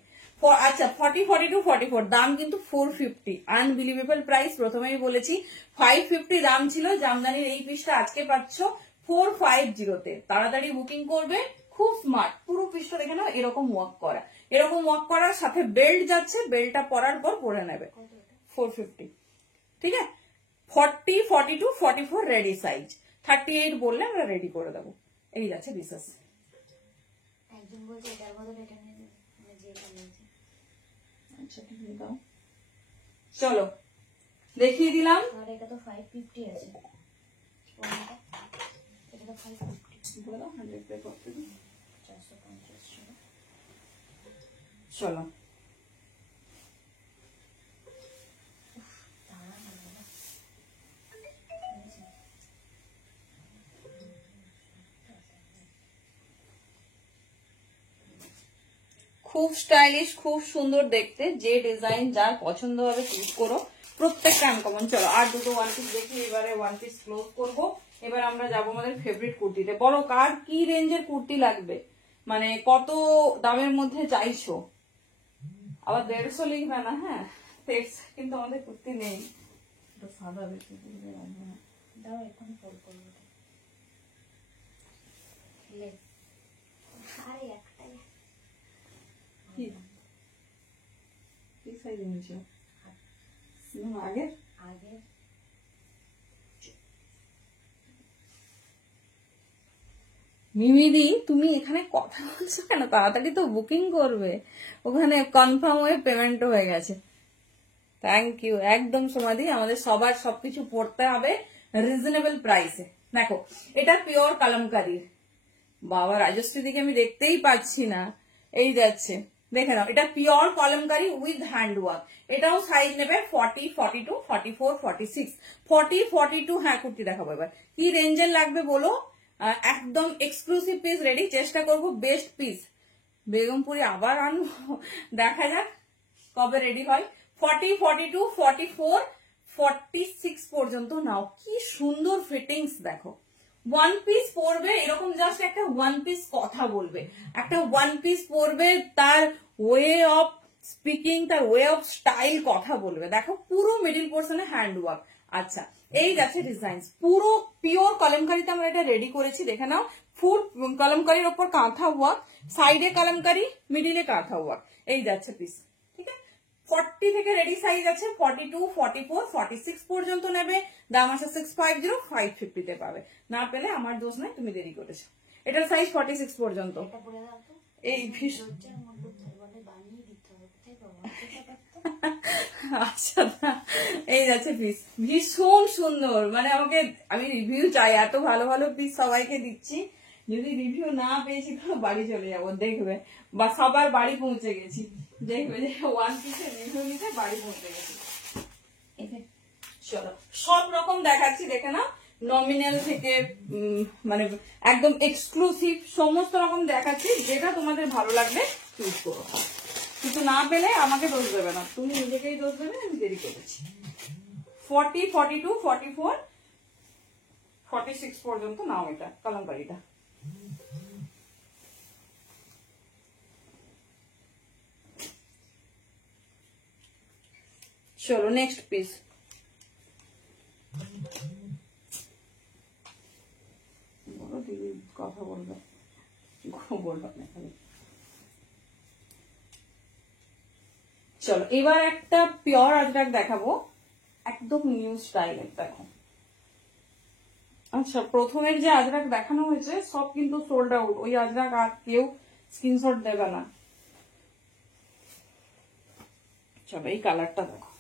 আচ্ছা 40, 42, 44 দাম কিন্তু 450। আনবিলিভেবল প্রাইস, প্রথমেই বলেছি। 550 দাম ছিল জামদানির এই পিসটা, আজকে পাচ্ছ 450 তে। তাড়াতাড়ি বুকিং করবে। খুব স্মার্ট, পুরো পিসটা দেখে নাও এরকম ওয়ার্ক করা। এরকম ওয়ার্ক করার সাথে বেল্ট যাচ্ছে, বেল্টটা পরার পর পরে নেবে। 450, ঠিক আছে? 40, 42, 44 রেডি সাইজ। 38 বললে আমরা রেডি করে দেবো। এই যাচ্ছে বিশেষ। একজন বলছে এটার বদলে এটা নিয়ে নেবে, মানে যেটা নিয়েছে। আচ্ছা ঠিক দাও, চলো দেখিয়ে দিলাম। আর এটা তো 550 আছে, কোনটা? এটা তো 550, বলো 100 পে করতে দিই। 450 ছিল। চলো দাঁড়া না বাবা, খুব স্টাইলিশ, খুব সুন্দর দেখতে। যে ডিজাইন যার পছন্দ হবে চুজ করো, প্রত্যেকটা আনকমন। চলো আর দুটো ওয়ান পিস দেখি, এবারে ওয়ান পিস ক্লোজ করবো। এবার আমরা যাবো আমাদের ফেভারিট কুর্তিতে। বলো কার কি রেঞ্জের কুর্তি লাগবে, মানে কত দামের মধ্যে চাইছো। আবার 150 লিখবে না, হ্যাঁ? কিন্তু আমাদের কুর্তি নেই, এটা সাদা বেশি দাও এখন ফোন করবো। লে, আরে একটাই। কি কি সাইজ নিয়েছো? আগে আগে মিমিদি, তুমি এখানে কথা বলছো কেন? তাড়াতাড়ি তো বুকিং করবে, ওখানে কনফার্ম হয়ে পেমেন্টও হয়ে গেছে। Thank you. একদম সমাধি, আমাদের সবার সবকিছু পড়তে হবে রিজনেবল প্রাইসে। দেখো এটা পিওর কালামকারীর। বাবা রাজশ্রী দিকে আমি দেখতেই পাচ্ছি না। এই যাচ্ছে, দেখে নাও, এটা pure kalamkari with hand work. এটাও সাইজ নেবে 40, 42, 44, 46, 40, 42। হ্যাঁ কুর্তি দেখাবো এবার। কি রেঞ্জের লাগবে বলো? একদম এক্সক্লুসিভ পিস রেডি, চেষ্টা করব বেস্ট পিস। বেগমপুরি আবার আনবো, দেখা যাক কবে রেডি হয়। 40, 42, 44, 46 পর্যন্ত নাও। কি সুন্দর ফিটিংস দেখো। ওয়ান পিস পরবে এরকম, জাস্ট একটা ওয়ান পিস কথা বলবে, একটা ওয়ান পিস পরবে, তার ওয়ে অফ স্পিকিং, তার ওয়ে অফ স্টাইল কথা বলবে। দেখো পুরো মিডিল পোর্শনে হ্যান্ড ওয়ার্ক। আচ্ছা এই যাচ্ছে ডিজাইন, পুরো পিওর কলমকারিতে আমরা এটা রেডি করেছি, দেখে নাও। ফুল কলমকারির ওপর কাঁথা ওয়ার্ক, সাইডে কলমকারি, মিডিলে কাঁথা ওয়ার্ক। এই যাচ্ছে পিস, ঠিক আছে? 40 থেকে রেডি সাইজ আছে, 42, 44, 46 পর্যন্ত নেবে। দাম আছে 650, 550 তে পাবে। না পেলে আমার দোষ নাই, তুমি দেরি করেছো। এটার সাইজ 46 পর্যন্ত। এটা বলে দাও তো। এই ভীষণ লজ্জার মধ্যে বলে বানিয়ে দিতে হবে, কোথায় পাবো? আচ্ছা এই যাচ্ছে পিস, ভীষণ সুন্দর। মানে আমাকে, আমি রিভিউ চাই, এত ভালো ভালো পিস সবাইকে দিচ্ছি। যদি রিভিউ না পেয়েছি তো বাড়ি চলে যাবো, দেখবে, বা সবার বাড়ি পৌঁছে গেছি, দেখবে যে ওয়ান পিসের রিভিউ নিতে বাড়ি পৌঁছে গেছি। চলো সব রকম দেখাচ্ছি, দেখে না, নমিনাল থেকে মানে একদম এক্সক্লুসিভ সমস্ত রকম দেখাচ্ছি। যেটা তোমাদের ভালো লাগবে চুজ করো, কিন্তু না পেলে আমাকে দোষ দেবে না, তুমি নিজেকেই দোষ দেবে, আমি দেরি করেছি। 40, 42, 44, 46 পর্যন্ত নাও এটা কলমকারিটা। চলো নেক্সট পিস। বলো দিদি কথা বলবে, বলবে না খালি। চলো এবার একটা পিওর আজরাক দেখাবো, একদম নিউ স্টাইলের। দেখো আচ্ছা, প্রথমের যে আজরাক দেখানো হয়েছে সব কিন্তু সোল্ড আউট। ওই আজরাক আর কেউ স্ক্রিনশট দেবে না। চলো এই কালারটা দেখো,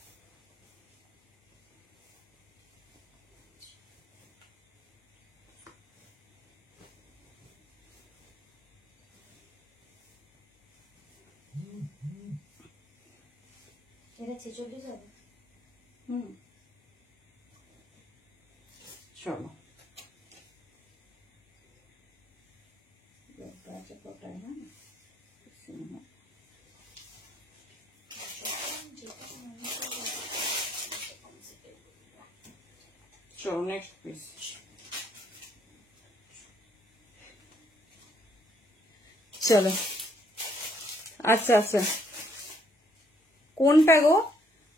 এটা 46 হবে। হুম চলো আছে কোটায়, হ্যাঁ চলো নেক্সট পিস। চলো আচ্ছা আচ্ছা কোনটা গো?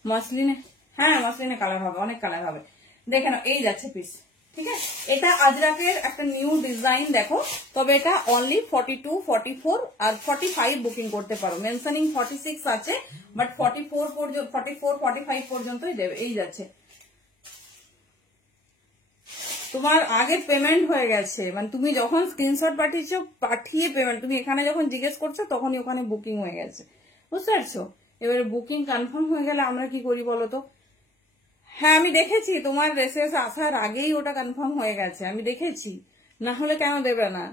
মাসলিনে, হ্যাঁ মাসলিনে কালার হবে, অনেক কালার হবে। দেখে নাও এই যাচ্ছে পিস, ঠিক আছে। এটা আজরাকের একটা নিউ ডিজাইন দেখো, তবে এটা অনলি 42, 44 আর 45 বুকিং করতে পারো। মেনশনিং 46 আছে, বাট 44 পর্যন্ত, 44, 45 পর্যন্তই দেবে। এই যাচ্ছে, তোমার আগে পেমেন্ট হয়ে গেছে, মানে তুমি যখন স্ক্রিনশট পাঠিয়েছো, পাঠিয়ে পেমেন্ট, তুমি এখানে যখন জিজ্ঞেস করছো তখনই ওখানে বুকিং হয়ে গেছে, বুঝতে পারছো? এবারে বুকিং কনফার্ম হয়ে গেলে আমরা কি করি বলো তো? হ্যাঁ আমি দেখেছি, তোমার রেসেস আসার আগেই ওটা কনফার্ম হয়ে গেছে, আমি দেখেছি, না হলে কেন দেবে না?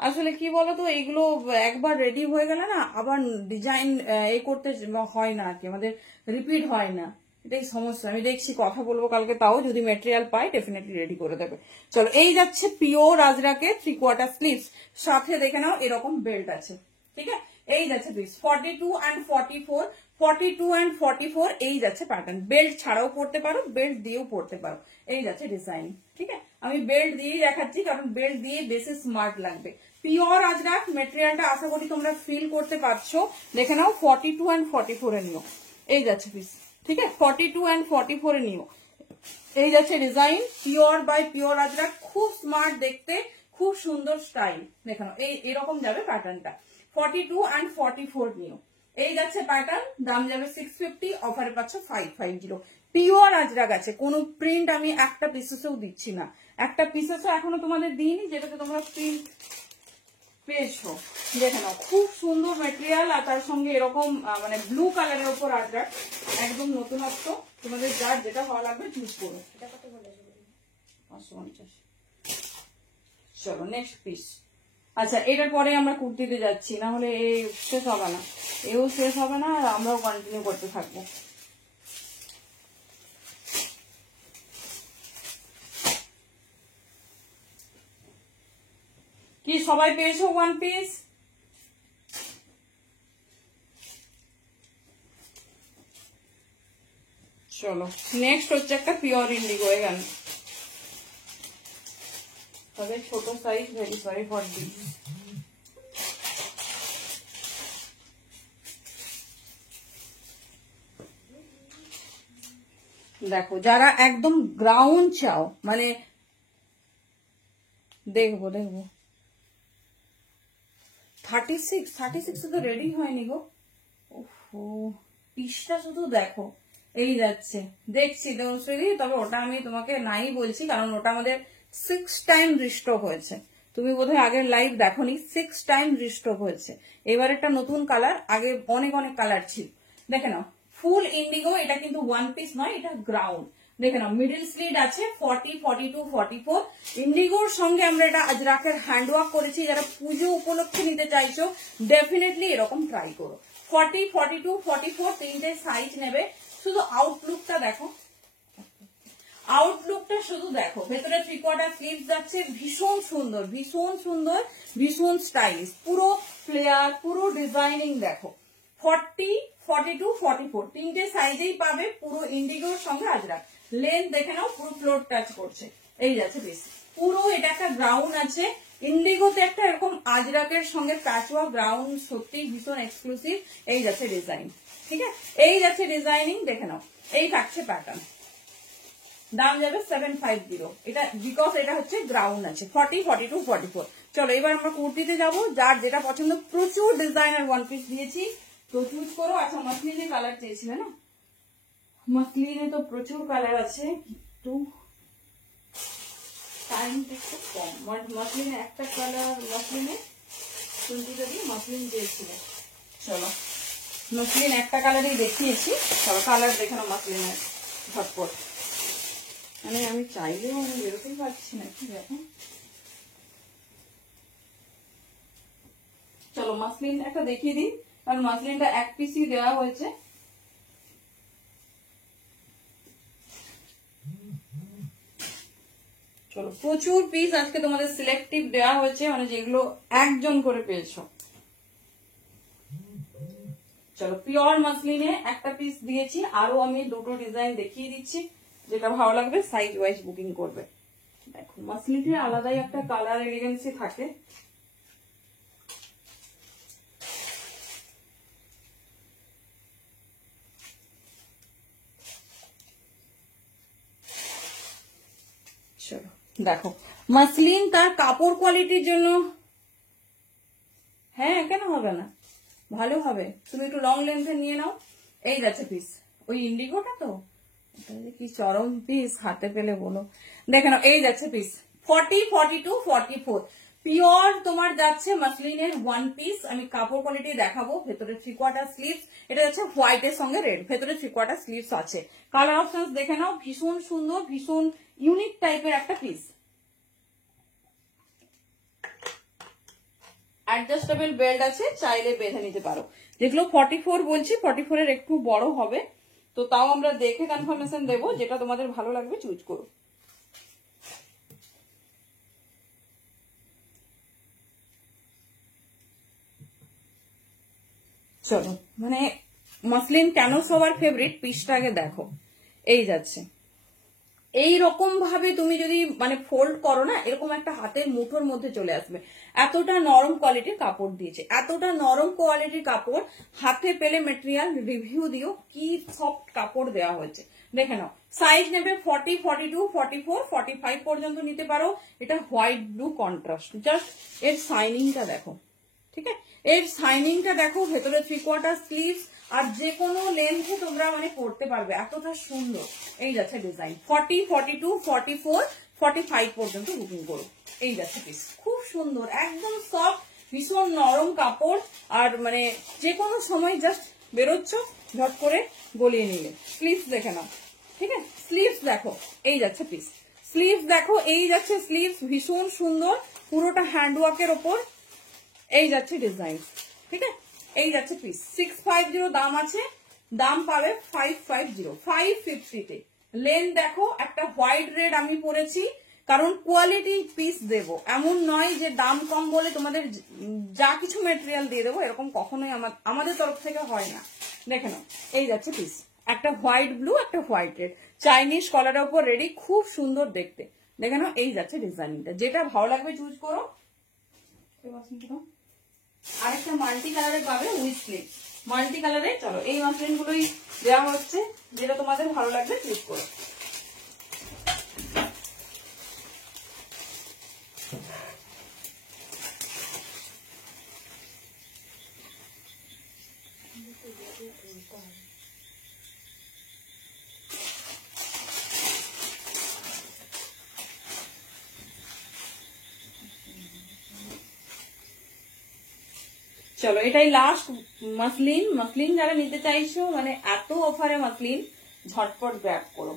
আসলে কি বলতো, এইগুলো একবার রেডি হয়ে গেলে না আবার ডিজাইন এই করতে হয় না আর কি, আমাদের রিপিট হয় না, এটাই সমস্যা। আমি দেখছি, কথা বলবো কালকে, তাও যদি মেটেরিয়াল পাই ডেফিনেটলি রেডি করে দেবে। চলো এই যাচ্ছে পিওর আজরাকে 3/4 স্লিভস, সাথে দেখে নাও এরকম বেল্ট আছে, ঠিক আছে। এই যাচ্ছে পিস 42 and 44, 42 and 44 এই যাচ্ছে প্যাটার্ন। বেল্ট ছাড়াও পড়তে পারো, বেল্ট দিয়েও পড়তে পারো। এই যাচ্ছে ডিজাইন, ঠিক আছে। আমি বেল্ট দিয়েই দেখাচ্ছি, কারণ বেল্ট দিয়ে বেশি স্মার্ট লাগবে। পিওর আজরাক মেটেরিয়ালটা আশা করি তোমরা ফিল করতে পারছো। দেখে নাও 42 and 44 এ নিও, এই যাচ্ছে পিস, ঠিক আছে। 42 and 44 এ নিও, এই যাচ্ছে design. Pure by pure Ajrak, খুব স্মার্ট দেখতে, খুব সুন্দর স্টাইল। দেখানো এই এরকম যাবে প্যাটার্নটা। 42 and 44 নিও, এই যাচ্ছে প্যাটার্ন। দাম যাবে 650, অফারে পাচ্ছ 550। পিওর আজরাক আছে, কোনো প্রিন্ট আমি একটা পিসেসও দিচ্ছি না, একটা পিসেসও এখনো তোমাদের দিইনি যেটাতে তোমরা প্রিন্ট পেয়েছো। দেখে নাও খুব সুন্দর মেটেরিয়াল, আর তার সঙ্গে এরকম মানে ব্লু কালারের উপর আজরাক, একদম নতুনত্ব। তোমাদের যার যেটা ভালো লাগবে চুজ করো। এটা কত বলেছো? 550। চলো নেক্সট পিস। আচ্ছা এটার পরে আমরা কুর্তিতে যাচ্ছি, না হলে এ শেষ হবে না, এও শেষ হবে না, আর আমরাও কন্টিনিউ করতে থাকবো। কি সবাই পেয়েছো ওয়ান পিস? চলো নেক্সট হচ্ছে একটা পিওর ইন্ডিগো। এখানে তবে ছোট size, very sorry for this. দেখো যারা একদম গ্রাউন্ড চাও, মানে দেখবো 36 তো রেডি হয়নি গো। ওহো, পিসটা শুধু দেখো, এই যাচ্ছে, দেখছি দেবশ্রী, তবে ওটা আমি তোমাকে নাই বলছি, কারণ ওটা আমাদের 6 টাইম রিস্টক হয়েছে। তুমি বোধহয় আগের লাইভ দেখোনি, 6 টাইম রিস্টক হয়েছে। এবার একটা নতুন কালার, আগে অনেক অনেক কালার ছিল। দেখে নাও ফুল ইন্ডিগো, এটা কিন্তু ওয়ান পিস নয়, এটা গ্রাউন্ড। দেখে নাও মিডিল স্লিট আছে 40, 42, 44। ইন্ডিগোর সঙ্গে আমরা এটা আজরাকের হ্যান্ডওয়ার্ক করেছি। যারা পুজো উপলক্ষে নিতে চাইছো ডেফিনেটলি এরকম ট্রাই করো। 40, 42, 44 তিনটে সাইজ নেবে। শুধু আউটলুকটা দেখো, আউটলুকটা শুধু দেখো, ভেতরে 3/4 স্লিভস যাচ্ছে, ভীষণ সুন্দর, ভীষণ সুন্দর, ভীষণ স্টাইলিশ, পুরো ফ্লেয়ার, পুরো ডিজাইনিং দেখো। 40, 42, 44 তিনটে সাইজেই পাবে, পুরো ইন্ডিগোর সঙ্গে আজরাক। লেন্থ দেখে নাও, পুরো ফ্লোর টাচ করছে। এই যাচ্ছে বেশ, পুরো এটা একটা গ্রাউন্ড আছে। ইন্ডিগোতে একটা এরকম আজরাকের সঙ্গে প্যাচওয়ার্ক গ্রাউন্ড সত্যি ভীষণ এক্সক্লুসিভ। এই যাচ্ছে ডিজাইন, ঠিক আছে, এই যাচ্ছে ডিজাইনিং। দেখে নাও এই থাকছে প্যাটার্ন। দাম যাবে 750, এটা বিকজ এটা হচ্ছে গ্রাউন্ড আছে। 40, 42, 44। চলো এবার আমরা কুর্তিতে যাবো। যার যেটা পছন্দ, প্রচুর ডিজাইনার ওয়ান পিস দিয়েছি, তো চুজ করো। আচ্ছা মাসলিনে কালার চেয়েছিলে না? মাসলিনে তো প্রচুর কালার আছে, কিন্তু টাইমটা একটু কম। মাসলিনে একটা কালার, মাসলিনে শুনতে যদি মাসলিন চেয়েছিল। চলো মাসলিন একটা কালারই দেখিয়েছি, চলো কালার দেখে নাও মাসলিনের ঝটপট। মানে আমি চাইলেও আমি বেরোতেই পারছি না, কি দেখো। চলো মাসলিন একটা দেখিয়ে দিই, কারণ মাসলিনটা এক পিসই দেওয়া হয়েছে। চলো, প্রচুর পিস আজকে তোমাদের সিলেক্টিভ দেওয়া হয়েছে, মানে যেগুলো একজন করে পেয়েছো। চলো, পিওর মাসলিনে একটা পিস দিয়েছি, আরো আমি দুটো ডিজাইন দেখিয়ে দিচ্ছি, যেটা ভালো লাগবে সাইজ ওয়াইজ বুকিং করবে। দেখো মাসলিনে আলাদাই একটা কালার এলিগেন্সি থাকে। চলো দেখো, মাসলিন তার কাপড় কোয়ালিটির জন্য, হ্যাঁ কেন হবে না, ভালো হবে। তুমি একটু লং লেন্থে নিয়ে নাও। এই যাচ্ছে পিস, ওই ইন্ডিগোটা তো, কি চরম পিস, হাতে পেলে বলো। দেখে নাও, এই যাচ্ছে পিস 40, 42, 44 পিওর তোমার যাচ্ছে মাসলিনের ওয়ান পিস। আমি কাপড় কোয়ালিটি দেখাবো। ভেতরে 3/4 স্লিভস, এটা যাচ্ছে হোয়াইটের সঙ্গে রেড, ভেতরে 3/4 স্লিভস আছে। কালার অপশন দেখে নাও, ভীষণ সুন্দর, ভীষণ ইউনিক টাইপের একটা পিস। অ্যাডজাস্টেবল বেল্ট আছে, চাইলে বেঁধে নিতে পারো। যেগুলো 44 বলছি, 44 এর একটু বড় হবে, তো তাও আমরা দেখে কনফার্মেশন দেবো, যেটা তোমাদের ভালো লাগবে চুজ করো। চলো, মানে মাসলিন কেন সবার ফেভারিট, পিসটা আগে দেখো। এই যাচ্ছে, এই রকম ভাবে তুমি যদি মানে ফোল্ড করো না, এরকম একটা হাতের মুঠোর মধ্যে চলে আসবে। এতটা নরম কোয়ালিটির কাপড় দিয়েছে, এতটা নরম কোয়ালিটির কাপড়। হাতে পেলে মেটেরিয়াল রিভিউ দিও, কি সফট কাপড় দেওয়া হয়েছে। দেখে নাও, সাইজ নেবে 40, 42, 44, 45 পর্যন্ত নিতে পারো। এটা হোয়াইট ব্লু কন্ট্রাস্ট, জাস্ট এর শাইনিংটা দেখো, ঠিক আছে, এর শাইনিংটা দেখো। ভেতরে 3/4 স্লিভস, আর যে কোনো লেন্থে তোমরা মানে পড়তে পারবে, এতটা সুন্দর। এই যাচ্ছে ডিজাইন 40, 42, 44, 45 পর্যন্ত বুকিং করো। এই যাচ্ছে পিস, খুব সুন্দর, একদম সফট, ভীষণ নরম কাপড়। আর মানে যে কোনো সময় জাস্ট বেরোচ্ছ, ঝট করে গলিয়ে নিলে। স্লিভস দেখে নাও, ঠিক আছে, স্লিভস দেখো। এই যাচ্ছে পিস, স্লিভস দেখো, এই যাচ্ছে স্লিভস, ভীষণ সুন্দর, পুরোটা হ্যান্ডওয়ার্কের ওপর। এই যাচ্ছে ডিজাইন, ঠিক আছে, এই যাচ্ছে পিস। 650 দাম আছে, দাম পাবে 550, 550 তে। লেন দেখো, একটা হোয়াইট রেড আমি পরেছি, কারণ কোয়ালিটি পিস দেবো, এমন নয় যে দাম কম বলে তোমাদের যা কিছু মেটেরিয়াল দিয়ে দেবো, এরকম কখনোই আমাদের তরফ থেকে হয় না। দেখে নাও, এই যাচ্ছে পিস, একটা হোয়াইট ব্লু, একটা হোয়াইট রেড, চাইনিজ কলারের উপর রেডি, খুব সুন্দর দেখতে। দেখে নাও, এই যাচ্ছে ডিজাইনটা, যেটা ভালো লাগবে চুজ করো। আরেকটা মাল্টি কালারে পাবে উইথ স্লিভ, মাল্টি কালারে। চলো, এই মাসলিন গুলোই দেওয়া হচ্ছে, যেটা তোমাদের ভালো লাগবে চুজ করো। চলো, এটাই লাস্ট মাসলিন। মাসলিন যারা নিতে চাইছো, মানে এত অফারে মাসলিন, ঝটপট গ্র্যাব করো।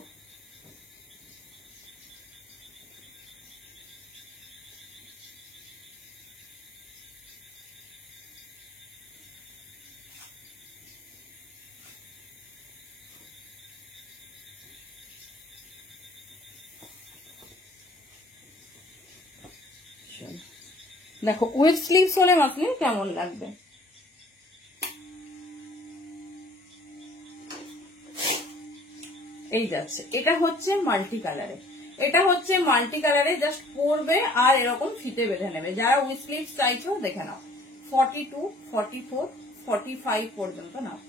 দেখো, উইথ স্লিভস হলে মাসলিন কেমন লাগবে। এই যাচ্ছে, এটা হচ্ছে মাল্টি কালারে, এটা হচ্ছে মাল্টি কালারে, জাস্ট পরবে আর এরকম ফিতে বেঁধে নেবে। যারা উইথ স্লিভস চাইছো দেখে নাও, 42, 44, 45 পর্যন্ত নাও।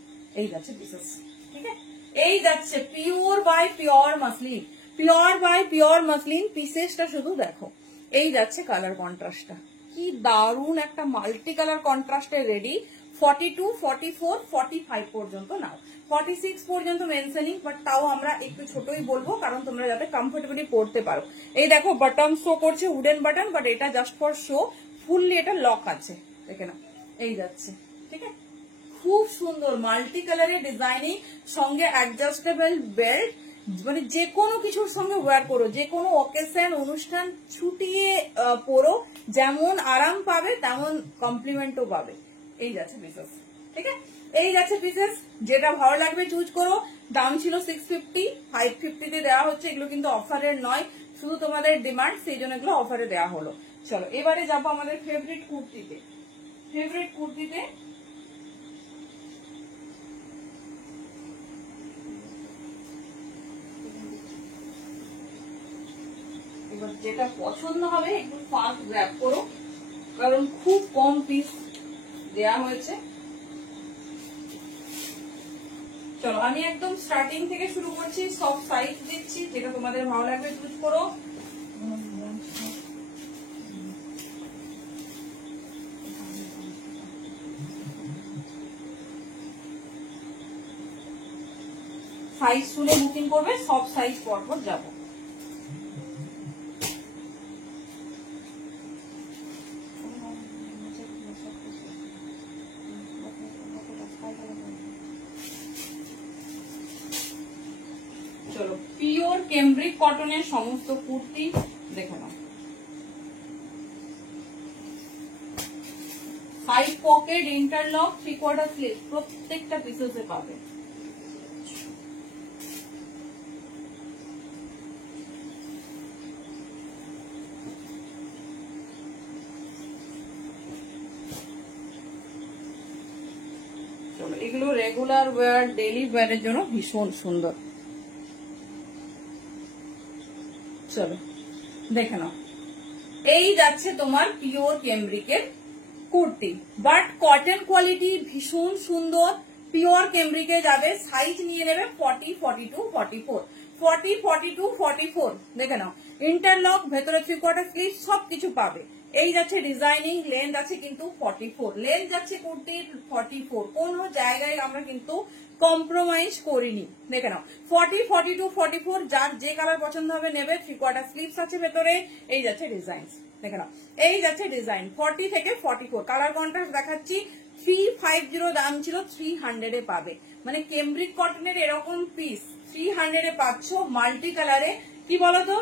এই যাচ্ছে পিসেস, ঠিক আছে, এই যাচ্ছে pure by pure muslin, pure by pure muslin. পিসেসটা শুধু দেখো, এই যাচ্ছে কালার কন্ট্রাস্টটা, কি দারুণ একটা মাল্টি কালার কন্ট্রাস্টে রেডি। 42, 44, 45 পর্যন্ত নাও, 46 পর্যন্ত মেনশনিং, বাট তাও আমরা একটু ছোটই বলবো, কারণ তোমরা যাতে কমফোর্টেবলি পড়তে পারো। এই দেখো, বাটন শো করছে, উডেন বাটন, বাট এটা জাস্ট ফর শো, ফুললি এটা লক আছে, দেখে না, এই যাচ্ছে, ঠিক আছে, খুব সুন্দর মাল্টি কালারের ডিজাইনিং, সঙ্গে অ্যাডজাস্টেবল বেল্ট। মানে যে কোনো কিছুর সঙ্গে ওয়্যার করো, যে কোনো অকেশন, অনুষ্ঠান ছুটিয়ে পরো, যেমন আরাম পাবে তেমন কমপ্লিমেন্টও পাবে। এই যাচ্ছে পিসেস, ঠিক আছে, এই যাচ্ছে পিসেস, যেটা ভালো লাগবে চুজ করো। দাম ছিল 650, 550 তে দেওয়া হচ্ছে, এগুলো কিন্তু অফারের নয়, শুধু তোমাদের ডিমান্ড, সেই জন্য এগুলো অফারে দেওয়া হলো। চলো এবারে যাবো আমাদের ফেভারিট কুর্তিতে। ফেভারিট কুর্তিতে এবার যেটা পছন্দ হবে একটু ফাস্ট গ্র্যাব করো, কারণ খুব কম পিস দেয়া হয়েছে। চলো আমি একদম স্টার্টিং থেকে শুরু করছি, সব সাইজ দিচ্ছি, যেটা তোমাদের ভালো লাগবে চুজ করো। সাইজ শুনে বুকিং করবে, সব সাইজ পরপর যাবো। চলো পিওর ক্যামব্রিক কটনের সমস্ত কুর্তি দেখে নাও। সাইড পকেট, ইন্টারলক, 3/4 স্লিভ, প্রত্যেকটা পিসেসে পাবে। চলো এগুলো রেগুলার ওয়্যার, ডেইলি ওয়্যারের জন্য ভীষণ সুন্দর। চলো দেখে নাও, এই যাচ্ছে তোমার পিওর ক্যামব্রিকের কুর্তি, বাট কটন কোয়ালিটি ভীষণ সুন্দর। পিওর ক্যামব্রিকে যাবে, সাইজ নিয়ে নেবে 40, 42, 44, 40, 42, 44 দেখে নাও। ইন্টারলক, ভেতরে 3/4 স্লিভ, সবকিছু পাবে। এই যাচ্ছে ডিজাইনিং, লেন্থ আছে কিন্তু 44, লেন্থ যাচ্ছে কুর্তির 44, কোন জায়গায় আমরা কিন্তু কম্প্রোমাইজ করিনি। দেখে নাও 40, 42, 44, যার যে কালার পছন্দ হবে নেবে। 3/4 স্লিভস আছে ভেতরে। এই যাচ্ছে ডিজাইন, দেখে নাও এই যাচ্ছে ডিজাইন। 40 থেকে 44 কালার কন্ট্রাস্ট দেখাচ্ছি। 350 দাম ছিল, 300 এ পাবে। মানে ক্যামব্রিক কটনের এরকম পিস 300 এ পাচ্ছ মাল্টি কালারে। কি বলতো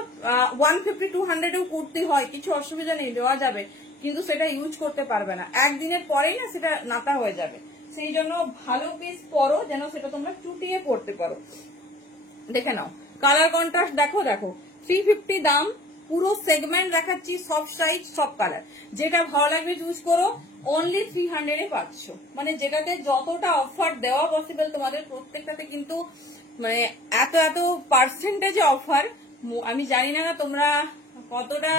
150, 200 এও কুর্তি হয়, কিছু অসুবিধা নেই, দেওয়া যাবে, কিন্তু সেটা ইউজ করতে পারবে না, একদিনের পরেই না সেটা নাতা হয়ে যাবে। সেই জন্য ভালো পিস পরো, যেন সেটা তোমরা চুটিয়ে পড়তে পারো। দেখে নাও কালার কন্ট্রাস্ট দেখো, দেখো 350 দাম, পুরো সেগমেন্ট দেখাচ্ছি, সব সাইজ, সব কালার, যেটা ভালো লাগবে চুজ করো। অনলি 300 এ পাচ্ছ, মানে যেটাতে যতটা অফার দেওয়া পসিবল তোমাদের প্রত্যেকটাতে কিন্তু মানে এত এত পার্সেন্টেজে অফার। আমি জানি না তোমরা কতটা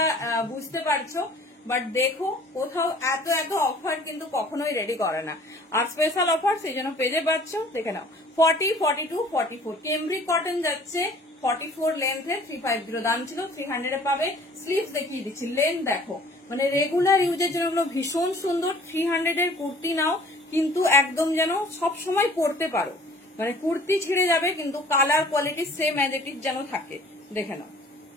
বুঝতে পারছো, বাট দেখো কোথাও এত এত অফার কিন্তু কখনোই রেডি করে না। আর স্পেশাল অফার সেই জন্য পেজে পাচ্ছ। দেখে নাও 40, 42, 44 ক্যামব্রিক কটন যাচ্ছে 44 লেন্থে, 350 দাম ছিল, 300 এ পাবে। স্লিভস দেখিয়ে দিচ্ছি, লেন্থ দেখো, মানে রেগুলার ইউজের জন্য ভীষণ সুন্দর। 300 এর কুর্তি নাও, কিন্তু একদম যেন সব সময় পরতে পারো, মানে কুর্তি ছিঁড়ে যাবে কিন্তু colour quality same as it is যেন থাকে। দেখে নাও।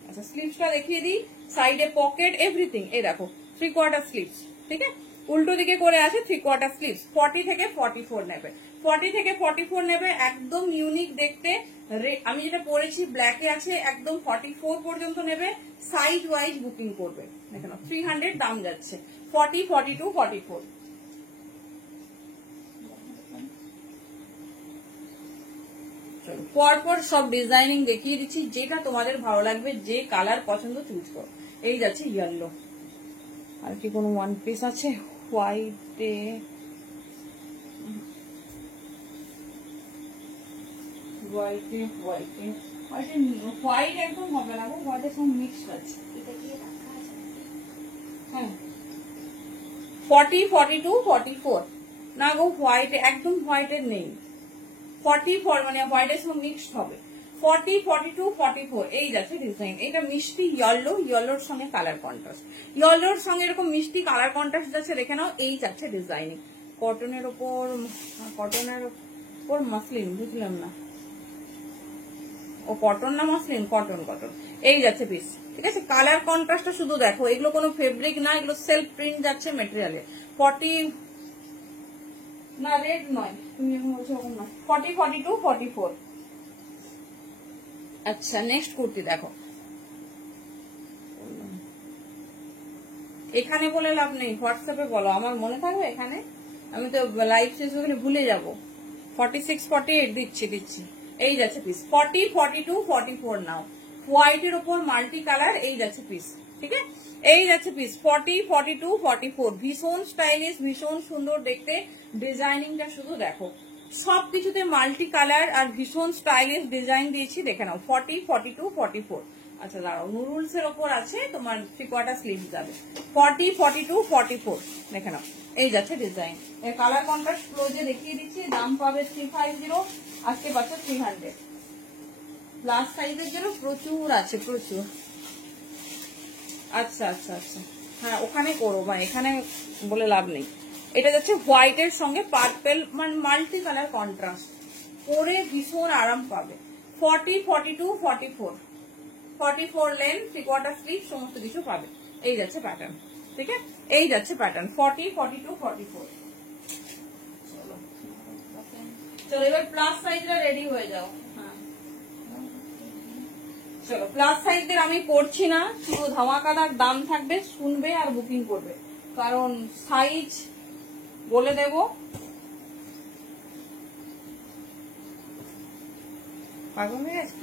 আচ্ছা স্লিভসটা দেখিয়ে দিই, সাইডে পকেট এভরিথিং, এই দেখো 3/4 স্লিভস, ঠিক আছে, উল্টো দিকে করে আছে 3/4 স্লিভস। 40 থেকে 44 নেবে, 40 থেকে 44 নেবে, একদম ইউনিক দেখতে। আমি যেটা পরেছি ব্ল্যাকে আছে, একদম 44 পর্যন্ত নেবে, সাইজ ওয়াইজ বুকিং করবে। দেখে নাও 300 দাম যাচ্ছে, 40, 42, 44। পরপর সব ডিজাইনিং দেখিয়ে দিচ্ছি, যেটা তোমাদের ভালো লাগবে, যে কালার পছন্দ চুজ করো। এই যাচ্ছে ইয়েলো, আর কি কোনো ওয়ান পিস আছে হোয়াইটে, হোয়াইটে হোয়াইটে হোয়াইটে হোয়াইট একদম হবে না গো, হোয়াইটের সঙ্গে মিক্সড আছে। এটা কি রাখা আছে? হ্যাঁ 40, 42, 44 না গো, হোয়াইট একদম হোয়াইটের নেই। 44 মানে হোয়াইটের সঙ্গে মিক্সড হবে। 40, 42, 44 এই যাচ্ছে ডিজাইন। এটা মিষ্টি ইয়েলো, ইয়েলোর সঙ্গে কালার কন্ট্রাস্ট, ইয়েলোর সঙ্গে এরকম মিষ্টি কালার কন্ট্রাস্ট যাচ্ছে। দেখে নাও এই যাচ্ছে ডিজাইনিং, কটনের ওপর, কটনের ওপর মাসলিন, বুঝলাম না ও কটন না মাসলিন, কটন কটন। এই যাচ্ছে পিস, ঠিক আছে। কালার কন্ট্রাস্টটা শুধু দেখো, এগুলো কোনো ফেব্রিক না, এগুলো সেলফ প্রিন্ট যাচ্ছে মেটেরিয়ালে। 40 না রেড নয়, তুমি যখন বলছো ওরকম না। 40, 42, 44। আচ্ছা নেক্সট কুর্তি দেখো, এখানে বলে লাভ নেই, হোয়াটসঅ্যাপে বলো, আমার মনে থাকবে এখানে, আমি তো লাইভ শেষ হলে ভুলে যাবো। 46, 48 দিচ্ছি। এই যাচ্ছে পিস 40, 42, 44 নাও। হোয়াইটের ওপর মাল্টি কালার, এই যাচ্ছে পিস, ঠিক আছে, এই যাচ্ছে পিস 40, 42, 44, ভীষণ স্টাইলিশ, ভীষণ সুন্দর দেখতে, ডিজাইনিংটা শুধু দেখো, সবকিছুতে মাল্টি কালার আর ভীষণ স্টাইলিশ ডিজাইন দিয়েছি, দেখে নাও 40, 42, 44। আচ্ছা দাঁড়াও, নুডলস এর ওপর আছে তোমার 3/4 স্লিভ যাবে, 40, 42, 44, দেখে নাও, এই যাচ্ছে ডিজাইন। এর কালার কন্ট্রাস্ট ক্লোজে দেখিয়ে দিচ্ছি, দাম পাবে 350, আজকে পাচ্ছে 300। প্লাস সাইজের জন্য প্রচুর আছে, প্রচুর। আচ্ছা আচ্ছা আচ্ছা, হ্যাঁ ওখানে করো বা এখানে বলে লাভ নেই। এটা যাচ্ছে হোয়াইটের সঙ্গে পার্পেল, মানে মাল্টি কালার কন্ট্রাস্ট, পরে ভীষণ আরাম পাবে। 40, 42, 44, 44 লেন, 3/4 স্লিভ, সমস্ত কিছু পাবে। এই যাচ্ছে প্যাটার্ন, ঠিক আছে, এই যাচ্ছে প্যাটার্ন 40, 42, 44। চলো এবার প্লাস সাইজটা রেডি হয়ে যাও। চলো প্লাস সাইজদের আমি করছি না, পুরো ধামাকাদার দাম থাকবে, শুনবে আর বুকিং করবে, কারণ সাইজ বলে দেব। পাগল হয়ে গেছে,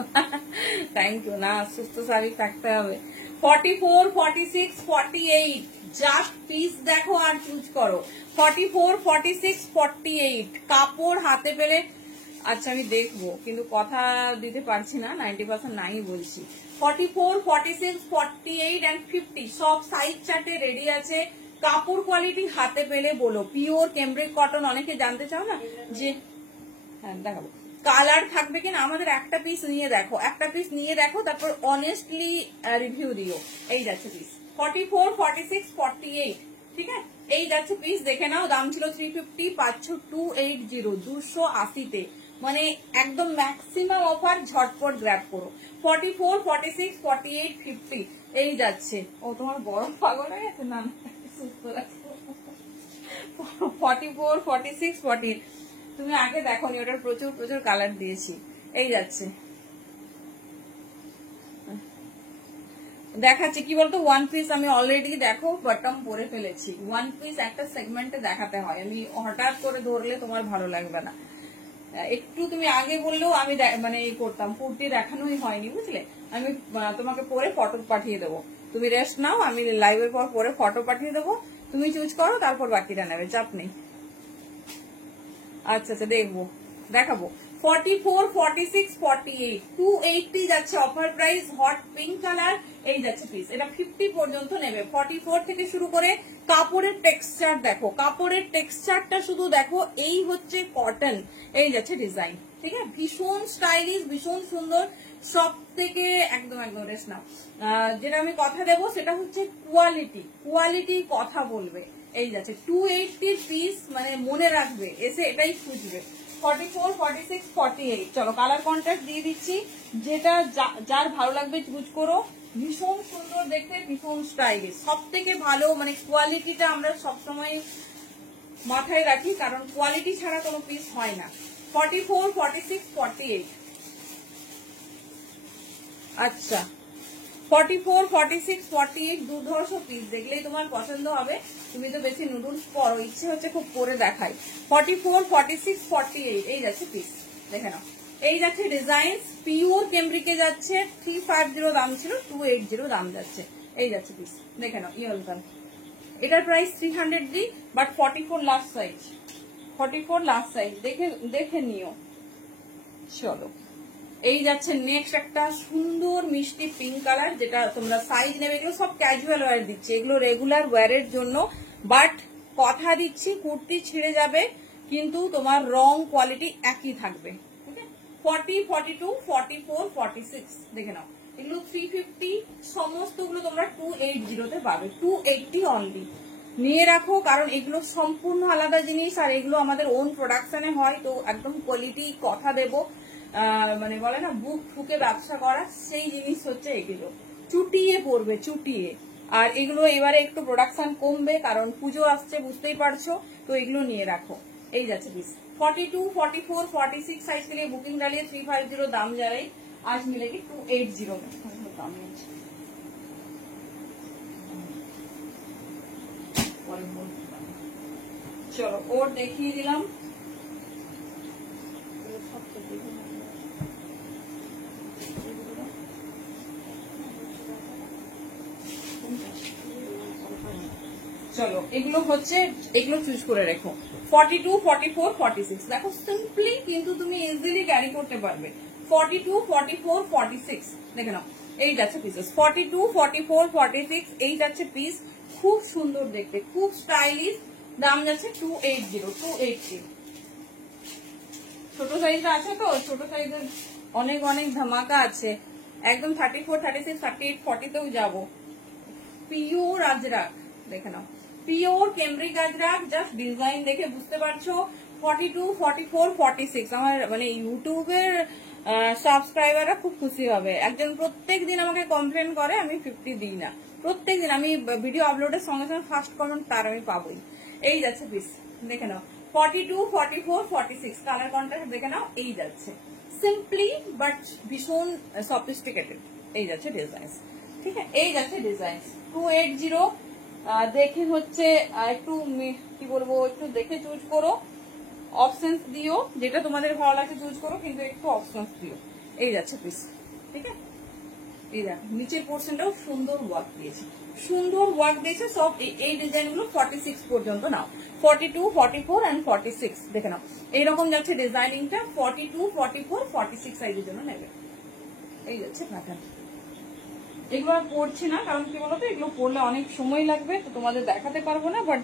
থ্যাংক ইউ। না, সুস্থ শাড়ি থাকতে হবে। 44, 46, 48, জাস্ট পিস দেখো আর চুজ করো। 44, 46, 48, কাপড় হাতে পেলে, আচ্ছা আমি দেখবো কিন্তু কথা দিতে পারছি না, 90% নাই বলছি। 44, 46, 48 and 50 সব সাইজ চার্টে রেডি আছে। কাপড় কোয়ালিটি হাতে পেলে বলো, পিওর ক্যামব্রিক কটন। অনেকে জানতে চাও না যে, হ্যাঁ দেখাবো কালার থাকবে কিনা, আমাদের একটা পিস নিয়ে দেখো, একটা পিস নিয়ে দেখো, তারপর অনেস্টলি রিভিউ দিও। এই যাচ্ছে পিস 44, 46, 48, ঠিক আছে, এই যাচ্ছে পিস, দেখে নাও। দাম ছিল 350, পাচ্ছ 280, 280-তে, মানে একদম ম্যাক্সিমাম অফার, ঝটপট গ্র্যাব করো। 44, 46, 48, 50 এই যাচ্ছে। ও তোমার গরম পাগল হয়ে গেছে, না সুস্থ রাখো। 44, 46, 48 তুমি আগে দেখো নি, ওটার প্রচুর প্রচুর কালার দিয়েছি। এই যাচ্ছে, দেখাচ্ছি কি বলতো, ওয়ান পিস আমি অলরেডি দেখো বটম পরে ফেলেছি। ওয়ান পিস একটা সেগমেন্টে দেখাতে হয়, আমি হঠাৎ করে ধরলে তোমার ভালো লাগবে না। একটু তুমি আগে বললেও আমি মানে এই করতাম, কুর্তি দেখানোই হয়নি বুঝলে। আমি তোমাকে পরে ফটো পাঠিয়ে দেবো, তুমি রেস্ট নাও, আমি লাইভের পর পরে ফটো পাঠিয়ে দেবো, তুমি চুজ করো, তারপর বাকিটা নেবে, চাপ নেই। আচ্ছা আচ্ছা দেখবো, দেখাবো। 44, 46, 48, 280 যাচ্ছে offer price, hot pink colour. এই যাচ্ছে পিস, এটা 50 পর্যন্ত নেবে। 44 থেকে শুরু করে কাপড়ের টেক্সচার দেখো, কাপড়ের টেক্সচারটা শুধু দেখো, এই হচ্ছে কটন। এই যাচ্ছে ডিজাইন, ঠিক আছে, ভীষণ স্টাইলিশ, ভীষণ সুন্দর। সব থেকে একদম একদম রেস্ট নাও, যেটা আমি কথা দেবো সেটা হচ্ছে কোয়ালিটি, কোয়ালিটি কথা বলবে। এই যাচ্ছে 280 পিস, মানে মনে রাখবে, এসে এটাই খুঁজবে। 44, 46, 48 চলো কালার কন্ট্রাস্ট দিয়ে দিচ্ছি, যেটা যার ভালো লাগবে চুজ করো। ভীষণ সুন্দর দেখতে, ভীষণ স্টাইলিশ, সব থেকে ভালো, মানে কোয়ালিটিটা আমরা সবসময় মাথায় রাখি, কারণ কোয়ালিটি ছাড়া কোনো পিস হয় না। 44, 46, 48 আচ্ছা 44, 46, 48 200 পিস, দেখলেই তোমার পছন্দ হবে। তুমি তো বেশি নুডলস পরো, ইচ্ছে হচ্ছে খুব পরে দেখাই। 44, 46, 48 এই যাচ্ছে পিস, দেখে নাও। এই যাচ্ছে ডিজাইন, পিওর কেমব্রিকে যাচ্ছে, 350 দাম ছিল, 280 দাম যাচ্ছে। এই যাচ্ছে পিস, দেখে নাও, ইয়েলো। এটার price 300 the, but 44 last size, 44 last size, দেখে নিও। চলো এই যাচ্ছে নেক্সট একটা সুন্দর মিষ্টি পিঙ্ক কালার, যেটা তোমরা সাইজ নেবে, এগুলো সব ক্যাজুয়াল ওয়্যার দিচ্ছে, এগুলো রেগুলার ওয়্যারের জন্য, বাট কথা দিচ্ছি কুর্তি ছিঁড়ে যাবে, কিন্তু তোমার রং কোয়ালিটি একই থাকবে, ঠিক আছে। 40, 42, 44, 46 দেখে নাও, এগুলো 350, সমস্তগুলো তোমরা 280-তে পাবে, 280 অনলি। নিয়ে রাখো, কারণ এগুলো সম্পূর্ণ আলাদা জিনিস, আর এগুলো আমাদের ওন প্রোডাকশনে হয়, তো একদম কোয়ালিটি কথা দেবো, মানে বলে না বুক ঠুকে ব্যবসা করা, সেই জিনিস হচ্ছে এগুলো, চুটিয়ে পড়বে, চুটিয়ে। আর এগুলো এবারে একটু প্রোডাকশন কমবে, কারণ পুজো আসছে বুঝতেই পারছো, তো এগুলো নিয়ে রাখো। এই যাচ্ছে পিস 42, 44, 46 সাইজ के लिए बुकिंग डालिए। 350 दाम जा रही, आज मिलेगी 280 में। दाम চলো ওর দেখিয়ে দিলাম। চলো এগুলো হচ্ছে, এগুলো চুজ করে রেখো। 42, 44, 46 দেখো সিম্পলি কিন্তু তুমি ইজিলি ক্যারি করতে পারবে। 42, 44, 46 দেখে নাও, এই যাচ্ছে পিসেস। 42, 44, 46 এই যাচ্ছে পিস, খুব সুন্দর দেখতে, খুব স্টাইলিশ। দাম যাচ্ছে 280, 280। ছোট সাইজটা আছে তো, ছোট সাইজের অনেক অনেক ধামাকা আছে, একদম 34, 36, 38, 40 তেও যাবো। পিওর আজরাক দেখে নাও, pure cambric ajrakh, just design দেখে বুঝতে পারছো। 42, 44, 46 আমার মানে ইউটিউবের সাবস্ক্রাইবাররা খুব খুশি হবে। একজন প্রত্যেক দিন আমাকে কমপ্লেন করে আমি 50 দিই না, প্রত্যেক দিন আমি ভিডিও আপলোডের সঙ্গে সঙ্গে ফার্স্ট কমেন্ট তার আমি পাবোই। এই যাচ্ছে পিস দেখে নাও, 42, 44, 46 কালার কন্ট্রাস্ট দেখে নাও, এই যাচ্ছে সিম্পলি বাট ভীষণ সফিস্টিকেটেড। এই যাচ্ছে ডিজাইন, ঠিক আছে, এই যাচ্ছে ডিজাইন 280। দেখে হচ্ছে একটু কি বলবো, একটু দেখে চুজ করো, অপশনস দিও, যেটা তোমাদের ভালো লাগছে চুজ করো, কিন্তু একটু অপশনস দিও। এই যাচ্ছে পিস, ঠিক আছে। এই দেখো নিচের পোর্শনটাও সুন্দর ওয়ার্ক দিয়েছে, সুন্দর ওয়ার্ক দিয়েছে সব। এই ডিজাইন গুলো 46 পর্যন্ত নাও, 42, 44 and 46 দেখে নাও। এইরকম যাচ্ছে ডিজাইনিংটা, 42, 44, 46 সাইজের জন্য নেবে। এই যাচ্ছে প্যাটার্ন। এগুলো আর পড়ছি না, কারণ কি বলতো এগুলো পড়লে অনেক সময় লাগবে, তো তোমাদের দেখাতে পারবো না, বাট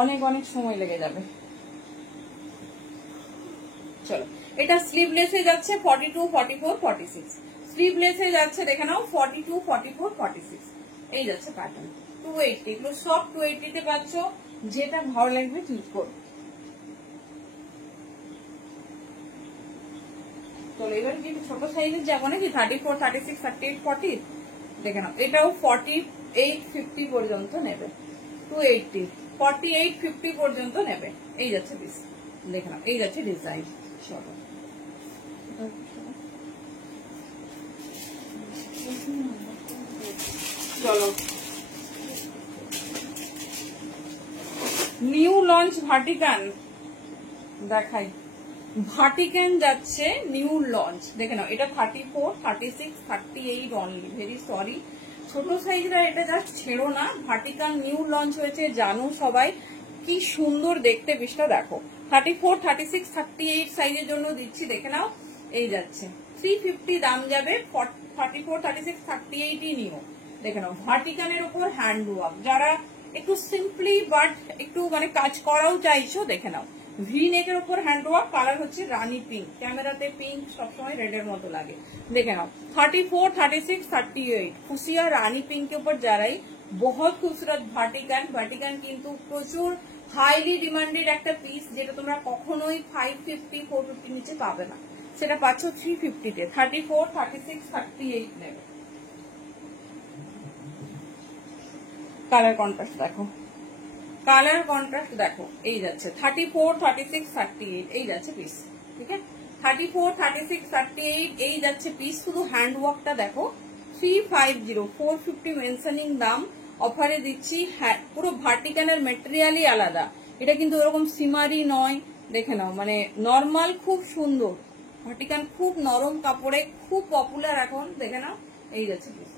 অনেক অনেক সময় লেগে যাবে। চলো এটা স্লিভলেস এ যাচ্ছে 42, 44, 46 স্লিভলেস এ যাচ্ছে দেখে নাও 42, 44, 46 এই যাচ্ছে প্যাটার্ন 280। এগুলো সব 280 তে পাচ্ছ, যেটা ভালো লাগবে চুজ করো। চলো এবার কি ছোট সাইজের যাবো নাকি, 34, 36, 38, 40 দেখে নাও। এটাও 48, 50 পর্যন্ত নেবে, 280, 48, 50 পর্যন্ত নেবে। এই যাচ্ছে পিস দেখে নাও, এই যাচ্ছে ডিজাইন। চলো চলো নিউ লঞ্চ ভাটিকান দেখাই। ভাটিকান যাচ্ছে নিউ লঞ্চ দেখে নাও, এটা 34, 36, 38 অনলি। ভেরি সরি ছোট সাইজরা এটা জাস্ট ছেড়ো না। ভাটিকান নিউ লঞ্চ হয়েছে জানো সবাই, কি সুন্দর দেখতে পিসটা দেখো। 34, 36, 38 সাইজের জন্য দিচ্ছি দেখে নাও। এই যাচ্ছে 350 দাম যাবে, 34, 36, 38ই নিও দেখে নাও। ভাটিকানের উপর হ্যান্ড ওয়ার্ক, যারা একটু সিম্পলি বাট একটু মানে কাজ করাও চাইছো দেখে নাও। ভি নেকের উপর হ্যান্ড ওয়ার্ক, কালার হচ্ছে রানী পিঙ্ক, ক্যামেরাতে পিঙ্ক সবসময় রেডের মতো লাগে দেখে নাও। 34, 36, 38 ফুসিয়া রানী পিঙ্কের উপর যারাই, বহুত খুবসুরত ভাটিকান। ভাটিকান কিন্তু প্রচুর হাইলি ডিমান্ডেড একটা পিস, যেটা তোমরা কখনোই 550, 450 নিচে পাবে না, সেটা পাচ্ছ 350 তে। 34, 36, 38 নেবে। কালার কন্ট্রাস্ট দেখো, কালার কন্ট্রাস্ট দেখো, এই যাচ্ছে 34, 36, 38 এই যাচ্ছে পিস, ঠিক আছে। 34, 36, 38 এই যাচ্ছে পিস। শুধু হ্যান্ড ওয়ার্কটা দেখো, 350, 450 মেনশনিং দাম, অফারে দিচ্ছি। হ্যাঁ পুরো ভার্টিকানের মেটেরিয়ালই আলাদা, এটা কিন্তু এরকম সিমারি নয় দেখে নাও, মানে নর্মাল, খুব সুন্দর। ভার্টিকান খুব নরম কাপড়ে, খুব পপুলার এখন দেখে নাও। এই যাচ্ছে পিস,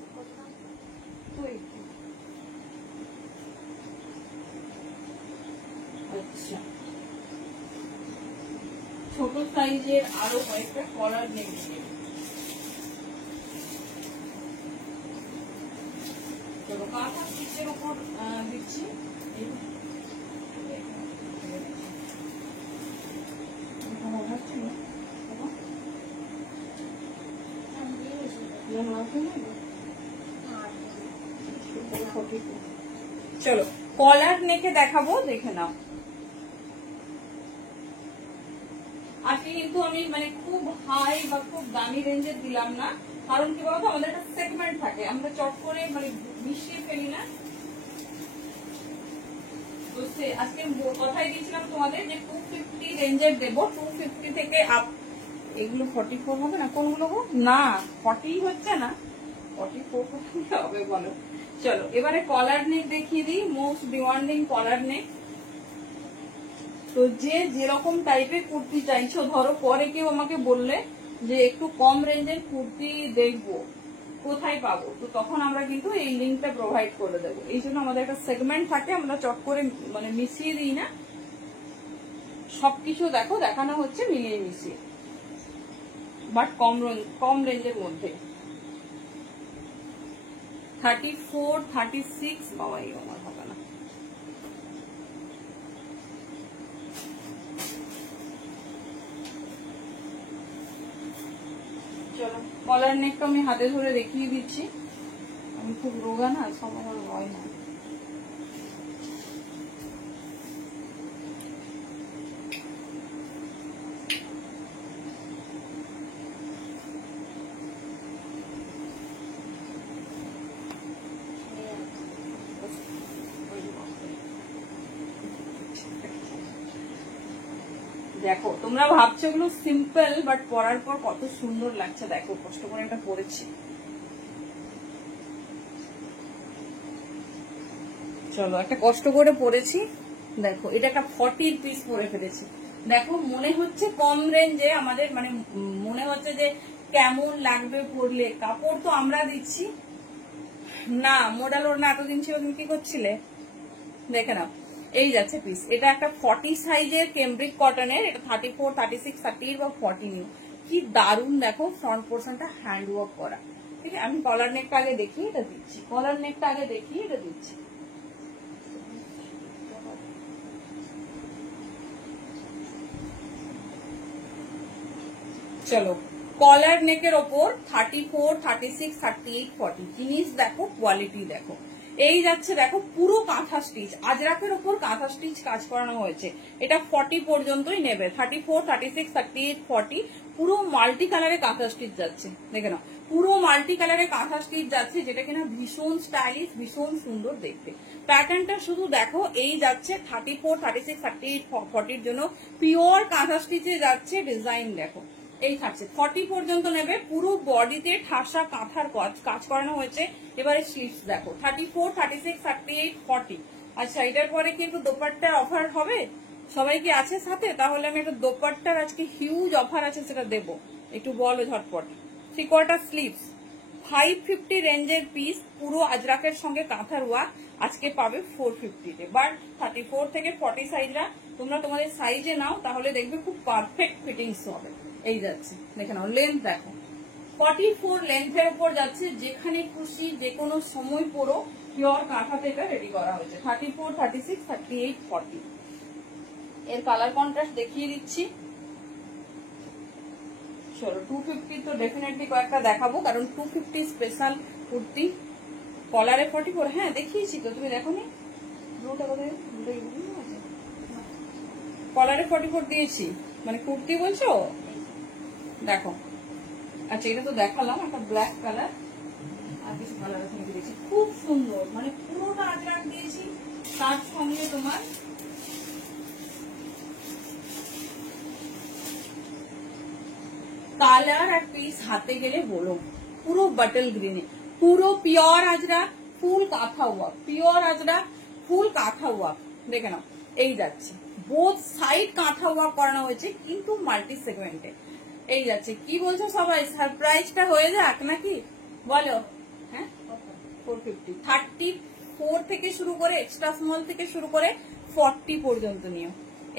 আচ্ছা ছোট সাইজের আরো কয়েকটা কলার নেক, চলো কাঁথা স্টিচের উপর দিচ্ছি। চলো কলার নেকে দেখাবো দেখে নাও। আজকে কিন্তু আমি মানে খুব হাই বা খুব দামি রেঞ্জের দিলাম না, কারণ কি বলতো আমাদের একটা সেগমেন্ট থাকে, আমরা চট করে মানে মিশিয়ে ফেলি না। তো আজকে কথাই দিয়েছিলাম তোমাদের যে 250 রেঞ্জের দেবো, 250 থেকে আপ। এগুলো 44 হবে না কোনগুলো না, 40 হচ্ছে না, 44 হবে বলো। চলো এবারে কলার নেক দেখিয়ে দিই, মোস্ট ডিমান্ডিং কলার নেক। তো যে যেরকম টাইপের কুর্তি চাইছো, ধরো পরে কেউ আমাকে বললে যে একটু কম রেঞ্জের কুর্তি দেখবো, কোথায় পাবো, তো তখন আমরা কিন্তু এই লিঙ্কটা প্রোভাইড করে দেবো। এই জন্য আমাদের একটা সেগমেন্ট থাকে, আমরা চট করে মানে মিশিয়ে দিই না, সবকিছু দেখো দেখানো হচ্ছে মিলিয়ে মিশিয়ে, বাট কম রেঞ্জের মধ্যে। 34, 36 বাবা এই আমার হবে না। চলো কলার নেকটা আমি হাতে ধরে দেখিয়ে দিচ্ছি, আমি খুব রোগা না, সব আমার হয় না। দেখো তোমরা ভাবছো এগুলো সিম্পল, বাট পরার পর কত সুন্দর লাগছে, দেখো কষ্ট করে এটা পরেছি। চলো একটা কষ্ট করে পরেছি, দেখো এটা একটা 40 পিস পরে ফেলেছি। দেখো মনে হচ্ছে কম রেঞ্জে আমাদের, মানে মনে হচ্ছে যে কেমন লাগবে পরলে, কাপড় তো আমরা দিচ্ছি না, মোডাল ওর না এতদিন ছিল, তুমি কি করছিলে দেখে নাও। এই যাচ্ছে পিস, এটা একটা 40 সাইজের কেমব্রিক কটনের, এটা 34, 36, 30 বা 40 নিউ। কি দারুন দেখো ফ্রন্ট পোর্শনটা হ্যান্ড ওয়ার্ক করা। ঠিক আছে, আমি কলার নেকটা আগে দেখিয়ে এটা দিচ্ছি, কলার নেকটা আগে দেখিয়ে এটা দিচ্ছি। চলো কলার নেকের ওপর 34, 36, 38, 40 জিনিস দেখো, কোয়ালিটি দেখো। এই যাচ্ছে দেখো পুরো কাঁথা স্টিচ, আজরাকের ওপর কাঁথা স্টিচ কাজ করানো হয়েছে। এটা 40 পর্যন্তই নেবে, 34, 36, 38, 40 পুরো মাল্টি কালারে কাঁথা স্টিচ যাচ্ছে। দেখে নাও পুরো মাল্টি কালারে কাঁথা স্টিচ যাচ্ছে, যেটা কিনা ভীষণ স্টাইলিশ, ভীষণ সুন্দর দেখতে। প্যাটার্নটা শুধু দেখো, এই যাচ্ছে 34, 36, 38, 40 জন্য পিওর কাঁথা স্টিচে যাচ্ছে। ডিজাইন দেখো এই থাকছে 40 পর্যন্ত নেবে, পুরো বডিতে ঠাসা কাঁথার কাজ করানো হয়েছে। এবারে স্লিভস দেখো 34, 36, 38, 40। আচ্ছা এটার পরে কি একটু দোপাট্টার অফার হবে? সবাই কি আছে সাথে? তাহলে আমি একটা দোপাট্টার আজকে হিউজ অফার আছে, সেটা দেবো, একটু বলো ঝটপট। 3/4 স্লিভস 550 রেঞ্জের পিস, পুরো আজরাকের সঙ্গে কাঁথার ওয়ার্ক, আজকে পাবে 450-তে। বাট 34 থেকে 40 সাইজরা তোমরা তোমাদের সাইজে নাও, তাহলে দেখবে খুব পারফেক্ট ফিটিংস হবে। এই যাচ্ছে দেখে নাও, লেন্থ দেখো 44 লেন্থের উপর যাচ্ছে, যেখানে খুশি যে কোনো সময় পরো, পিওর কাঁথা থেকে রেডি করা হয়েছে। 34, 36, 38, 40। এর কালার কন্ট্রাস্ট দেখিয়ে দিচ্ছি। চলো 250 তো ডেফিনেটলি কয়েকটা দেখাবো, কারণ 250 স্পেশাল কুর্তি। কলারে 44, হ্যাঁ দেখিয়েছি তো, তুমি দেখো নি? কলারে 44 দিয়েছি, মানে কুর্তি বলছো দেখো। আচ্ছা এটা তো দেখালাম, একটা ব্ল্যাক কালার, আর কিছু কালার আছে দিয়েছি, খুব সুন্দর, মানে পুরোটা আজরাক দিয়েছি, তার সঙ্গে তোমার কালার আর পিস হাতে গেলে বলো, পুরো বাটল গ্রিনে, পুরো পিওর আজরাক, ফুল কাঁথা ওয়ার্ক, পিওর আজরাক ফুল কাঁথা ওয়ার্ক। দেখে নাও এই যাচ্ছে, বোথ সাইড কাঁথা ওয়ার্ক করানো হয়েছে, কিন্তু মাল্টি সেগমেন্টে। এই যাচ্ছে, কি বলছো সবাই, সারপ্রাইজটা হয়ে যাক নাকি বলো? হ্যাঁ 450, 34 থেকে শুরু করে, এক্সট্রা স্মল থেকে শুরু করে 40 পর্যন্ত নিও।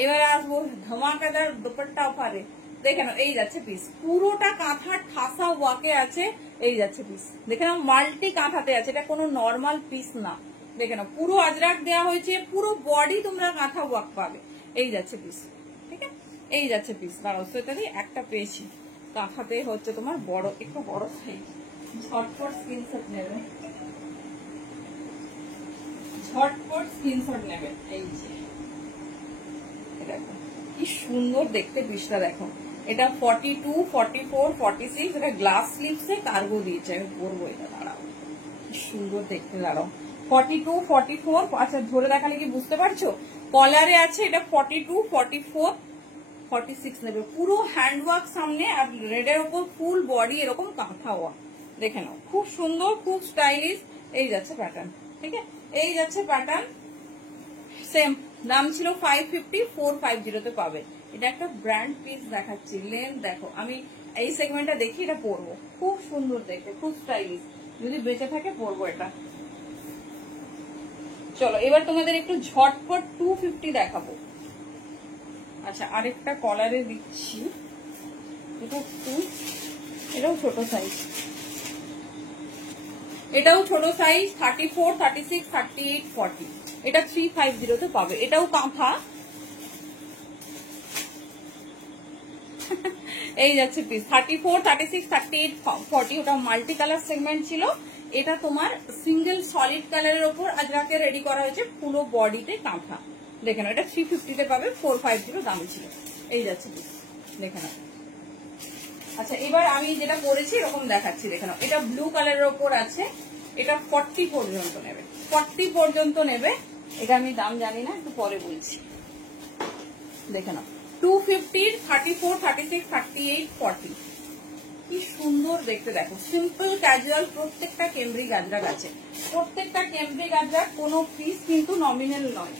এবার আসবো ধামাকাদার দুপাট্টা অফারে। দেখে নাও এই যাচ্ছে পিস, পুরোটা কাঁথার ঠাসা ওয়াকে আছে। এই যাচ্ছে পিস, দেখে নাও মাল্টি কাঁথাতে আছে, এটা কোনো নর্মাল পিস না। দেখে নাও পুরো আজরাক দেওয়া হয়েছে, পুরো বডি তোমরা কাঁথা ওয়াক পাবে। এই যাচ্ছে পিস, ঠিক আছে এই যাচ্ছে পিস। 1200 একটা পেয়েছি, কাঁথাতে হচ্ছে তোমার বড়, একটু বড় সাইজ। ঝটপট স্ক্রিনশট নেবে, ঝটপট স্ক্রিনশট নেবে। এই যে দেখো কি সুন্দর দেখতে পিসটা, দেখো এটা 42, 44, 46, এটা গ্লাস স্লিভসে কার্গো দিয়েছে। আমি পরবো এটা, দাঁড়াও কি সুন্দর দেখতে, দাঁড়াও 42, 44, আচ্ছা ধরে দেখালে কি বুঝতে পারছো? কলারে আছে এটা 42, 44, 46 নেবে, পুরো হ্যান্ডওয়ার্ক সামনে, আর রেডের ওপর ফুল বডি এরকম কাঁথা ওয়ার্ক। দেখে নাও খুব সুন্দর, খুব স্টাইলিশ। এই যাচ্ছে প্যাটার্ন, ঠিক আছে এই যাচ্ছে প্যাটার্ন। সেম দাম ছিল 550, 450 তে পাবে। এটা একটা ব্র্যান্ড পিস দেখাচ্ছি, লেন্থ দেখো, আমি এই সেগমেন্টটা দেখি, এটা পরবো, খুব সুন্দর দেখতে, খুব স্টাইলিশ, যদি বেঁচে থাকে পরবো এটা। চলো এবার তোমাদের একটু ঝটপট 250 দেখাবো। আচ্ছা আরেকটা কলারে দিচ্ছি, এটা একটু, এটাও ছোট সাইজ, এটাও ছোট সাইজ 34, 36, 38, 40, এটা 350 তে পাবে। এটাও কাঁথা, এই যাচ্ছে পিস 34, 36, 38, 40, ওটা মাল্টি কালার সেগমেন্ট ছিল। এটা তোমার সিঙ্গেল সলিড কালারের ওপর আজরাকে রেডি করা হয়েছে, পুরো বডিতে কাঁথা। দেখে নাও, এটা 350 তে পাবে, 450 দামি ছিল। এই যাচ্ছে পিস, দেখে নাও। আচ্ছা এবার আমি যেটা পরেছি এরকম দেখাচ্ছি, দেখে নাও। এটা ব্লু কালারের ওপর আছে, এটা 40 পর্যন্ত নেবে, 40 পর্যন্ত নেবে। এটা আমি দাম জানি না, একটু পরে বলছি। দেখে নাও 250, 34, 36, 38, 40, কি সুন্দর দেখতে। দেখো সিম্পল ক্যাজুয়াল, প্রত্যেকটা কেমব্রিক আজরাক আছে, প্রত্যেকটা কেমব্রিক আজরাক, কোনো পিস কিন্তু নমিনাল নয়।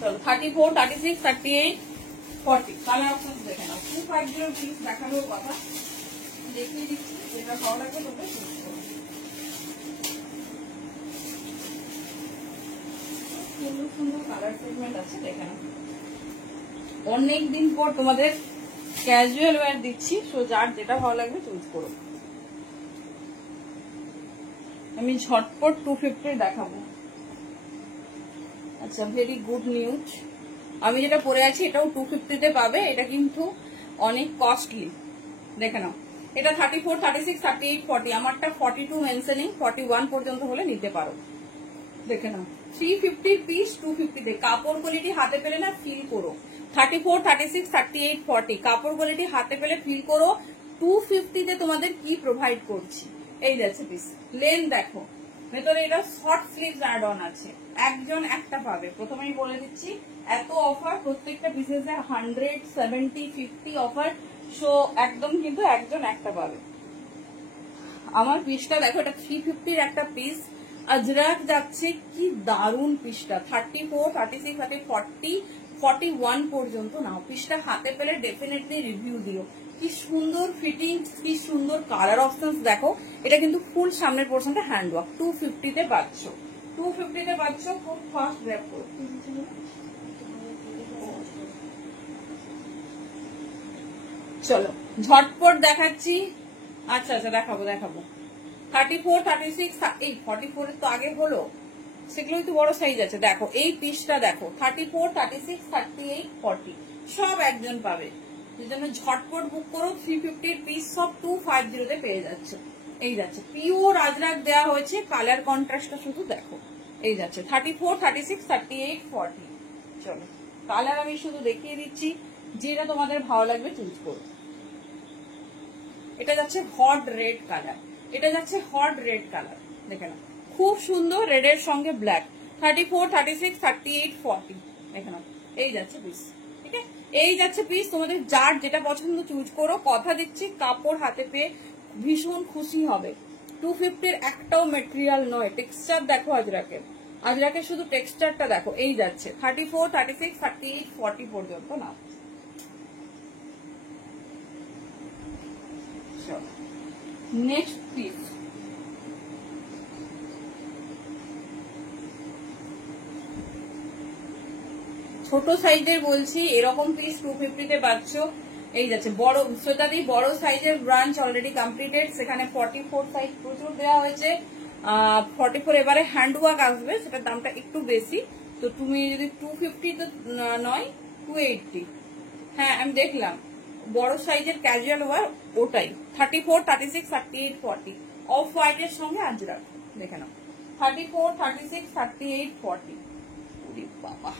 চলো 34, 36, 38, 40 কালার অপশন দেখে নাও। 250 পিস দেখানোর কথা, দেখিয়ে দিচ্ছি, যেটা ভালো লাগে তোমরা চুজ করো। সুন্দর সুন্দর কালার সেগমেন্ট আছে, দেখে নাও। অনেকদিন পর তোমাদের ক্যাজুয়াল ওয়্যার দিচ্ছি, সো যার যেটা ভালো লাগবে চুজ করো। আমি ঝটপট 250 দেখাবো। আচ্ছা ভেরি গুড নিউজ, আমি যেটা পরে আছি এটাও 250 তে পাবে। এটা কিন্তু অনেক কস্টলি, দেখে নাও। এটা 34, 36, 38, 40, আমারটা 42 মেনশনিং, 41 পর্যন্ত হলে নিতে পারো। দেখে নাও 350 পিস 250 তে। কাপড় কোয়ালিটি হাতে পেলে না ফিল করো। 34, 36, 38, 40 কাপড় কোয়ালিটি হাতে পেলে ফিল করো 250 তে তোমাদের কি প্রোভাইড করছি। এই যাচ্ছে পিস, লেন দেখো, ভেতরে এটা শর্ট স্লিভস অ্যাড অন আছে, একজন একটা পাবে। প্রথমেই বলে দিচ্ছি এত অফার, প্রত্যেকটা পিসেসে 100, 70, 50 অফার, সো একদম কিন্তু একজন একটা পাবে। আমার পিসটা দেখো, এটা 350 এর একটা পিস আজরাক যাচ্ছে, কি দারুন পিসটা। 34, 36, 40, 41 পর্যন্ত নাও। পিসটা হাতে পেলে ডেফিনেটলি রিভিউ দিও। কি সুন্দর ফিটিং, কি সুন্দর কালার অপশন দেখো। এটা কিন্তু ফুল সামনের পোর্শনটা হ্যান্ড ওয়ার্ক। 250 তে পাচ্ছ, 250 তে পাচ্ছ। খুব ফাস্ট গ্র্যাব করো। চলো ঝটপট দেখাচ্ছি। আচ্ছা আচ্ছা দেখাবো দেখাবো। 34, 36, এই 44 এর তো আগে হলো, সেগুলোই তো বড় সাইজ আছে। দেখো এই পিসটা দেখো, 34, 36, 38, 40 সব একজন পাবে। সেই জন্য ঝটপট বুক করো। 350 পিস সব 250 তে পেয়ে যাচ্ছে। এই যাচ্ছে পিওর আজরাক দেওয়া হয়েছে, কালার কন্ট্রাস্টটা শুধু দেখো। এই যাচ্ছে 34, 36, 38, 40। চলো কালার আমি শুধু দেখিয়ে দিচ্ছি, যেটা তোমাদের ভালো লাগবে চুজ করো। এটা যাচ্ছে হট রেড কালার, এটা যাচ্ছে হট রেড কালার, দেখে নাও খুব সুন্দর, রেডের সঙ্গে ব্ল্যাক। 34, 36, 38, 40 দেখে নাও। এই যাচ্ছে পিস, ঠিক আছে, এই যাচ্ছে পিস। তোমাদের যার যেটা পছন্দ চুজ করো। কথা দিচ্ছি কাপড় হাতে পেয়ে ভীষণ খুশি হবে। 250 এর একটাও মেটেরিয়াল নয়। টেক্সচার দেখো আজরাকের, আজরাকের শুধু টেক্সচারটা দেখো। এই যাচ্ছে 34, 36, 38, 40 পর্যন্ত না। নেক্সট পিস, ছোট সাইজের বলছি, এরকম পিস 250 তে পাচ্ছ। এই যাচ্ছে বড়, সোয়েটারি বড় সাইজের ব্রাঞ্চ অলরেডি কমপ্লিটেড, সেখানে 44 সাইজ প্রচুর দেওয়া হয়েছে। 44 এবারে হ্যান্ডওয়ার্ক আসবে, সেটার দামটা একটু বেশি। তো তুমি যদি 250 তো নয়, 280, হ্যাঁ আমি দেখলাম বড় সাইজের ক্যাজুয়াল ওয়ার ওটাই। 34, 36, 38, 40 অফ হোয়াইটের সঙ্গে আজরাক, দেখে নাও। 34, 36, 38, 40 বাবা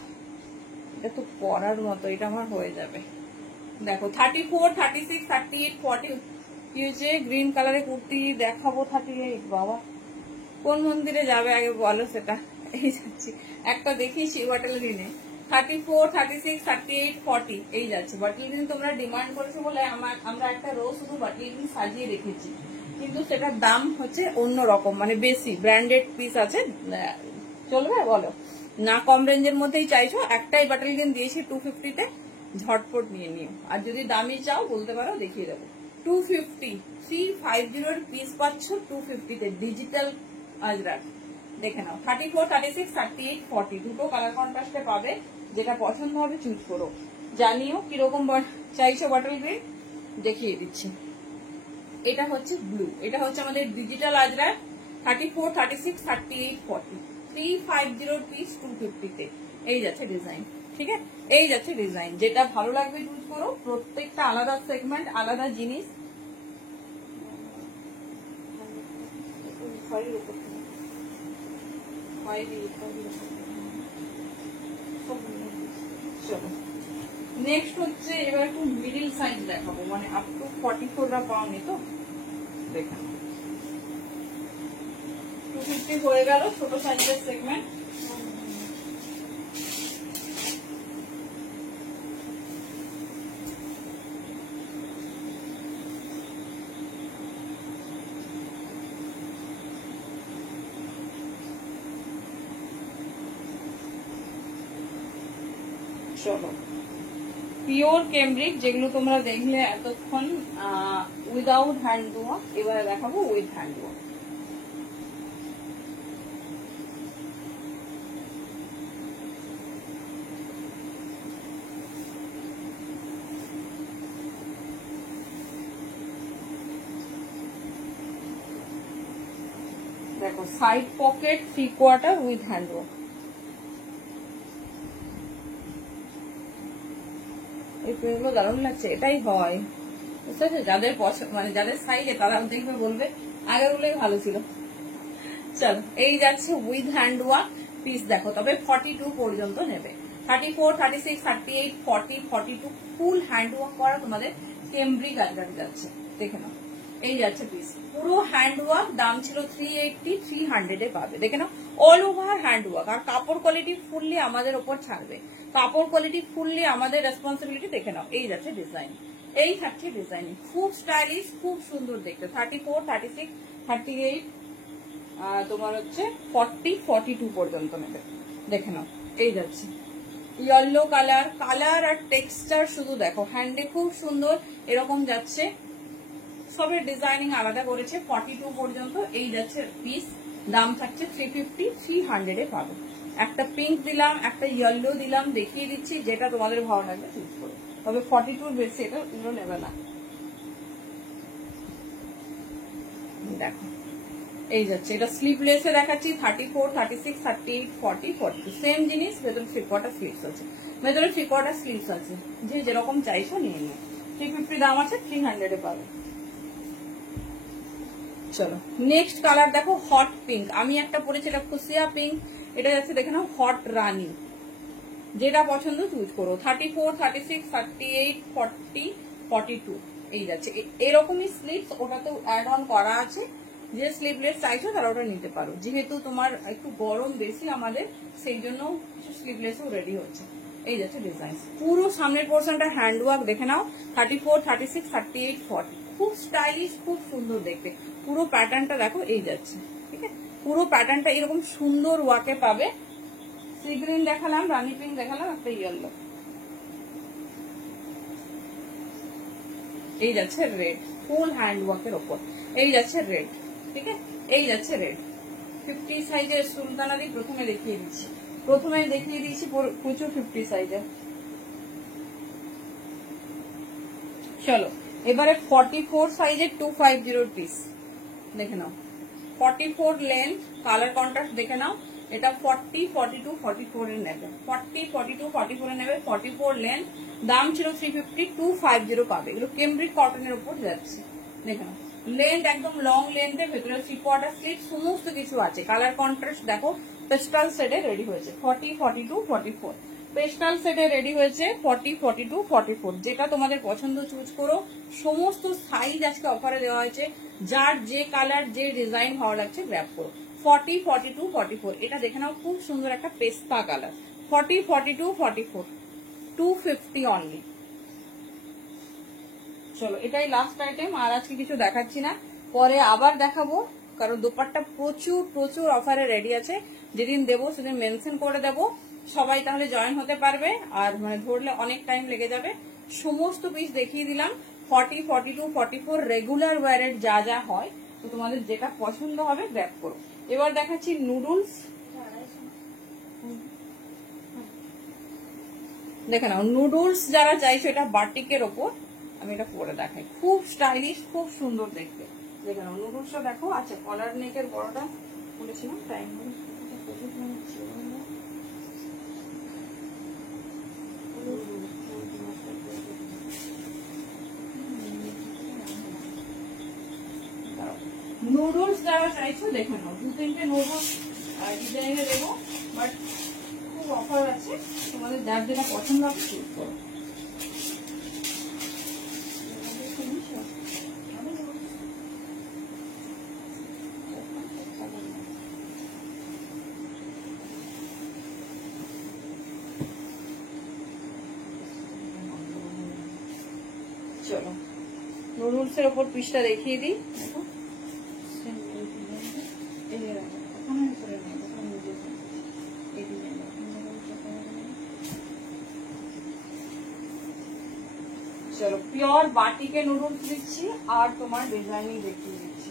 এটা তো পরার মতো, এটা আমার হয়ে যাবে। দেখো 34, 36, 38, 40 কি হয়েছে, গ্রিন কালারের কুর্তি দেখাবো। 38 বাবা কোন মন্দিরে যাবে আগে বলো সেটা। এই যাচ্ছি একটা দেখিয়েছি বাটল গ্রিনে। 34, 36, 38, 40 এই যাচ্ছে। বাটল গ্রিন তোমরা ডিমান্ড করেছো বলে আমরা একটা রো শুধু বাটল গ্রিন সাজিয়ে রেখেছি, কিন্তু সেটার দাম হচ্ছে অন্য রকম, মানে বেশি ব্র্যান্ডেড পিস আছে। চলবে বলো? না কম রেঞ্জের মধ্যেই চাইছো, একটাই বাটাল গ্রিন দিয়েছি 250-তে, ঝটপট নিয়ে নিও। আর যদি দামি চাও বলতে পারো, দেখিয়ে দেবো। 250 350 পিস পাচ্ছ 250-তে, ডিজিটাল আজরাক। দেখে নাও 34, 36, 38, 40 দুটো কালার কন্ট্রাস্টে পাবে, যেটা পছন্দ হবে চুজ করো। জানিও কিরকম চাইছো বাটল গ্রিন, দেখিয়ে দিচ্ছি। এটা হচ্ছে ব্লু, এটা হচ্ছে আমাদের ডিজিটাল আজরাক 34, 36, 38, 40 350 পিস 250-তে। এই যাচ্ছে ডিজাইন, ঠিক আছে? এই যাচ্ছে ডিজাইন, যেটা ভালো লাগবে চুজ করো। প্রত্যেকটা আলাদা সেগমেন্ট, আলাদা জিনিস। নেক্সট হচ্ছে এবার একটু মিডিল সাইজ দেখাবো, মানে আপ টু 44 পাওনি তো, দেখেন 250 হয়ে গেল ছোট সাইজের সেগমেন্ট। চলো, পিওর ক্যামব্রিক, যেগুলো তোমরা দেখলে এতক্ষণ উইদাউট হ্যান্ড ধোয়া, এবারে দেখাবো উইথ হ্যান্ড ধোয়া। দেখো side pocket 3/4 with hand work. এই প্রিন্টগুলো দারুণ লাগছে, এটাই হয় বুঝতে পারছো? যাদের পছন্দ, মানে যাদের সাইজে, তারা দেখবে বলবে আগেরগুলোই ভালো ছিল। চলো, এই যাচ্ছে উইথ হ্যান্ড ওয়ার্ক পিস। দেখো তবে 42 পর্যন্ত নেবে, 34, 36, 38, 40, 42 ফুল হ্যান্ড ওয়ার্ক করা তোমাদের ক্যামব্রিক আজরাক যাচ্ছে। দেখে নাও, এই যাচ্ছে পিস পুরো হ্যান্ড ওয়ার্ক। দাম ছিল 380, 300-এ পাবে। দেখে নাও, অল ওভার হ্যান্ড ওয়ার্ক। আর কাপড় কোয়ালিটি ফুললি আমাদের ওপর ছাড়বে, কাপড় কোয়ালিটি ফুললি আমাদের রেসপন্সিবিলিটি। দেখে নাও, এই যাচ্ছে ডিজাইন, এই থাকছে ডিজাইন, খুব স্টাইলিশ, খুব সুন্দর দেখতে। 34, 36, 38, তোমার হচ্ছে 40, 42 পর্যন্ত নেবে। দেখে নাও, এই যাচ্ছে ইয়েলো কালার। কালার আর টেক্সচার শুধু দেখো, হ্যান্ডে খুব সুন্দর এরকম যাচ্ছে। সবের ডিজাইনিং আলাদা করেছে। 42 পর্যন্ত এই যাচ্ছে পিস। দাম থাকছে 350, 300-এ পাবে। একটা পিঙ্ক দিলাম, একটা ইয়েলো দিলাম, দেখিয়ে দিচ্ছি, যেটা তোমাদের ভালো লাগবে চুজ করো। তবে 42 বেশি এগুলো নেবে না। দেখো, এই যাচ্ছে, এটা স্লিভলেসে দেখাচ্ছি। 34, 36, 38, 40, 42 সেম জিনিস। ভেতরে 3/4 স্লিভস আছে, ভেতরে 3/4 স্লিভস আছে। যে যেরকম চাইছো নিয়ে নিও। 350 দাম আছে, 300-এ পাবে। চলো, নেক্সট কালার দেখো, হট পিঙ্ক। আমি একটা পরেছিলাম ফুসিয়া পিঙ্ক, এটা যাচ্ছে দেখে নাও হট রানি। যেটা পছন্দ চুজ করো। 34, 36, 38, 40, 42 এই যাচ্ছে। এরকমই স্লিভস ওটাতেও অ্যাড অন করা আছে। যে স্লিভলেস চাইছো তারা ওটা নিতে পারো। যেহেতু তোমার একটু গরম বেশি আমাদের, সেই জন্য কিছু স্লিভলেসও রেডি হচ্ছে। এই যাচ্ছে ডিজাইন, পুরো সামনের পোর্শনটা হ্যান্ড ওয়ার্ক। দেখে নাও, 34, 36, 38, 40 খুব স্টাইলিশ, খুব সুন্দর দেখতে। পুরো প্যাটার্নটা দেখো, এই যাচ্ছে, ঠিক আছে? পুরো প্যাটার্নটা এরকম সুন্দর ওয়ার্কে পাবে। সি গ্রিন দেখালাম, রানি পিঙ্ক দেখালাম, একটা ইয়েলো। এই যাচ্ছে রেড, ফুল হ্যান্ড ওয়ার্কের ওপর। এই যাচ্ছে রেড, ঠিক আছে? এই যাচ্ছে রেড 50 সাইজের সুলতানারি। প্রথমে দেখিয়ে দিচ্ছি, প্রচুর 50 সাইজের। চলো, এবারে 44 সাইজের 250 পিস দেখে নাও। 44 লেন্থ, কালার কন্ট্রাস্ট দেখে নাও। এটা 40, 42, 44 এর নেবে। 40, 42, 44 এ নেবে। 44 লেন্থ, দাম ছিল 350, 250 পাবে। এগুলো কেমব্রিক কটনের উপর যাচ্ছে। দেখে নাও, লেন্থ একদম লং লেন্থে, ভেতরে 3/4 স্লিভ, সমস্ত কিছু আছে। কালার কন্ট্রাস্ট দেখো, পেস্টাল সেটে রেডি হয়েছে। 40, 42, 44 পেস্টাল সেটে রেডি হয়েছে। 40, 42, 44 যেটা তোমাদের পছন্দ চুজ করো। সমস্ত সাইজ আজকে অফারে দেওয়া হয়েছে। যার যে কালার, যে ডিজাইন ভালো লাগছে গ্র্যাব করো। 40, 42, 44 এটা দেখে নাও, খুব সুন্দর একটা পেস্তা কালার। 40, 42, 44 250 অনলি। চলো, এটাই লাস্ট আইটেম, আর আজকে কিছু দেখাচ্ছি না, পরে আবার দেখাবো। কারণ দোপাট্টা প্রচুর প্রচুর অফারে রেডি আছে। যেদিন দেবো সেদিন মেনশন করে দেবো, সবাই তাহলে জয়েন হতে পারবে। আর মানে ধরলে অনেক টাইম লেগে যাবে। সমস্ত পিস দেখিয়ে দিলাম, 40, 42, 44 রেগুলার ওয়ারের যা যা হয়। তো তোমাদের যেটা পছন্দ হবে গ্র্যাব করো। এবার দেখাচ্ছি নুডলস। দেখে নাও, নুডলস যারা চাইছো এটা বাটিকের ওপর, আমি এটা পরে দেখাই, খুব স্টাইলিশ, খুব সুন্দর দেখতে। দেখে নাও নুডলসটা দেখো। আচ্ছা, কলার নেকের বড়টা বলেছিলাম টাইম হলে নুডলস যারা চাইছো দেখে নাও, 2-3টে নুডলস ডিজাইনে দেবো, বাট খুব অফার আছে। তোমাদের যার যেটা পছন্দ হবে চুজ করো। চলো নুডলস এর ওপর পিসটা দেখিয়ে দিই। দেখো চলো পিওর বাটিকে নুডলস দিচ্ছি আর তোমার ডিজাইনিং দেখিয়ে দিচ্ছি।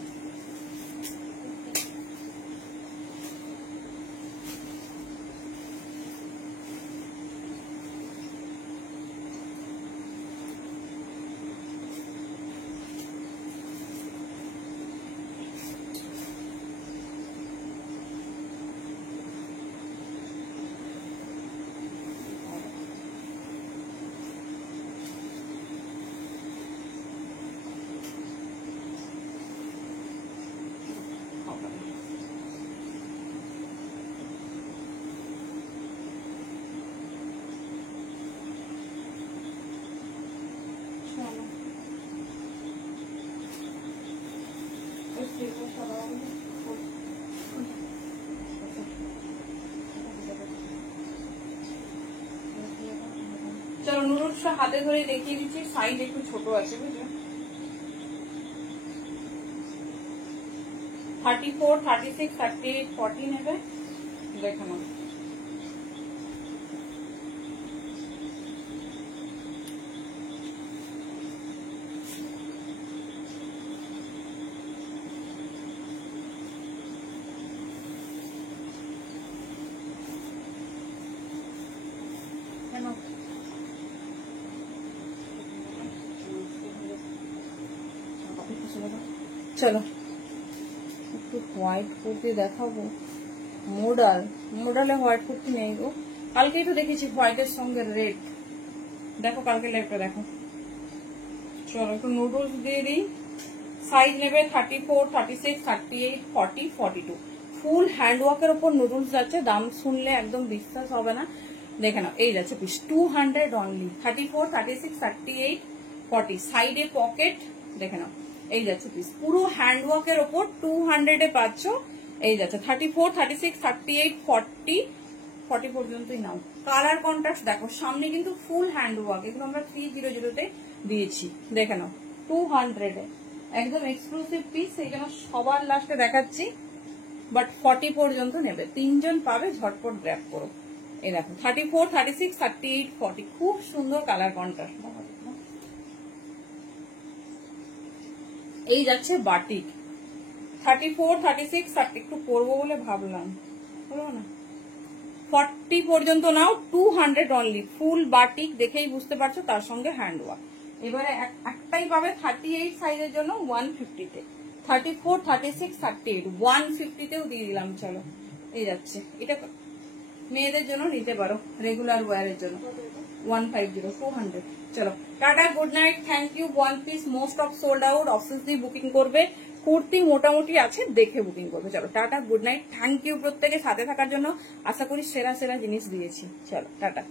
চলো নুডলসটা হাতে ধরে দেখিয়ে দিচ্ছি, সাইজ একটু ছোট আছে বুঝলে। 34, 36, 38, 40 নেবে, দেখে নাও। চলো একটু হোয়াইট কুর্তি দেখাবো। মোডালে হোয়াইট কুর্তি নেই গো, কালকেই তো দেখেছি হোয়াইটের সঙ্গে রেড। দেখো কালকে লাইভটা দেখো। চলো একটু নুডলস দিয়ে দিই। সাইজ নেবে 34, 36, 38, 40, 42। ফুল হ্যান্ডওয়ার্কের ওপর নুডলস যাচ্ছে, দাম শুনলে একদম বিশ্বাস হবে না। দেখে নাও, এই যাচ্ছে পিস 200 অনলি। 34, 36, 38, 40 সাইডে পকেট, দেখে নাও এই যাচ্ছে পিস পুরো হ্যান্ডওয়ার্কের ওপর 200 এ পাচ্ছ। এই যাচ্ছে 34, 36, 38, 40, 40 পর্যন্তই নাও। কালার কন্ট্রাস্ট দেখো, সামনে কিন্তু ফুল হ্যান্ডওয়ার্ক, এগুলো আমরা 300 দিয়েছি। দেখে নাও 200 এ একদম এক্সক্লুসিভ পিস, এই জন্য সবার লাস্টে দেখাচ্ছি। বাট 40 পর্যন্ত নেবে, 3 জন পাবে, ঝটপট গ্র্যাব করো। এই দেখো 34, 36, 38, 40 খুব সুন্দর কালার কন্ট্রাস্ট। এই যাচ্ছে বাটিক 34, 36, 40 একটু পরবো বলে ভাবলাম, বলবো না। 40 পর্যন্ত নাও, 200 অনলি। ফুল বাটিক দেখেই বুঝতে পারছো, তার সঙ্গে হ্যান্ডওয়ার্ক। এবারে একটাই পাবে 38 সাইজের জন্য 150 তে। 34, 36, 38 150 তেও দিয়ে দিলাম। চলো এই যাচ্ছে, এটা মেয়েদের জন্য নিতে পারো, রেগুলার ওয়ারের জন্য 150, 200। চলো tata, good night, thank you. 1 piece most of sold out, office দিয়ে বুকিং করবে। কুর্তি মোটামুটি আছে, দেখে বুকিং করবে। চলো tata, good night, thank you প্রত্যেকে সাথে থাকার জন্য। আশা করি সেরা সেরা জিনিস দিয়েছি। চলো টাটা।